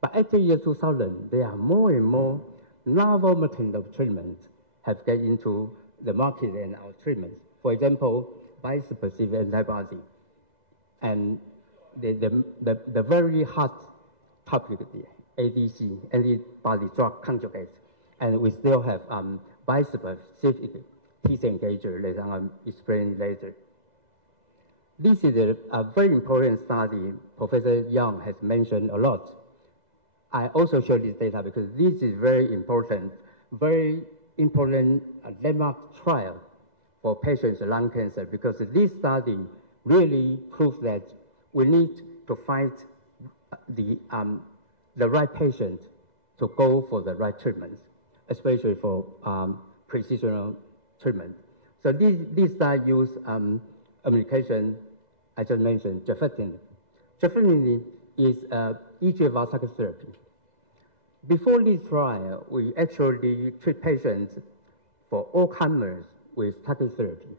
But after year 2000, there are more and more novel methods of treatment have get into the market and our treatments. For example, bispecific antibody. And the very hot topic, the ADC, antibody drug conjugate. And we still have bispecific T-cell engager that I'll explain later. This is a very important study Professor Yang has mentioned a lot. I also show this data because this is very important landmark trial for patients with lung cancer, because this study really proves that we need to find the right patient to go for the right treatment, especially for precision treatment. So this study used a medication I just mentioned, gefapixant. Gefapixant is EGFR targeted therapy. Before this trial, we actually treat patients for all comers with targeted therapy,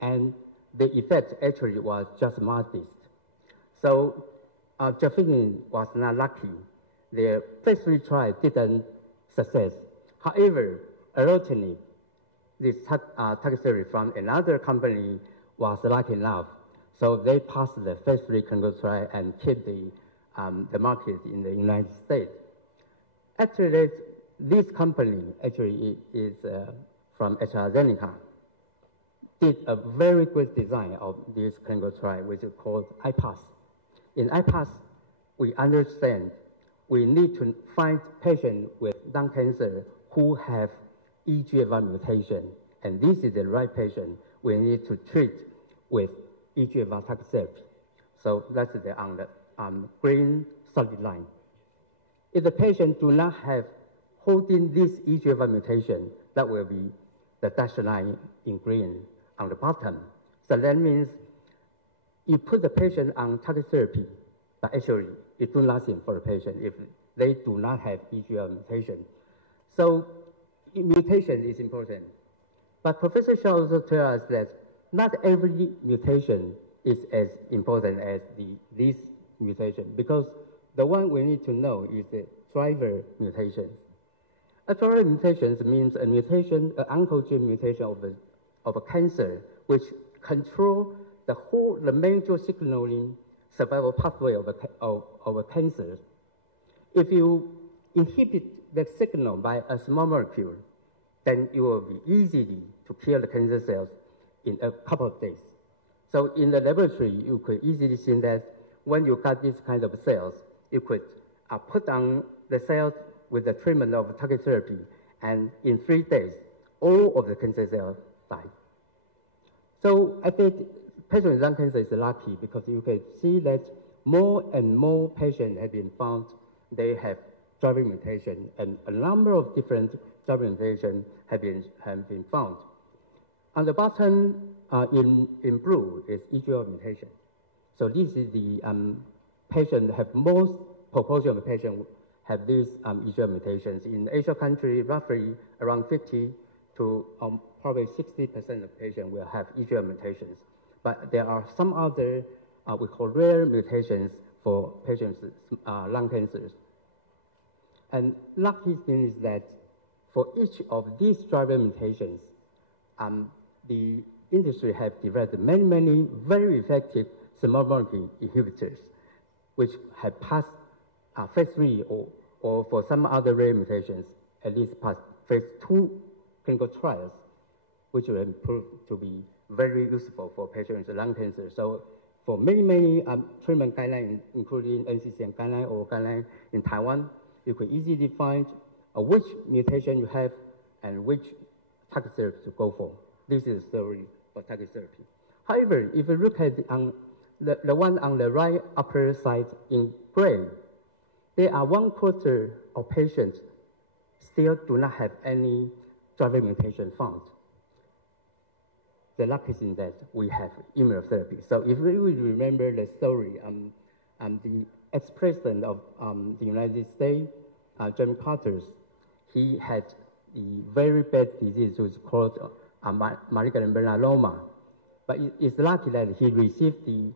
and the effect actually was just modest. So gefapixant was not lucky. The phase 3 trial didn't success. However, erlotinib, this targeted therapy from another company, was lucky enough. So they passed the phase 3 clinical trial and kept the market in the United States. After that, this company actually is from AstraZeneca, did a very good design of this clinical trial, which is called IPASS. In IPASS, we understand we need to find patients with lung cancer who have EGFR mutation, and this is the right patient we need to treat with EGFR targeted therapy. So that's on the green solid line. If the patient do not have holding this EGFR mutation, that will be the dashed line in green on the bottom. So that means you put the patient on targeted therapy, but actually it do nothing for the patient if they do not have EGFR mutation. So mutation is important. But Professor Shaw also tells us that not every mutation is as important as this mutation, because the one we need to know is the driver mutations. A driver mutation means a mutation, an oncogene mutation of a cancer, which control the major signaling survival pathway of a cancer. If you inhibit the signal by a small molecule, then it will be easy to kill the cancer cells in a couple of days. So in the laboratory, you could easily see that when you got this kind of cells, you could put on the cells with the treatment of targeted therapy, and in 3 days, all of the cancer cells die. So I think patients with lung cancer is lucky because you can see that more and more patients have been found they have driver mutation, and a number of different driver mutations have been found. On the bottom in blue is EGFR mutation. So this is the patient have most proportion of the patient have these EGFR mutations. In Asian countries, roughly around 50 to probably 60% of patients will have EGFR mutations. But there are some other we call rare mutations for patients with lung cancers. And lucky thing is that for each of these driver mutations, the industry have developed many very effective small molecule inhibitors, which have passed phase 3 or for some other rare mutations, at least passed phase 2 clinical trials, which will prove to be very useful for patients with lung cancer. So for many treatment guidelines, including NCCN guideline or guideline in Taiwan, you could easily find which mutation you have and which target therapy to go for. This is the story for target therapy. However, if you look at the one on the right upper side in gray, there are 1/4 of patients still do not have any driver mutation found. The lucky thing that we have immunotherapy. So if we remember the story, the ex-president of the United States, Jimmy Carter, he had the very bad disease which is called malignant melanoma. But it's lucky that he received the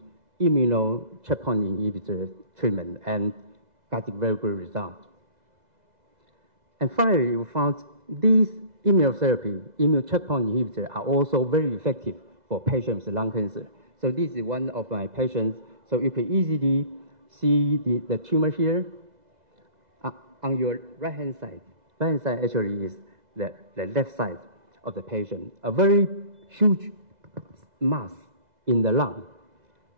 checkpoint inhibitor treatment and got a very good result. And finally, we found these immunotherapy, checkpoint inhibitors are also very effective for patients with lung cancer. So this is one of my patients. So you can easily see the tumor here. On your right-hand side. Right-hand side actually is the left side of the patient. A very huge mass in the lung.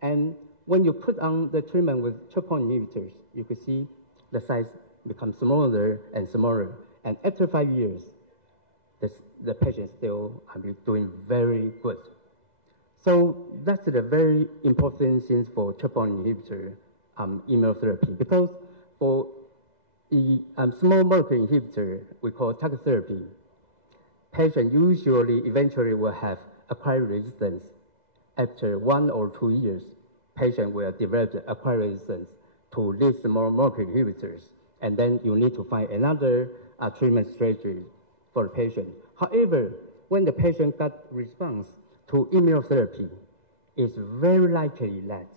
And when you put on the treatment with checkpoint inhibitors, you can see the size become smaller and smaller. And after 5 years, the patient still doing very good. So that's the very important thing for checkpoint inhibitor immunotherapy, because for the small molecule inhibitor we call target therapy, patient usually eventually will have acquired resistance. After 1 or 2 years, patient will develop acquired resistance to these small molecule inhibitors, and then you need to find another treatment strategy for the patient. However, when the patient got response to immunotherapy, it's very likely that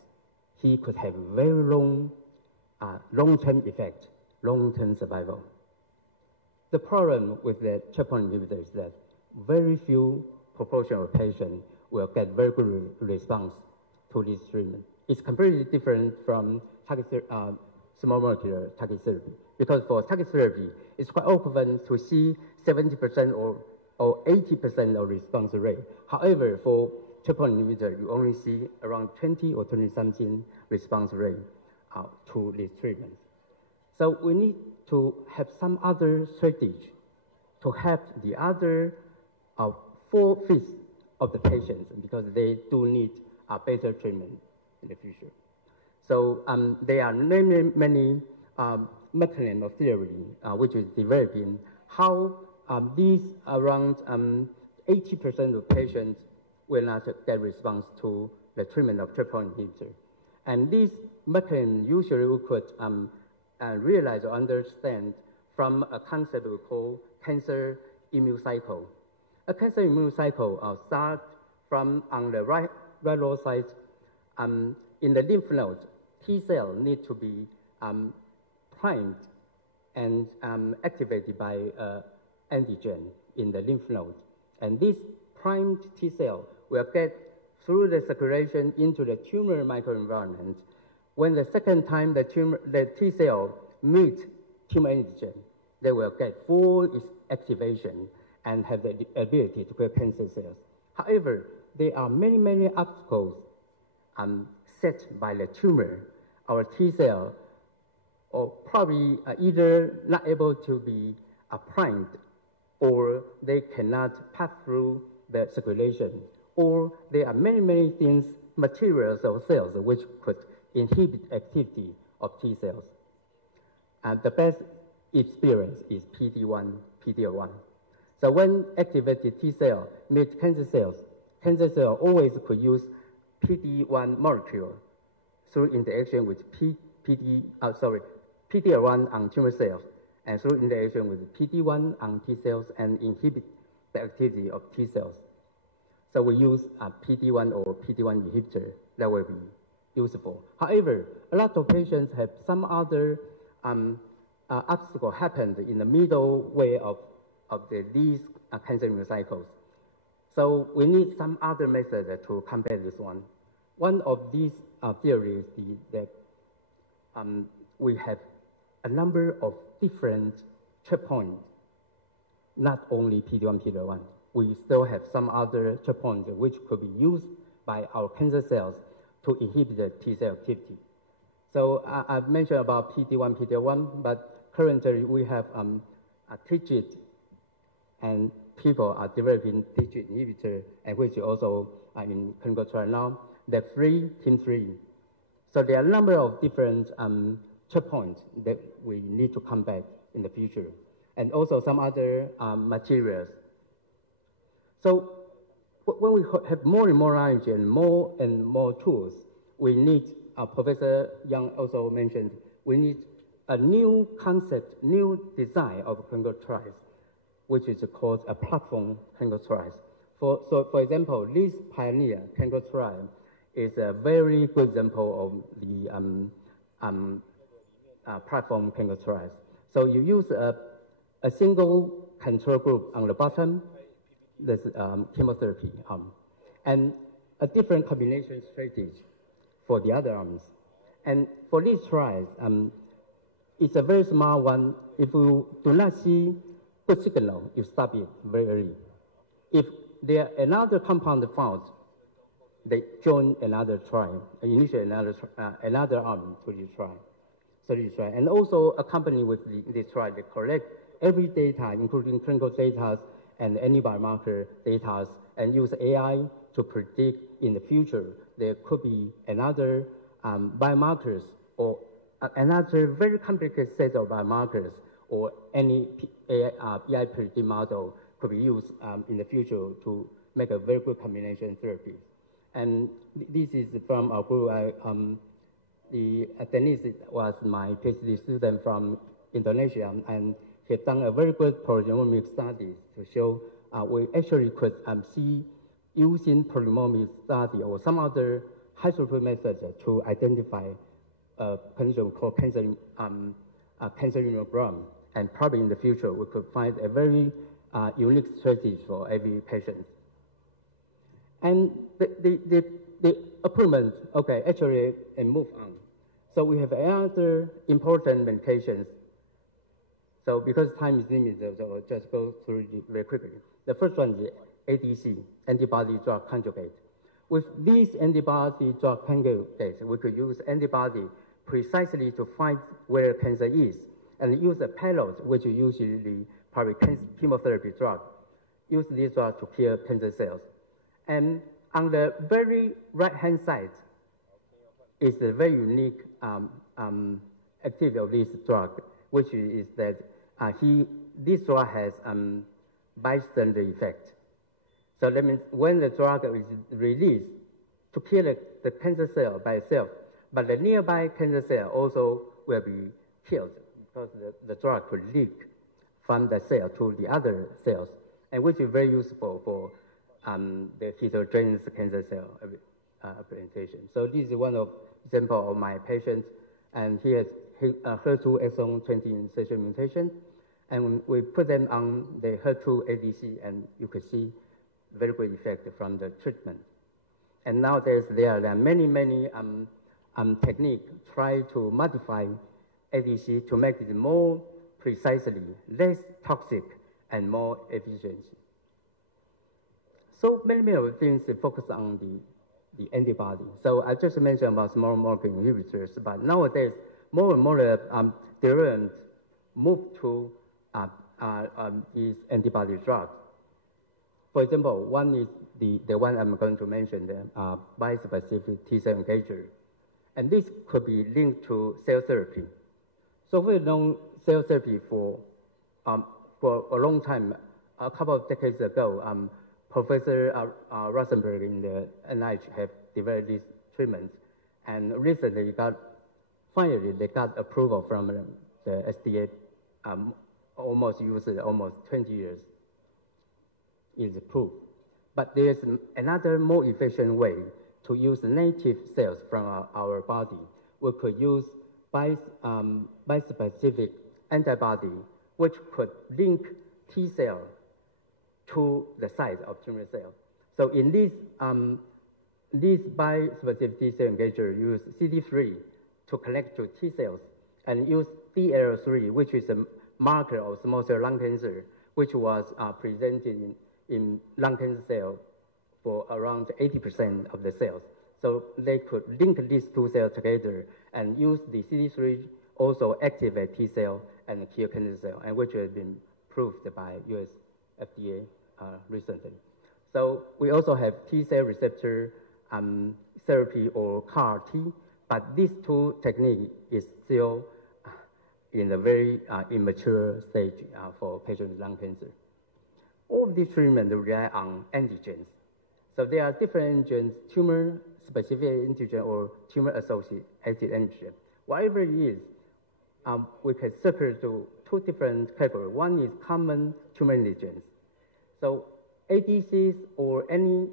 he could have very long-term effect, long-term survival. The problem with the checkpoint inhibitor is that very few proportion of patients will get very good response to this treatment. It's completely different from small molecular target therapy, because for target therapy, it's quite often to see 70% or 80% of response rate. However, for checkpoint inhibitor, you only see around 20 or 20-something response rate to this treatment. So we need to have some other strategy to help the other 4/5 of the patients, because they do need a better treatment in the future. So there are many mechanisms of theory which is developing how these around 80% of patients will not get response to the treatment of checkpoint inhibitor. And this mechanism usually we could realize or understand from a concept we call cancer immune cycle. A cancer immune cycle starts from on the right lower side. In the lymph node, T cell need to be primed and activated by antigen in the lymph node. And this primed T cell will get through the circulation into the tumor microenvironment. When the second time the T cell meet tumor antigen, they will get full activation and have the ability to kill cancer cells. However, there are many obstacles set by the tumor. Our T cell or probably either not able to be primed, or they cannot pass through the circulation, or there are many things, materials or cells which could inhibit activity of T cells. And the best experience is PD-1, PD-L1. So when activated T cell meet cancer cells always could use PD-1 molecule through interaction with PD-L1 on tumor cells, and through interaction with PD-1 on T cells and inhibit the activity of T cells. So we use a PD-1 or PD-1 inhibitor that will be useful. However, a lot of patients have some other obstacle happened in the middle way of these cancer immune cycles. So we need some other method to combat this one. One of these theories is that we have a number of different checkpoints, not only PD-1, PD-L1. We still have some other checkpoints which could be used by our cancer cells to inhibit the T cell activity. So I've mentioned about PD-1, PD-L1, but currently we have TIGIT, and people are developing TIGIT inhibitor, and which also are in clinical trial now. The Team 3. So there are a number of different checkpoints that we need to combat in the future, and also some other materials. So when we have more and more knowledge and more tools, we need, Professor Yang also mentioned, we need a new concept, new design of clinical trials, which is called a platform clinical trials. So for example, this Pioneer clinical trial is a very good example of the platform clinical trials. So you use a single control group on the bottom, there's chemotherapy, and a different combination strategy for the other arms. And for these trials, it's a very small one. If you do not see good signal, you stop it very early. If there another compound found, they join another trial, initiate another arm to the trial. So this is right. And also accompanied with this right, they collect every data, including clinical data and any biomarker data, and use AI to predict in the future there could be another biomarkers or another very complicated set of biomarkers or any AI predictive model could be used in the future to make a very good combination therapy. And this is from our group. Dennis was my PhD student from Indonesia, and he had done a very good proteomic studies to show we actually could see using proteomic study or some other high throughput methods to identify a condition called cancer immunogram. And probably in the future, we could find a very unique strategy for every patient. And the appointment, okay, actually, and move on. So we have other important medications. So because time is limited, so I'll just go through it very quickly. The first one is ADC, antibody drug conjugate. With these antibody drug conjugates, we could use antibody precisely to find where cancer is, and use a payload, which is usually probably chemotherapy drug. Use this drug to kill cancer cells. And on the very right-hand side is the very unique activity of this drug, which is that this drug has bystander effect. So that means when the drug is released to kill the cancer cell by itself, but the nearby cancer cell also will be killed because the drug could leak from the cell to the other cells, and which is very useful for the heterogeneous cancer cell implementation. So this is one of example of my patient, and he has HER2 exon 20 insertion mutation, and we put them on the HER2 ADC, and you could see very good effect from the treatment. And nowadays there are many techniques try to modify ADC to make it more precisely, less toxic, and more efficient. So many of things focus on the antibody. So I just mentioned about small molecule inhibitors, but nowadays more and more derivatives move to these antibody drugs. For example, one is the one I'm going to mention, the bispecific T-cell engager. And this could be linked to cell therapy. So we've known cell therapy for a long time. A couple of decades ago, Professor Rosenberg in the NIH have developed this treatment. And recently, finally, they got approval from the FDA, almost 20 years. Is approved. But there's another more efficient way to use native cells from our body. We could use bispecific antibody, which could link T cell to the site of tumor cell. So in this bispecific T cell engager use CD3 to connect to T cells, and use DL3, which is a marker of small cell lung cancer, which was presented in lung cancer cell for around 80% of the cells. So they could link these two cells together and use the CD3 also activate T cell and kill cancer cell, and which has been proved by US FDA recently. So we also have T cell receptor therapy or CAR T, but these two techniques is still in a very immature stage for patients with lung cancer. All of these treatments rely on antigens. So there are different antigens, tumor-specific antigen or tumor-associated antigen. Whatever it is, we can separate to two different categories. One is common tumor antigens. So ADCs or any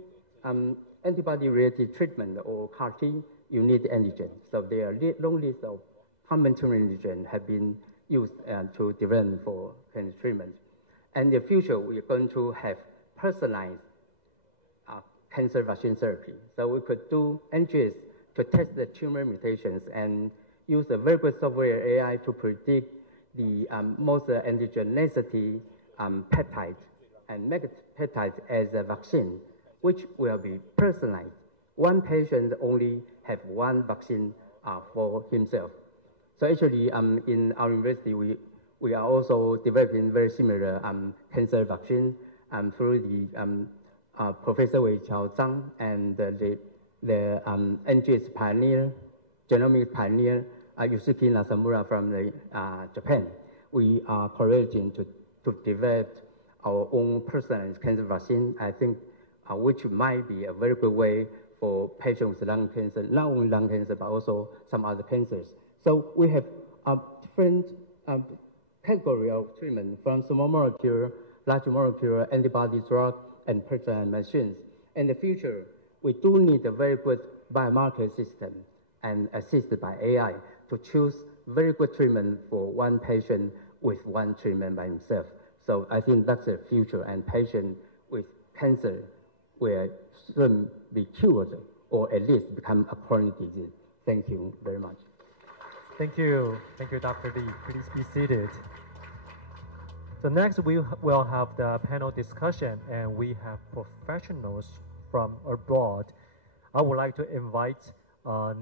antibody-related treatment or CAR T, you need antigen. So there are a long list of common tumor antigens have been used to develop for cancer treatment. And in the future, we are going to have personalized cancer vaccine therapy. So we could do NGS to test the tumor mutations and use a very good software AI to predict the most antigenicity peptide and make peptide as a vaccine, which will be personalized. One patient only have one vaccine for himself. So actually, in our university, we are also developing very similar cancer vaccine through the Professor Wei Chao Zhang and the NGS pioneer, genomic pioneer, Yusuke Nasamura from Japan. We are collaborating to develop our own personalized cancer vaccine, I think, which might be a very good way for patients with lung cancer, not only lung cancer, but also some other cancers. So we have a different category of treatment from small molecule, large molecule, antibody drug, and personalized medicines. In the future, we do need a very good biomarker system and assisted by AI to choose very good treatment for one patient with one treatment by himself. So I think that's the future, and patients with cancer will soon be cured or at least become a chronic disease. Thank you very much. Thank you. Thank you, Dr. Lee. Please be seated. So next we will have the panel discussion, and we have professionals from abroad. I would like to invite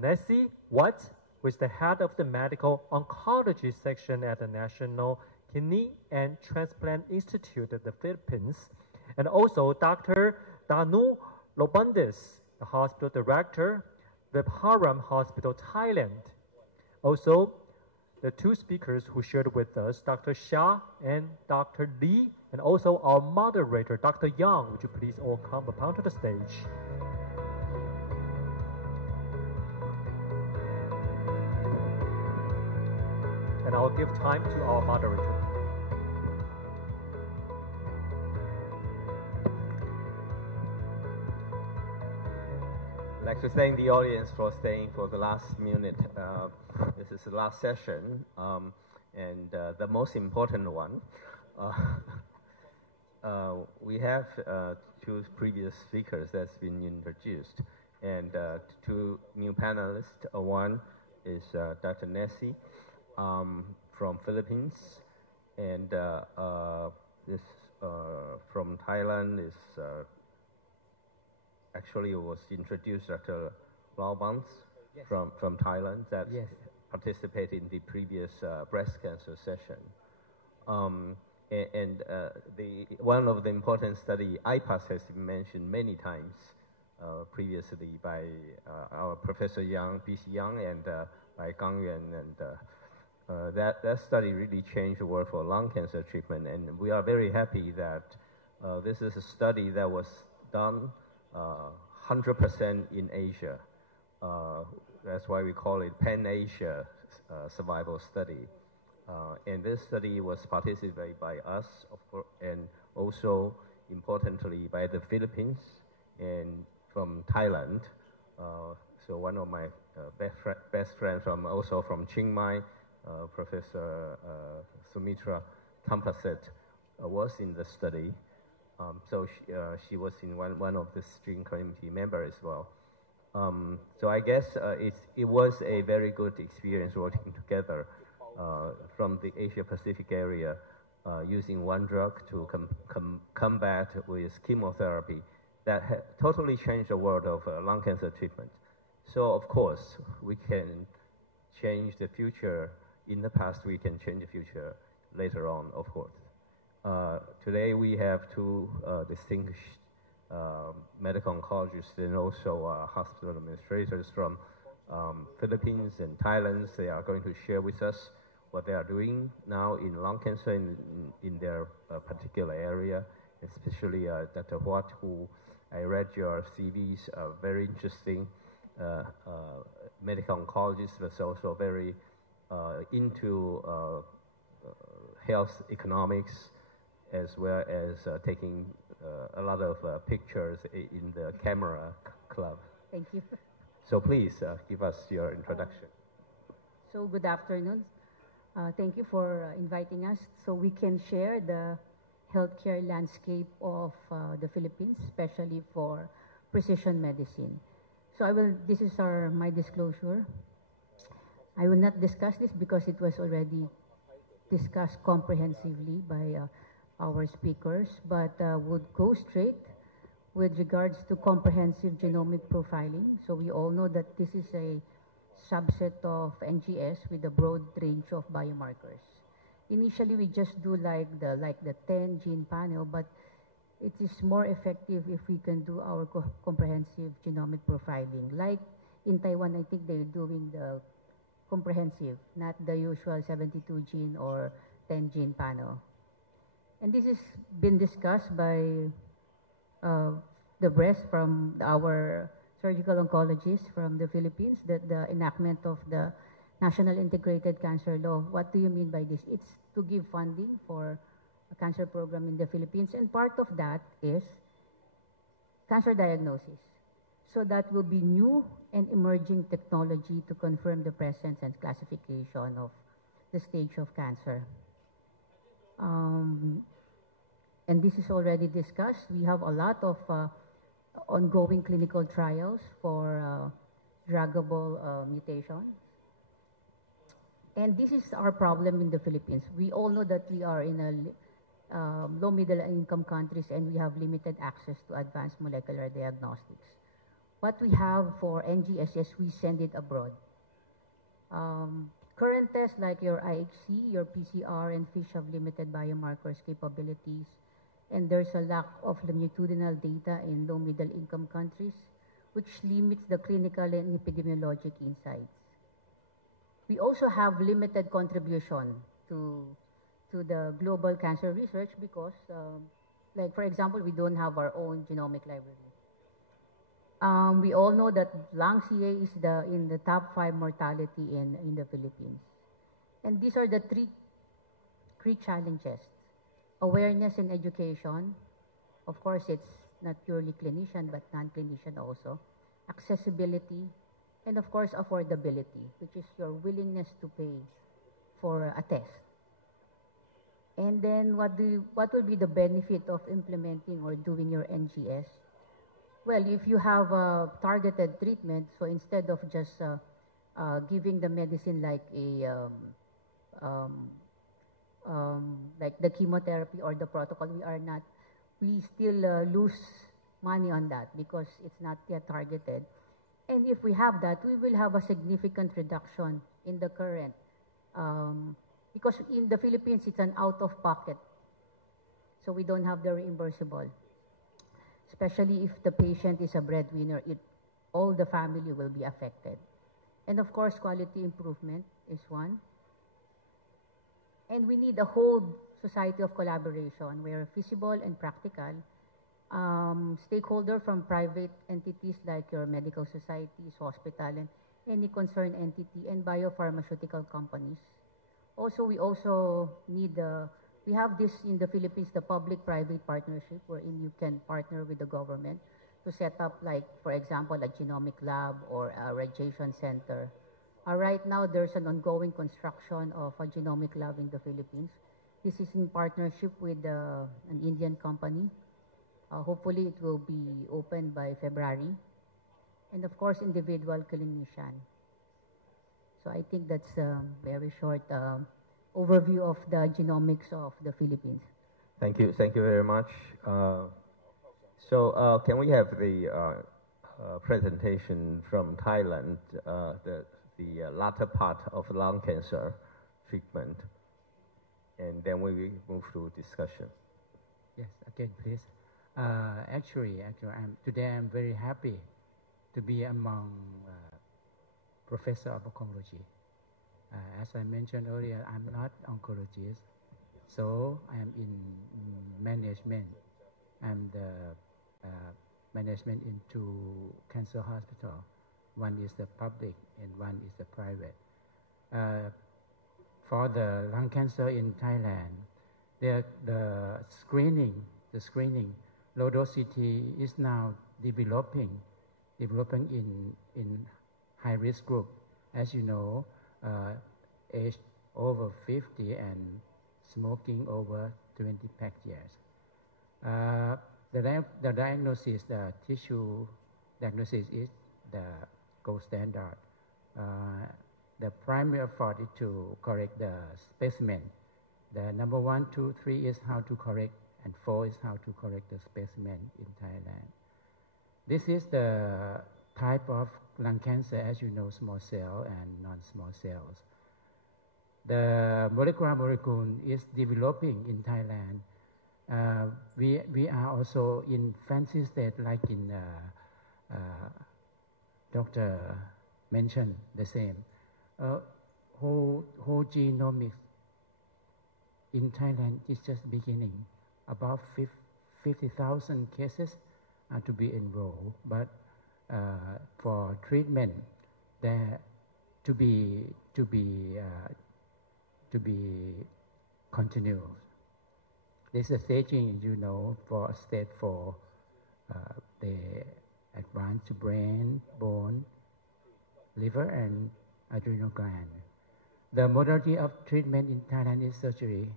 Nancy Watt, who is the head of the Medical Oncology section at the National Kidney and Transplant Institute of the Philippines, and also Dr. Danu Lobandis, the hospital director, Vibharam Hospital, Thailand. Also, the two speakers who shared with us, Dr. Xia and Dr. Lee, and also our moderator, Dr. Yang. Would you please all come up onto the stage? And I'll give time to our moderator. I'd like to thank the audience for staying for the last minute. This is the last session, and the most important one. We have two previous speakers that's been introduced, and two new panelists. One is Dr. Nessie from Philippines, and this from Thailand is actually was introduced Dr. Laobans from Thailand that participated in the previous breast cancer session. One of the important study, IPAS, has been mentioned many times previously by our Professor Yang, PC Yang, and by Gang Yuan, and that study really changed the world for lung cancer treatment, and we are very happy that this is a study that was done 100% in Asia. That's why we call it Pan-Asia survival study. And this study was participated by us, of course, and also importantly by the Philippines and from Thailand. So one of my best friends also from Chiang Mai, Professor Sumitra Tampaset, was in the study. So she was in one of the steering committee members as well. So I guess it was a very good experience working together from the Asia Pacific area, using one drug to combat with chemotherapy that totally changed the world of lung cancer treatment. So of course we can change the future. In the past, we can change the future later on, of course. Today we have two distinguished medical oncologists and also hospital administrators from Philippines and Thailand. They are going to share with us what they are doing now in lung cancer in their particular area, especially Dr. Huat, who I read your CVs, very interesting medical oncologist, but also very into health economics, as well as taking a lot of pictures in the camera club. Thank you. So please give us your introduction. So good afternoon. Thank you for inviting us so we can share the healthcare landscape of the Philippines, especially for precision medicine. So this is my disclosure. I will not discuss this because it was already discussed comprehensively by our speakers, but would go straight with regards to comprehensive genomic profiling. So we all know that this is a subset of NGS with a broad range of biomarkers. Initially, we just do like the 10 gene panel, but it is more effective if we can do our comprehensive genomic profiling. Like in Taiwan, I think they're doing the comprehensive, not the usual 72 gene or 10 gene panel. And this has been discussed by the breast from our surgical oncologist from the Philippines, that the enactment of the National Integrated Cancer Law. What do you mean by this? It's to give funding for a cancer program in the Philippines, and part of that is cancer diagnosis. So that will be new and emerging technology to confirm the presence and classification of the stage of cancer. And this is already discussed. We have a lot of ongoing clinical trials for druggable mutations. And this is our problem in the Philippines. We all know that we are in a low middle income countries, and we have limited access to advanced molecular diagnostics. What we have for NGS is we send it abroad. Current tests like your IHC, your PCR, and FISH have limited biomarkers capabilities, and there's a lack of longitudinal data in low middle income countries, which limits the clinical and epidemiologic insights. We also have limited contribution to the global cancer research because, like for example, we don't have our own genomic library. We all know that lung CA is in the top 5 mortality in the Philippines. And these are the three challenges. Awareness and education. Of course, it's not purely clinician, but non-clinician also. Accessibility. And of course, affordability, which is your willingness to pay for a test. And then what will be the benefit of implementing or doing your NGS? Well, if you have a targeted treatment, so instead of just giving the medicine like like the chemotherapy or the protocol, we still lose money on that because it's not yet targeted. And if we have that, we will have a significant reduction in the current, because in the Philippines, it's an out-of-pocket. So we don't have the reimbursable. Especially if the patient is a breadwinner, all the family will be affected. And of course, quality improvement is one. And we need a whole society of collaboration where feasible and practical, stakeholder from private entities like your medical societies, hospital, and any concerned entity, and biopharmaceutical companies. Also, we need we have this in the Philippines, the public-private partnership, wherein you can partner with the government to set up, like, for example, a genomic lab or a radiation center. Right now, there's an ongoing construction of a genomic lab in the Philippines. This is in partnership with an Indian company. Hopefully, it will be opened by February. And of course, individual clinician. So I think that's a very short overview of the genomics of the Philippines. Thank you very much. So can we have the presentation from Thailand, the latter part of lung cancer treatment, and then we will move to discussion. Yes, again, please. Actually, today I'm very happy to be among professor of oncology. As I mentioned earlier, I'm not oncologist, so I'm in management. I'm the management in 2 cancer hospitals. One is the public and one is the private. For the lung cancer in Thailand, the screening, low-dose CT is now developing in high-risk group. As you know, age over 50 and smoking over 20 pack years. The diagnosis, the tissue diagnosis is the gold standard. The primary effort is to correct the specimen. The number 1, 2, 3 is how to correct, and 4 is how to correct the specimen in Thailand. This is the type of lung cancer, as you know, small cell and non-small cells. The molecular molecule is developing in Thailand. We are also in fancy state, like in Dr. mentioned the same. Whole genomics in Thailand is just beginning. About 50,000 cases are to be enrolled, but for treatment, there to be continued. This is staging, you know, for stage 4, the advanced brain, bone, liver, and adrenal gland. The modality of treatment in Thailand is surgery,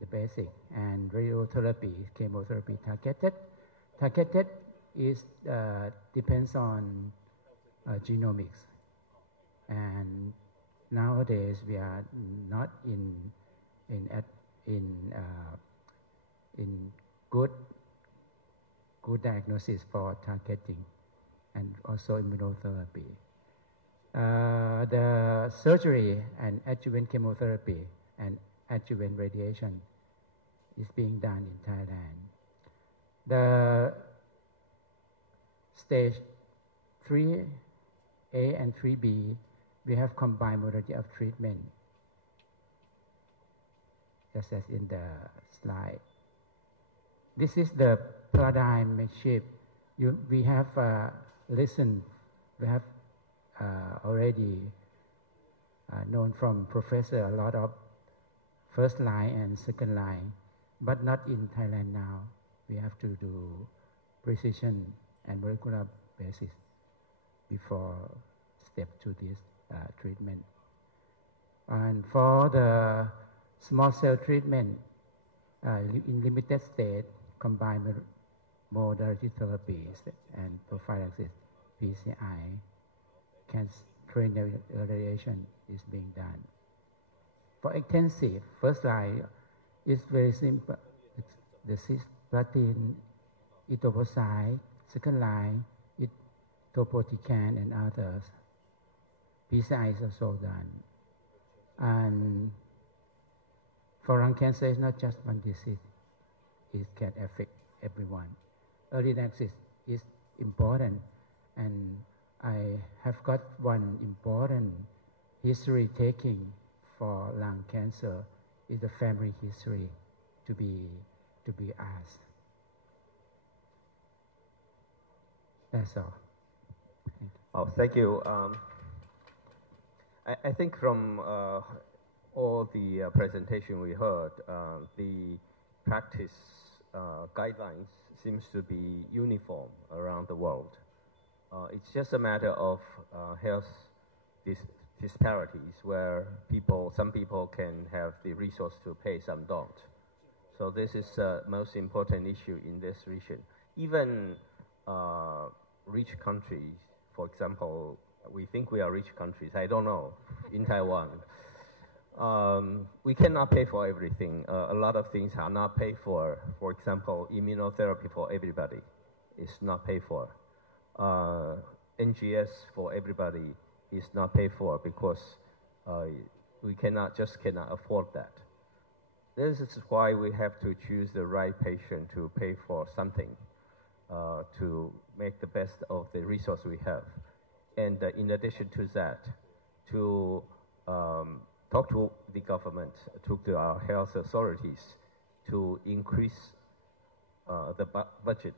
the basic, and radiotherapy, chemotherapy targeted. Targeted is depends on genomics, and nowadays we are not in good diagnosis for targeting, and also immunotherapy. The surgery and adjuvant chemotherapy and adjuvant radiation is being done in Thailand. The stage 3A and 3B, we have combined modality of treatment, just as in the slide. This is the paradigm shift. We have listened, we have already known from professor a lot of first line and second line, but not in Thailand now. We have to do precision and molecular basis before step to this treatment. And for the small cell treatment, in limited state, combined modality therapies and prophylaxis, PCI, cancer radiation is being done. For intensive, first line is very simple. The cisplatin, etoposide, second line, topotecan and others. PCI is also done. And for lung cancer, it's not just one disease. It can affect everyone. Early diagnosis is important, and I have got one important history taking for lung cancer is the family history to be asked. That's all. Thank you. I think from all the presentation we heard, the practice guidelines seems to be uniform around the world. It's just a matter of health disparities where some people can have the resource to pay, some don't. So this is the most important issue in this region. Even rich countries, for example, we think we are rich countries, I don't know, in Taiwan. We cannot pay for everything. A lot of things are not paid for. For example, immunotherapy for everybody is not paid for. NGS for everybody is not paid for because we cannot afford that. This is why we have to choose the right patient to pay for something to make the best of the resource we have. And in addition to that, to talk to the government, talk to our health authorities to increase the budget,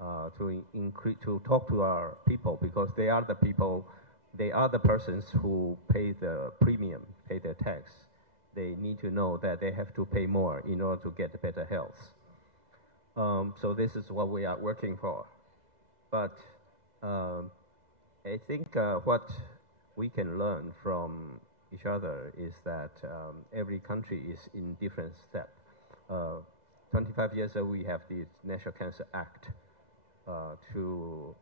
to talk to our people, because they are the people, they are the persons who pay the premium, pay the tax. They need to know that they have to pay more in order to get better health. So this is what we are working for. But I think what we can learn from each other is that every country is in different steps. 25 years ago, we have the National Cancer Act to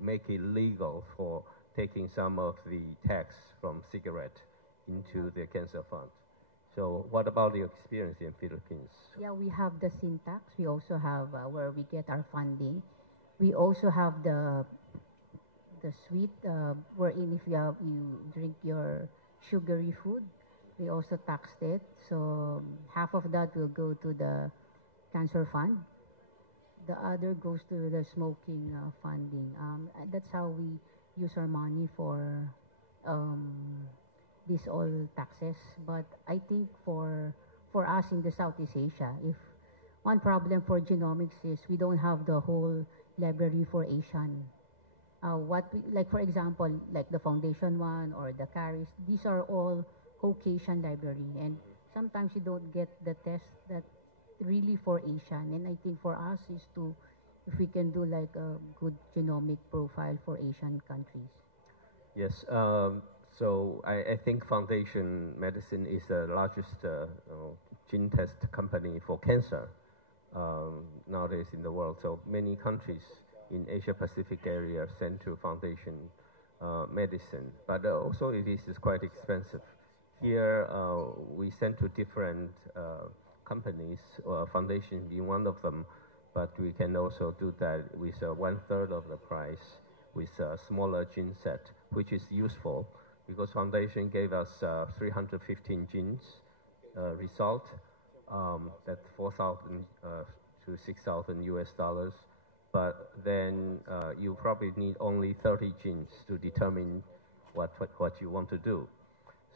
make it legal for taking some of the tax from cigarette into the cancer fund. So what about the experience in Philippines? Yeah, we have the syntax. We also have where we get our funding. We also have the sweet, wherein if you drink your sugary food, we also taxed it. So half of that will go to the cancer fund. The other goes to the smoking funding. That's how we use our money for these all taxes. But I think for us in the Southeast Asia, if one problem for genomics is we don't have the whole library for Asian. Like for example, like the foundation one or the CARIS, these are all Caucasian library, and sometimes you don't get the test that really for Asian. And I think for us is if we can do like a good genomic profile for Asian countries. Yes, so I think Foundation Medicine is the largest gene test company for cancer nowadays in the world. So many countries in Asia Pacific area send to Foundation Medicine, but also it is quite expensive. Here we send to different companies, Foundation being one of them, but we can also do that with 1/3 of the price with a smaller gene set, which is useful because Foundation gave us 315 genes result, that's $4,000 to $6,000 US. But then you probably need only 30 genes to determine what you want to do.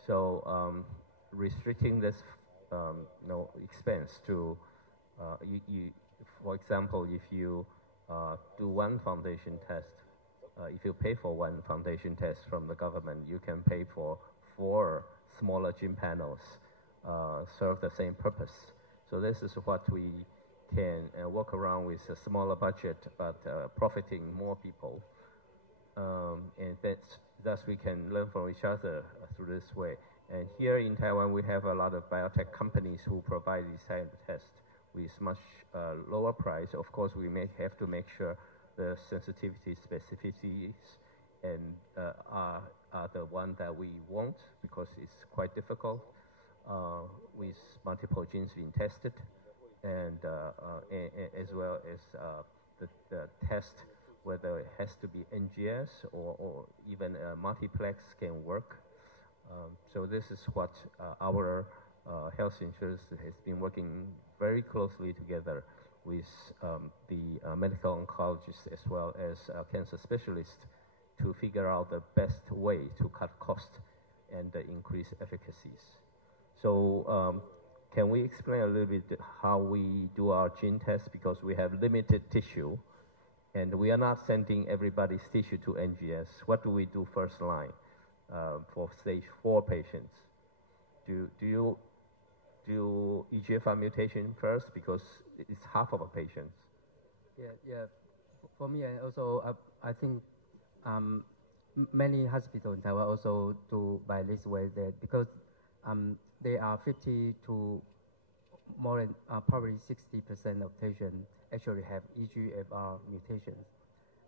So restricting this expense to, for example, if you do one foundation test, if you pay for one foundation test from the government, you can pay for 4 smaller gene panels, serve the same purpose. So this is what we can work around with a smaller budget, but profiting more people. And thus we can learn from each other through this way. And here in Taiwan, we have a lot of biotech companies who provide these kind of tests with much lower price. Of course, we have to make sure the sensitivity, specificities, and are the one that we want, because it's quite difficult with multiple genes being tested, and as well as the test, whether it has to be NGS or even a multiplex can work. So this is what our health insurance has been working very closely together with the medical oncologists as well as cancer specialists to figure out the best way to cut cost and increase efficacies. So can we explain a little bit how we do our gene test, because we have limited tissue and we are not sending everybody's tissue to NGS. What do we do first line for stage 4 patients? Do you do EGFR mutation first, because it's half of a patients? Yeah. For me, and also I think many hospitals in Taiwan also do by this way, that because there are 50 to more than probably 60% of patients actually have EGFR mutations,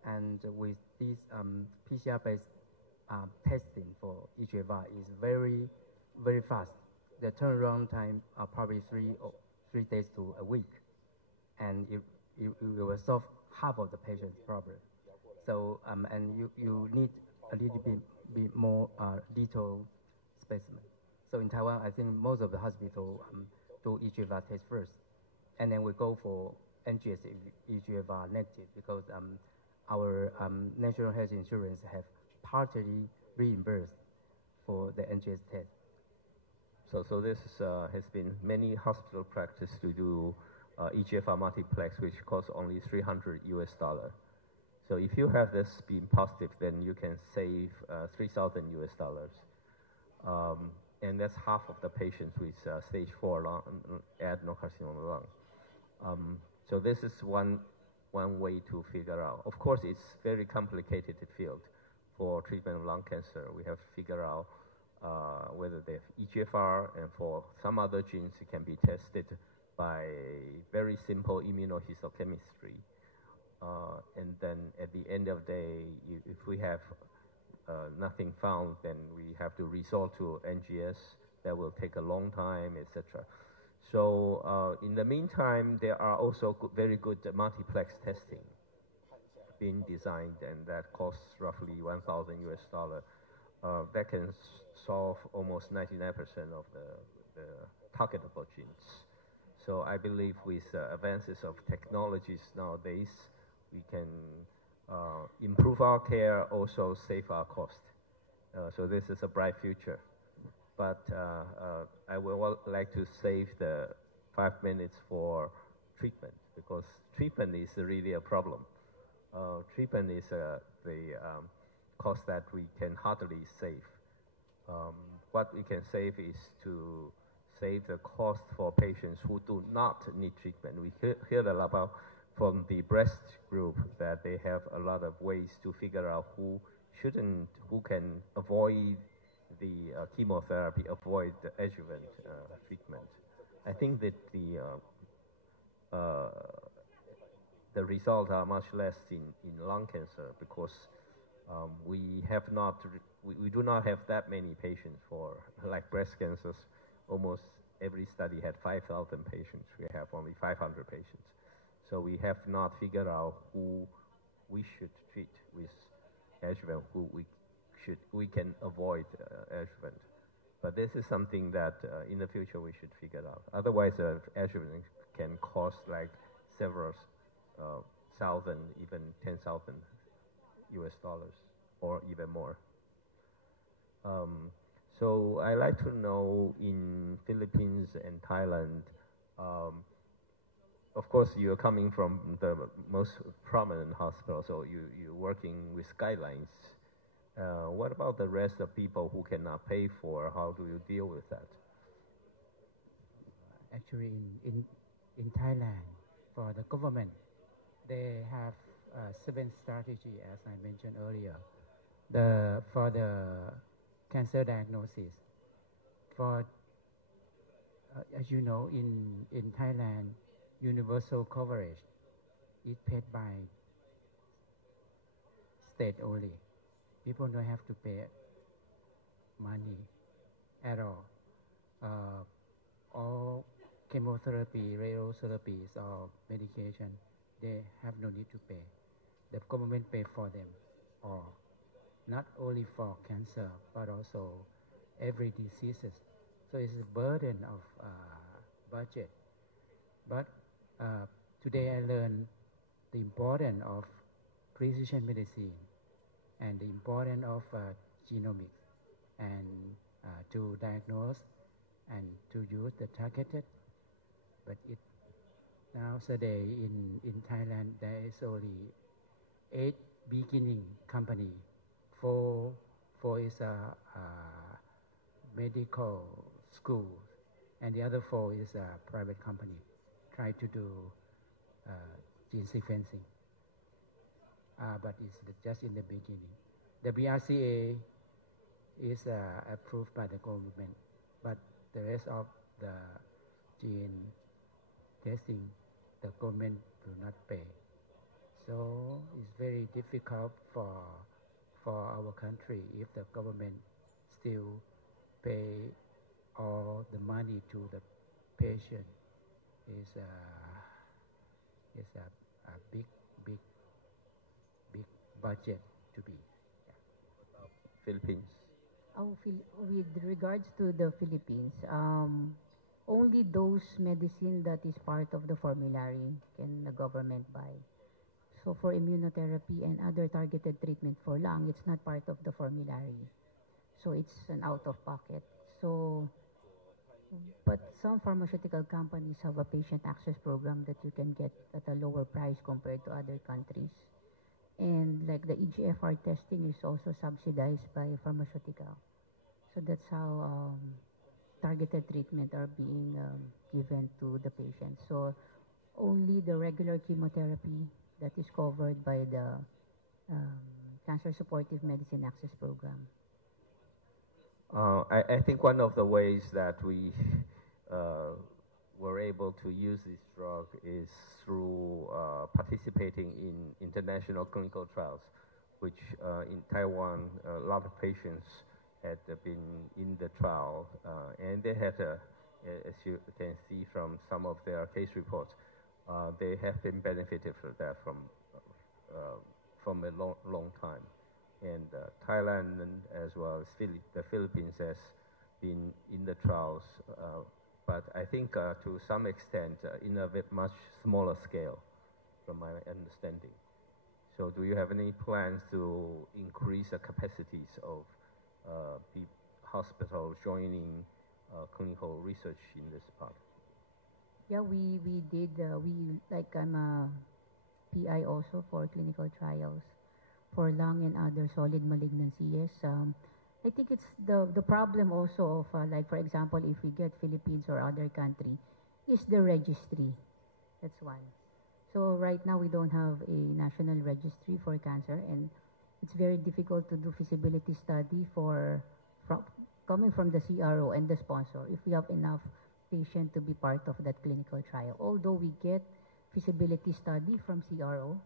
and with this PCR-based testing for EGFR is very, very fast. The turnaround time are probably 3 days to a week, and it will solve half of the patient's problem. So and you need a little bit more detailed specimen. So in Taiwan, I think most of the hospitals do EGFR test first, and then we go for NGS EGFR negative, because our national health insurance have partly reimbursed for the NGS test. So this has been many hospital practice to do EGFR multiplex, which costs only $300 US. So if you have this being positive, then you can save $3,000 US. And that's half of the patients with stage 4 adenocarcinoma lung. So this is one way to figure out. Of course, it's very complicated field for treatment of lung cancer. We have to figure out whether they have EGFR, and for some other genes, it can be tested by very simple immunohistochemistry. And then at the end of the day, if we have nothing found, then we have to resort to NGS. That will take a long time, etc. So in the meantime, there are also very good multiplex testing. been designed and that costs roughly $1,000 that can solve almost 99% of the targetable genes. So I believe with advances of technologies nowadays, we can improve our care, also save our cost. So this is a bright future. But I would like to save the 5 minutes for treatment, because treatment is really a problem. Treatment is the cost that we can hardly save. What we can save is to save the cost for patients who do not need treatment. We hear a lot about from the breast group that they have a lot of ways to figure out who can avoid the chemotherapy, avoid the adjuvant treatment. I think that the results are much less in lung cancer, because we do not have that many patients for like breast cancers. Almost every study had 5,000 patients. We have only 500 patients. So we have not figured out who we should treat with adjuvant, who we can avoid adjuvant. But this is something that in the future we should figure out. Otherwise, adjuvant can cost like several thousand, even $10,000 or even more. So I like to know in Philippines and Thailand, of course you're coming from the most prominent hospital, so you're working with guidelines. What about the rest of people who cannot pay for? How do you deal with that? Actually, in Thailand, for the government, they have 7 strategy, as I mentioned earlier. For the cancer diagnosis, as you know, in Thailand, universal coverage is paid by state only. People don't have to pay money at all. All chemotherapy, radiotherapies, or medication, they have no need to pay. The government pay for them, or not only for cancer, but also every diseases. So it's a burden of budget. But today I learned the importance of precision medicine and the importance of genomics, and to diagnose and to use the targeted. But nowadays in Thailand, there is only 8 beginning company. 4 is a medical school, and the other 4 is a private company. Try to do gene sequencing, but it's just in the beginning. The BRCA is approved by the government, but the rest of the gene testing, the government will not pay. So it's very difficult for our country if the government still pay all the money to the patient. Is a big budget to be. Yeah. Philippines. With regards to the Philippines, only those medicine that is part of the formulary can the government buy. So for immunotherapy and other targeted treatment for lung, it's not part of the formulary. So it's an out-of-pocket. So, but some pharmaceutical companies have a patient access program that you can get at a lower price compared to other countries. And like the EGFR testing is also subsidized by pharmaceutical. So that's how targeted treatment are being given to the patient. So only the regular chemotherapy that is covered by the Cancer Supportive Medicine Access Program. I think one of the ways that we were able to use this drug is through participating in international clinical trials, which in Taiwan, a lot of patients had been in the trial, and they had, as you can see from some of their case reports, they have been benefited from that from a long time. And Thailand as well as the Philippines has been in the trials, but I think to some extent in a bit much smaller scale, from my understanding. So do you have any plans to increase the capacities of the hospitals joining clinical research in this part? Yeah, we did. I'm a PI also for clinical trials for lung and other solid malignancies. I think it's the problem also of like, for example, if we get Philippines or other country, is the registry. That's one. So right now we don't have a national registry for cancer, and it's very difficult to do feasibility study coming from the CRO and the sponsor if we have enough patient to be part of that clinical trial. Although we get feasibility study from CRO,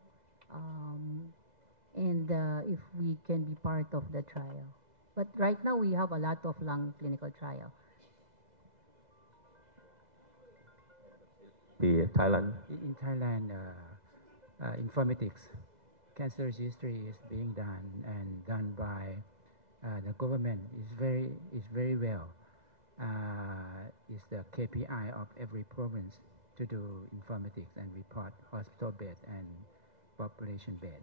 and if we can be part of the trial. But right now we have a lot of lung clinical trial. Thailand? In Thailand, informatics, cancer registry is being done and done by the government. Is very well. Is the KPI of every province to do informatics and report hospital bed and population bed.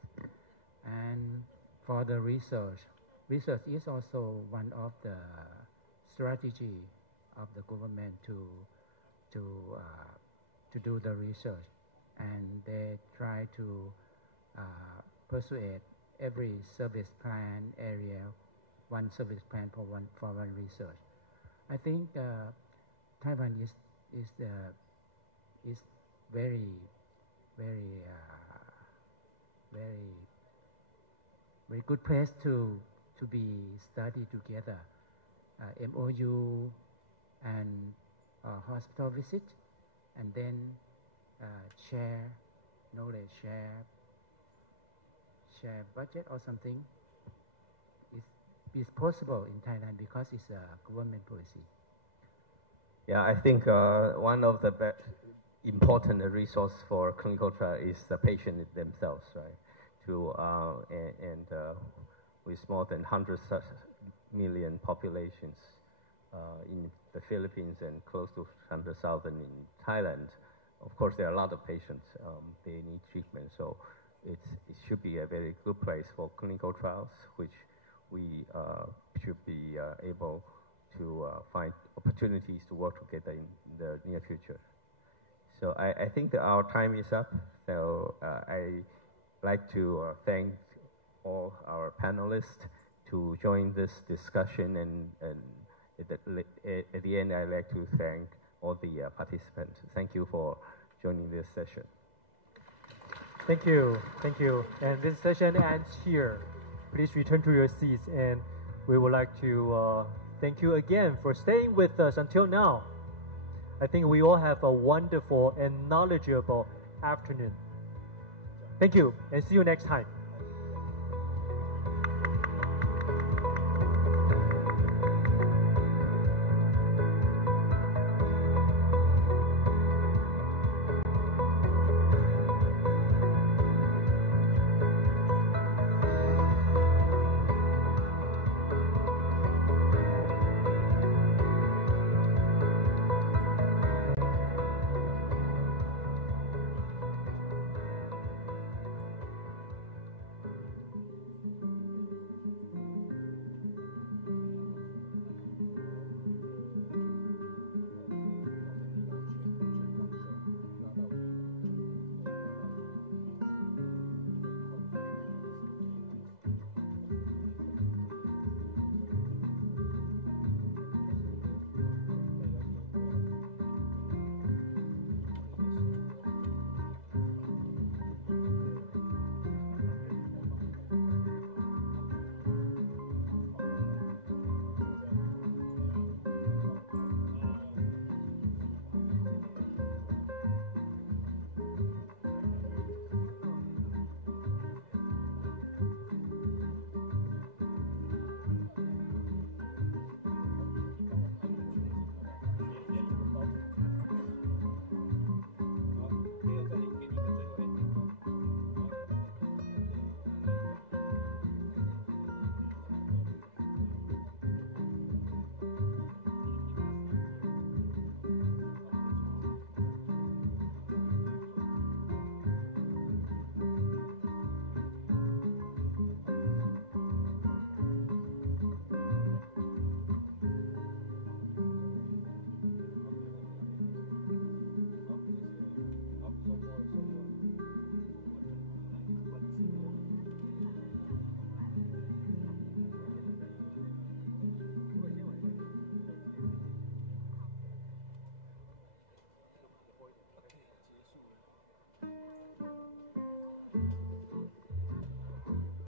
And for the research is also one of the strategy of the government to do the research, and they try to persuade every service plan area, one service plan for one research. I think Taiwan is very good place to be studied together. MOU and hospital visit, and then share knowledge, share budget or something is possible in Thailand because it's a government policy. Yeah, I think one of the important resource for clinical trial is the patient themselves, right? With more than 100 million populations in the Philippines and close to 100,000 in Thailand, of course there are a lot of patients. They need treatment, so it should be a very good place for clinical trials, which we should be able to find opportunities to work together in the near future. So I think that our time is up. So I like to thank all our panelists to join this discussion, and at the end I'd like to thank all the participants. Thank you for joining this session. Thank you. And this session ends here. Please return to your seats, and we would like to thank you again for staying with us until now. I think we all have a wonderful and knowledgeable afternoon. Thank you, and see you next time.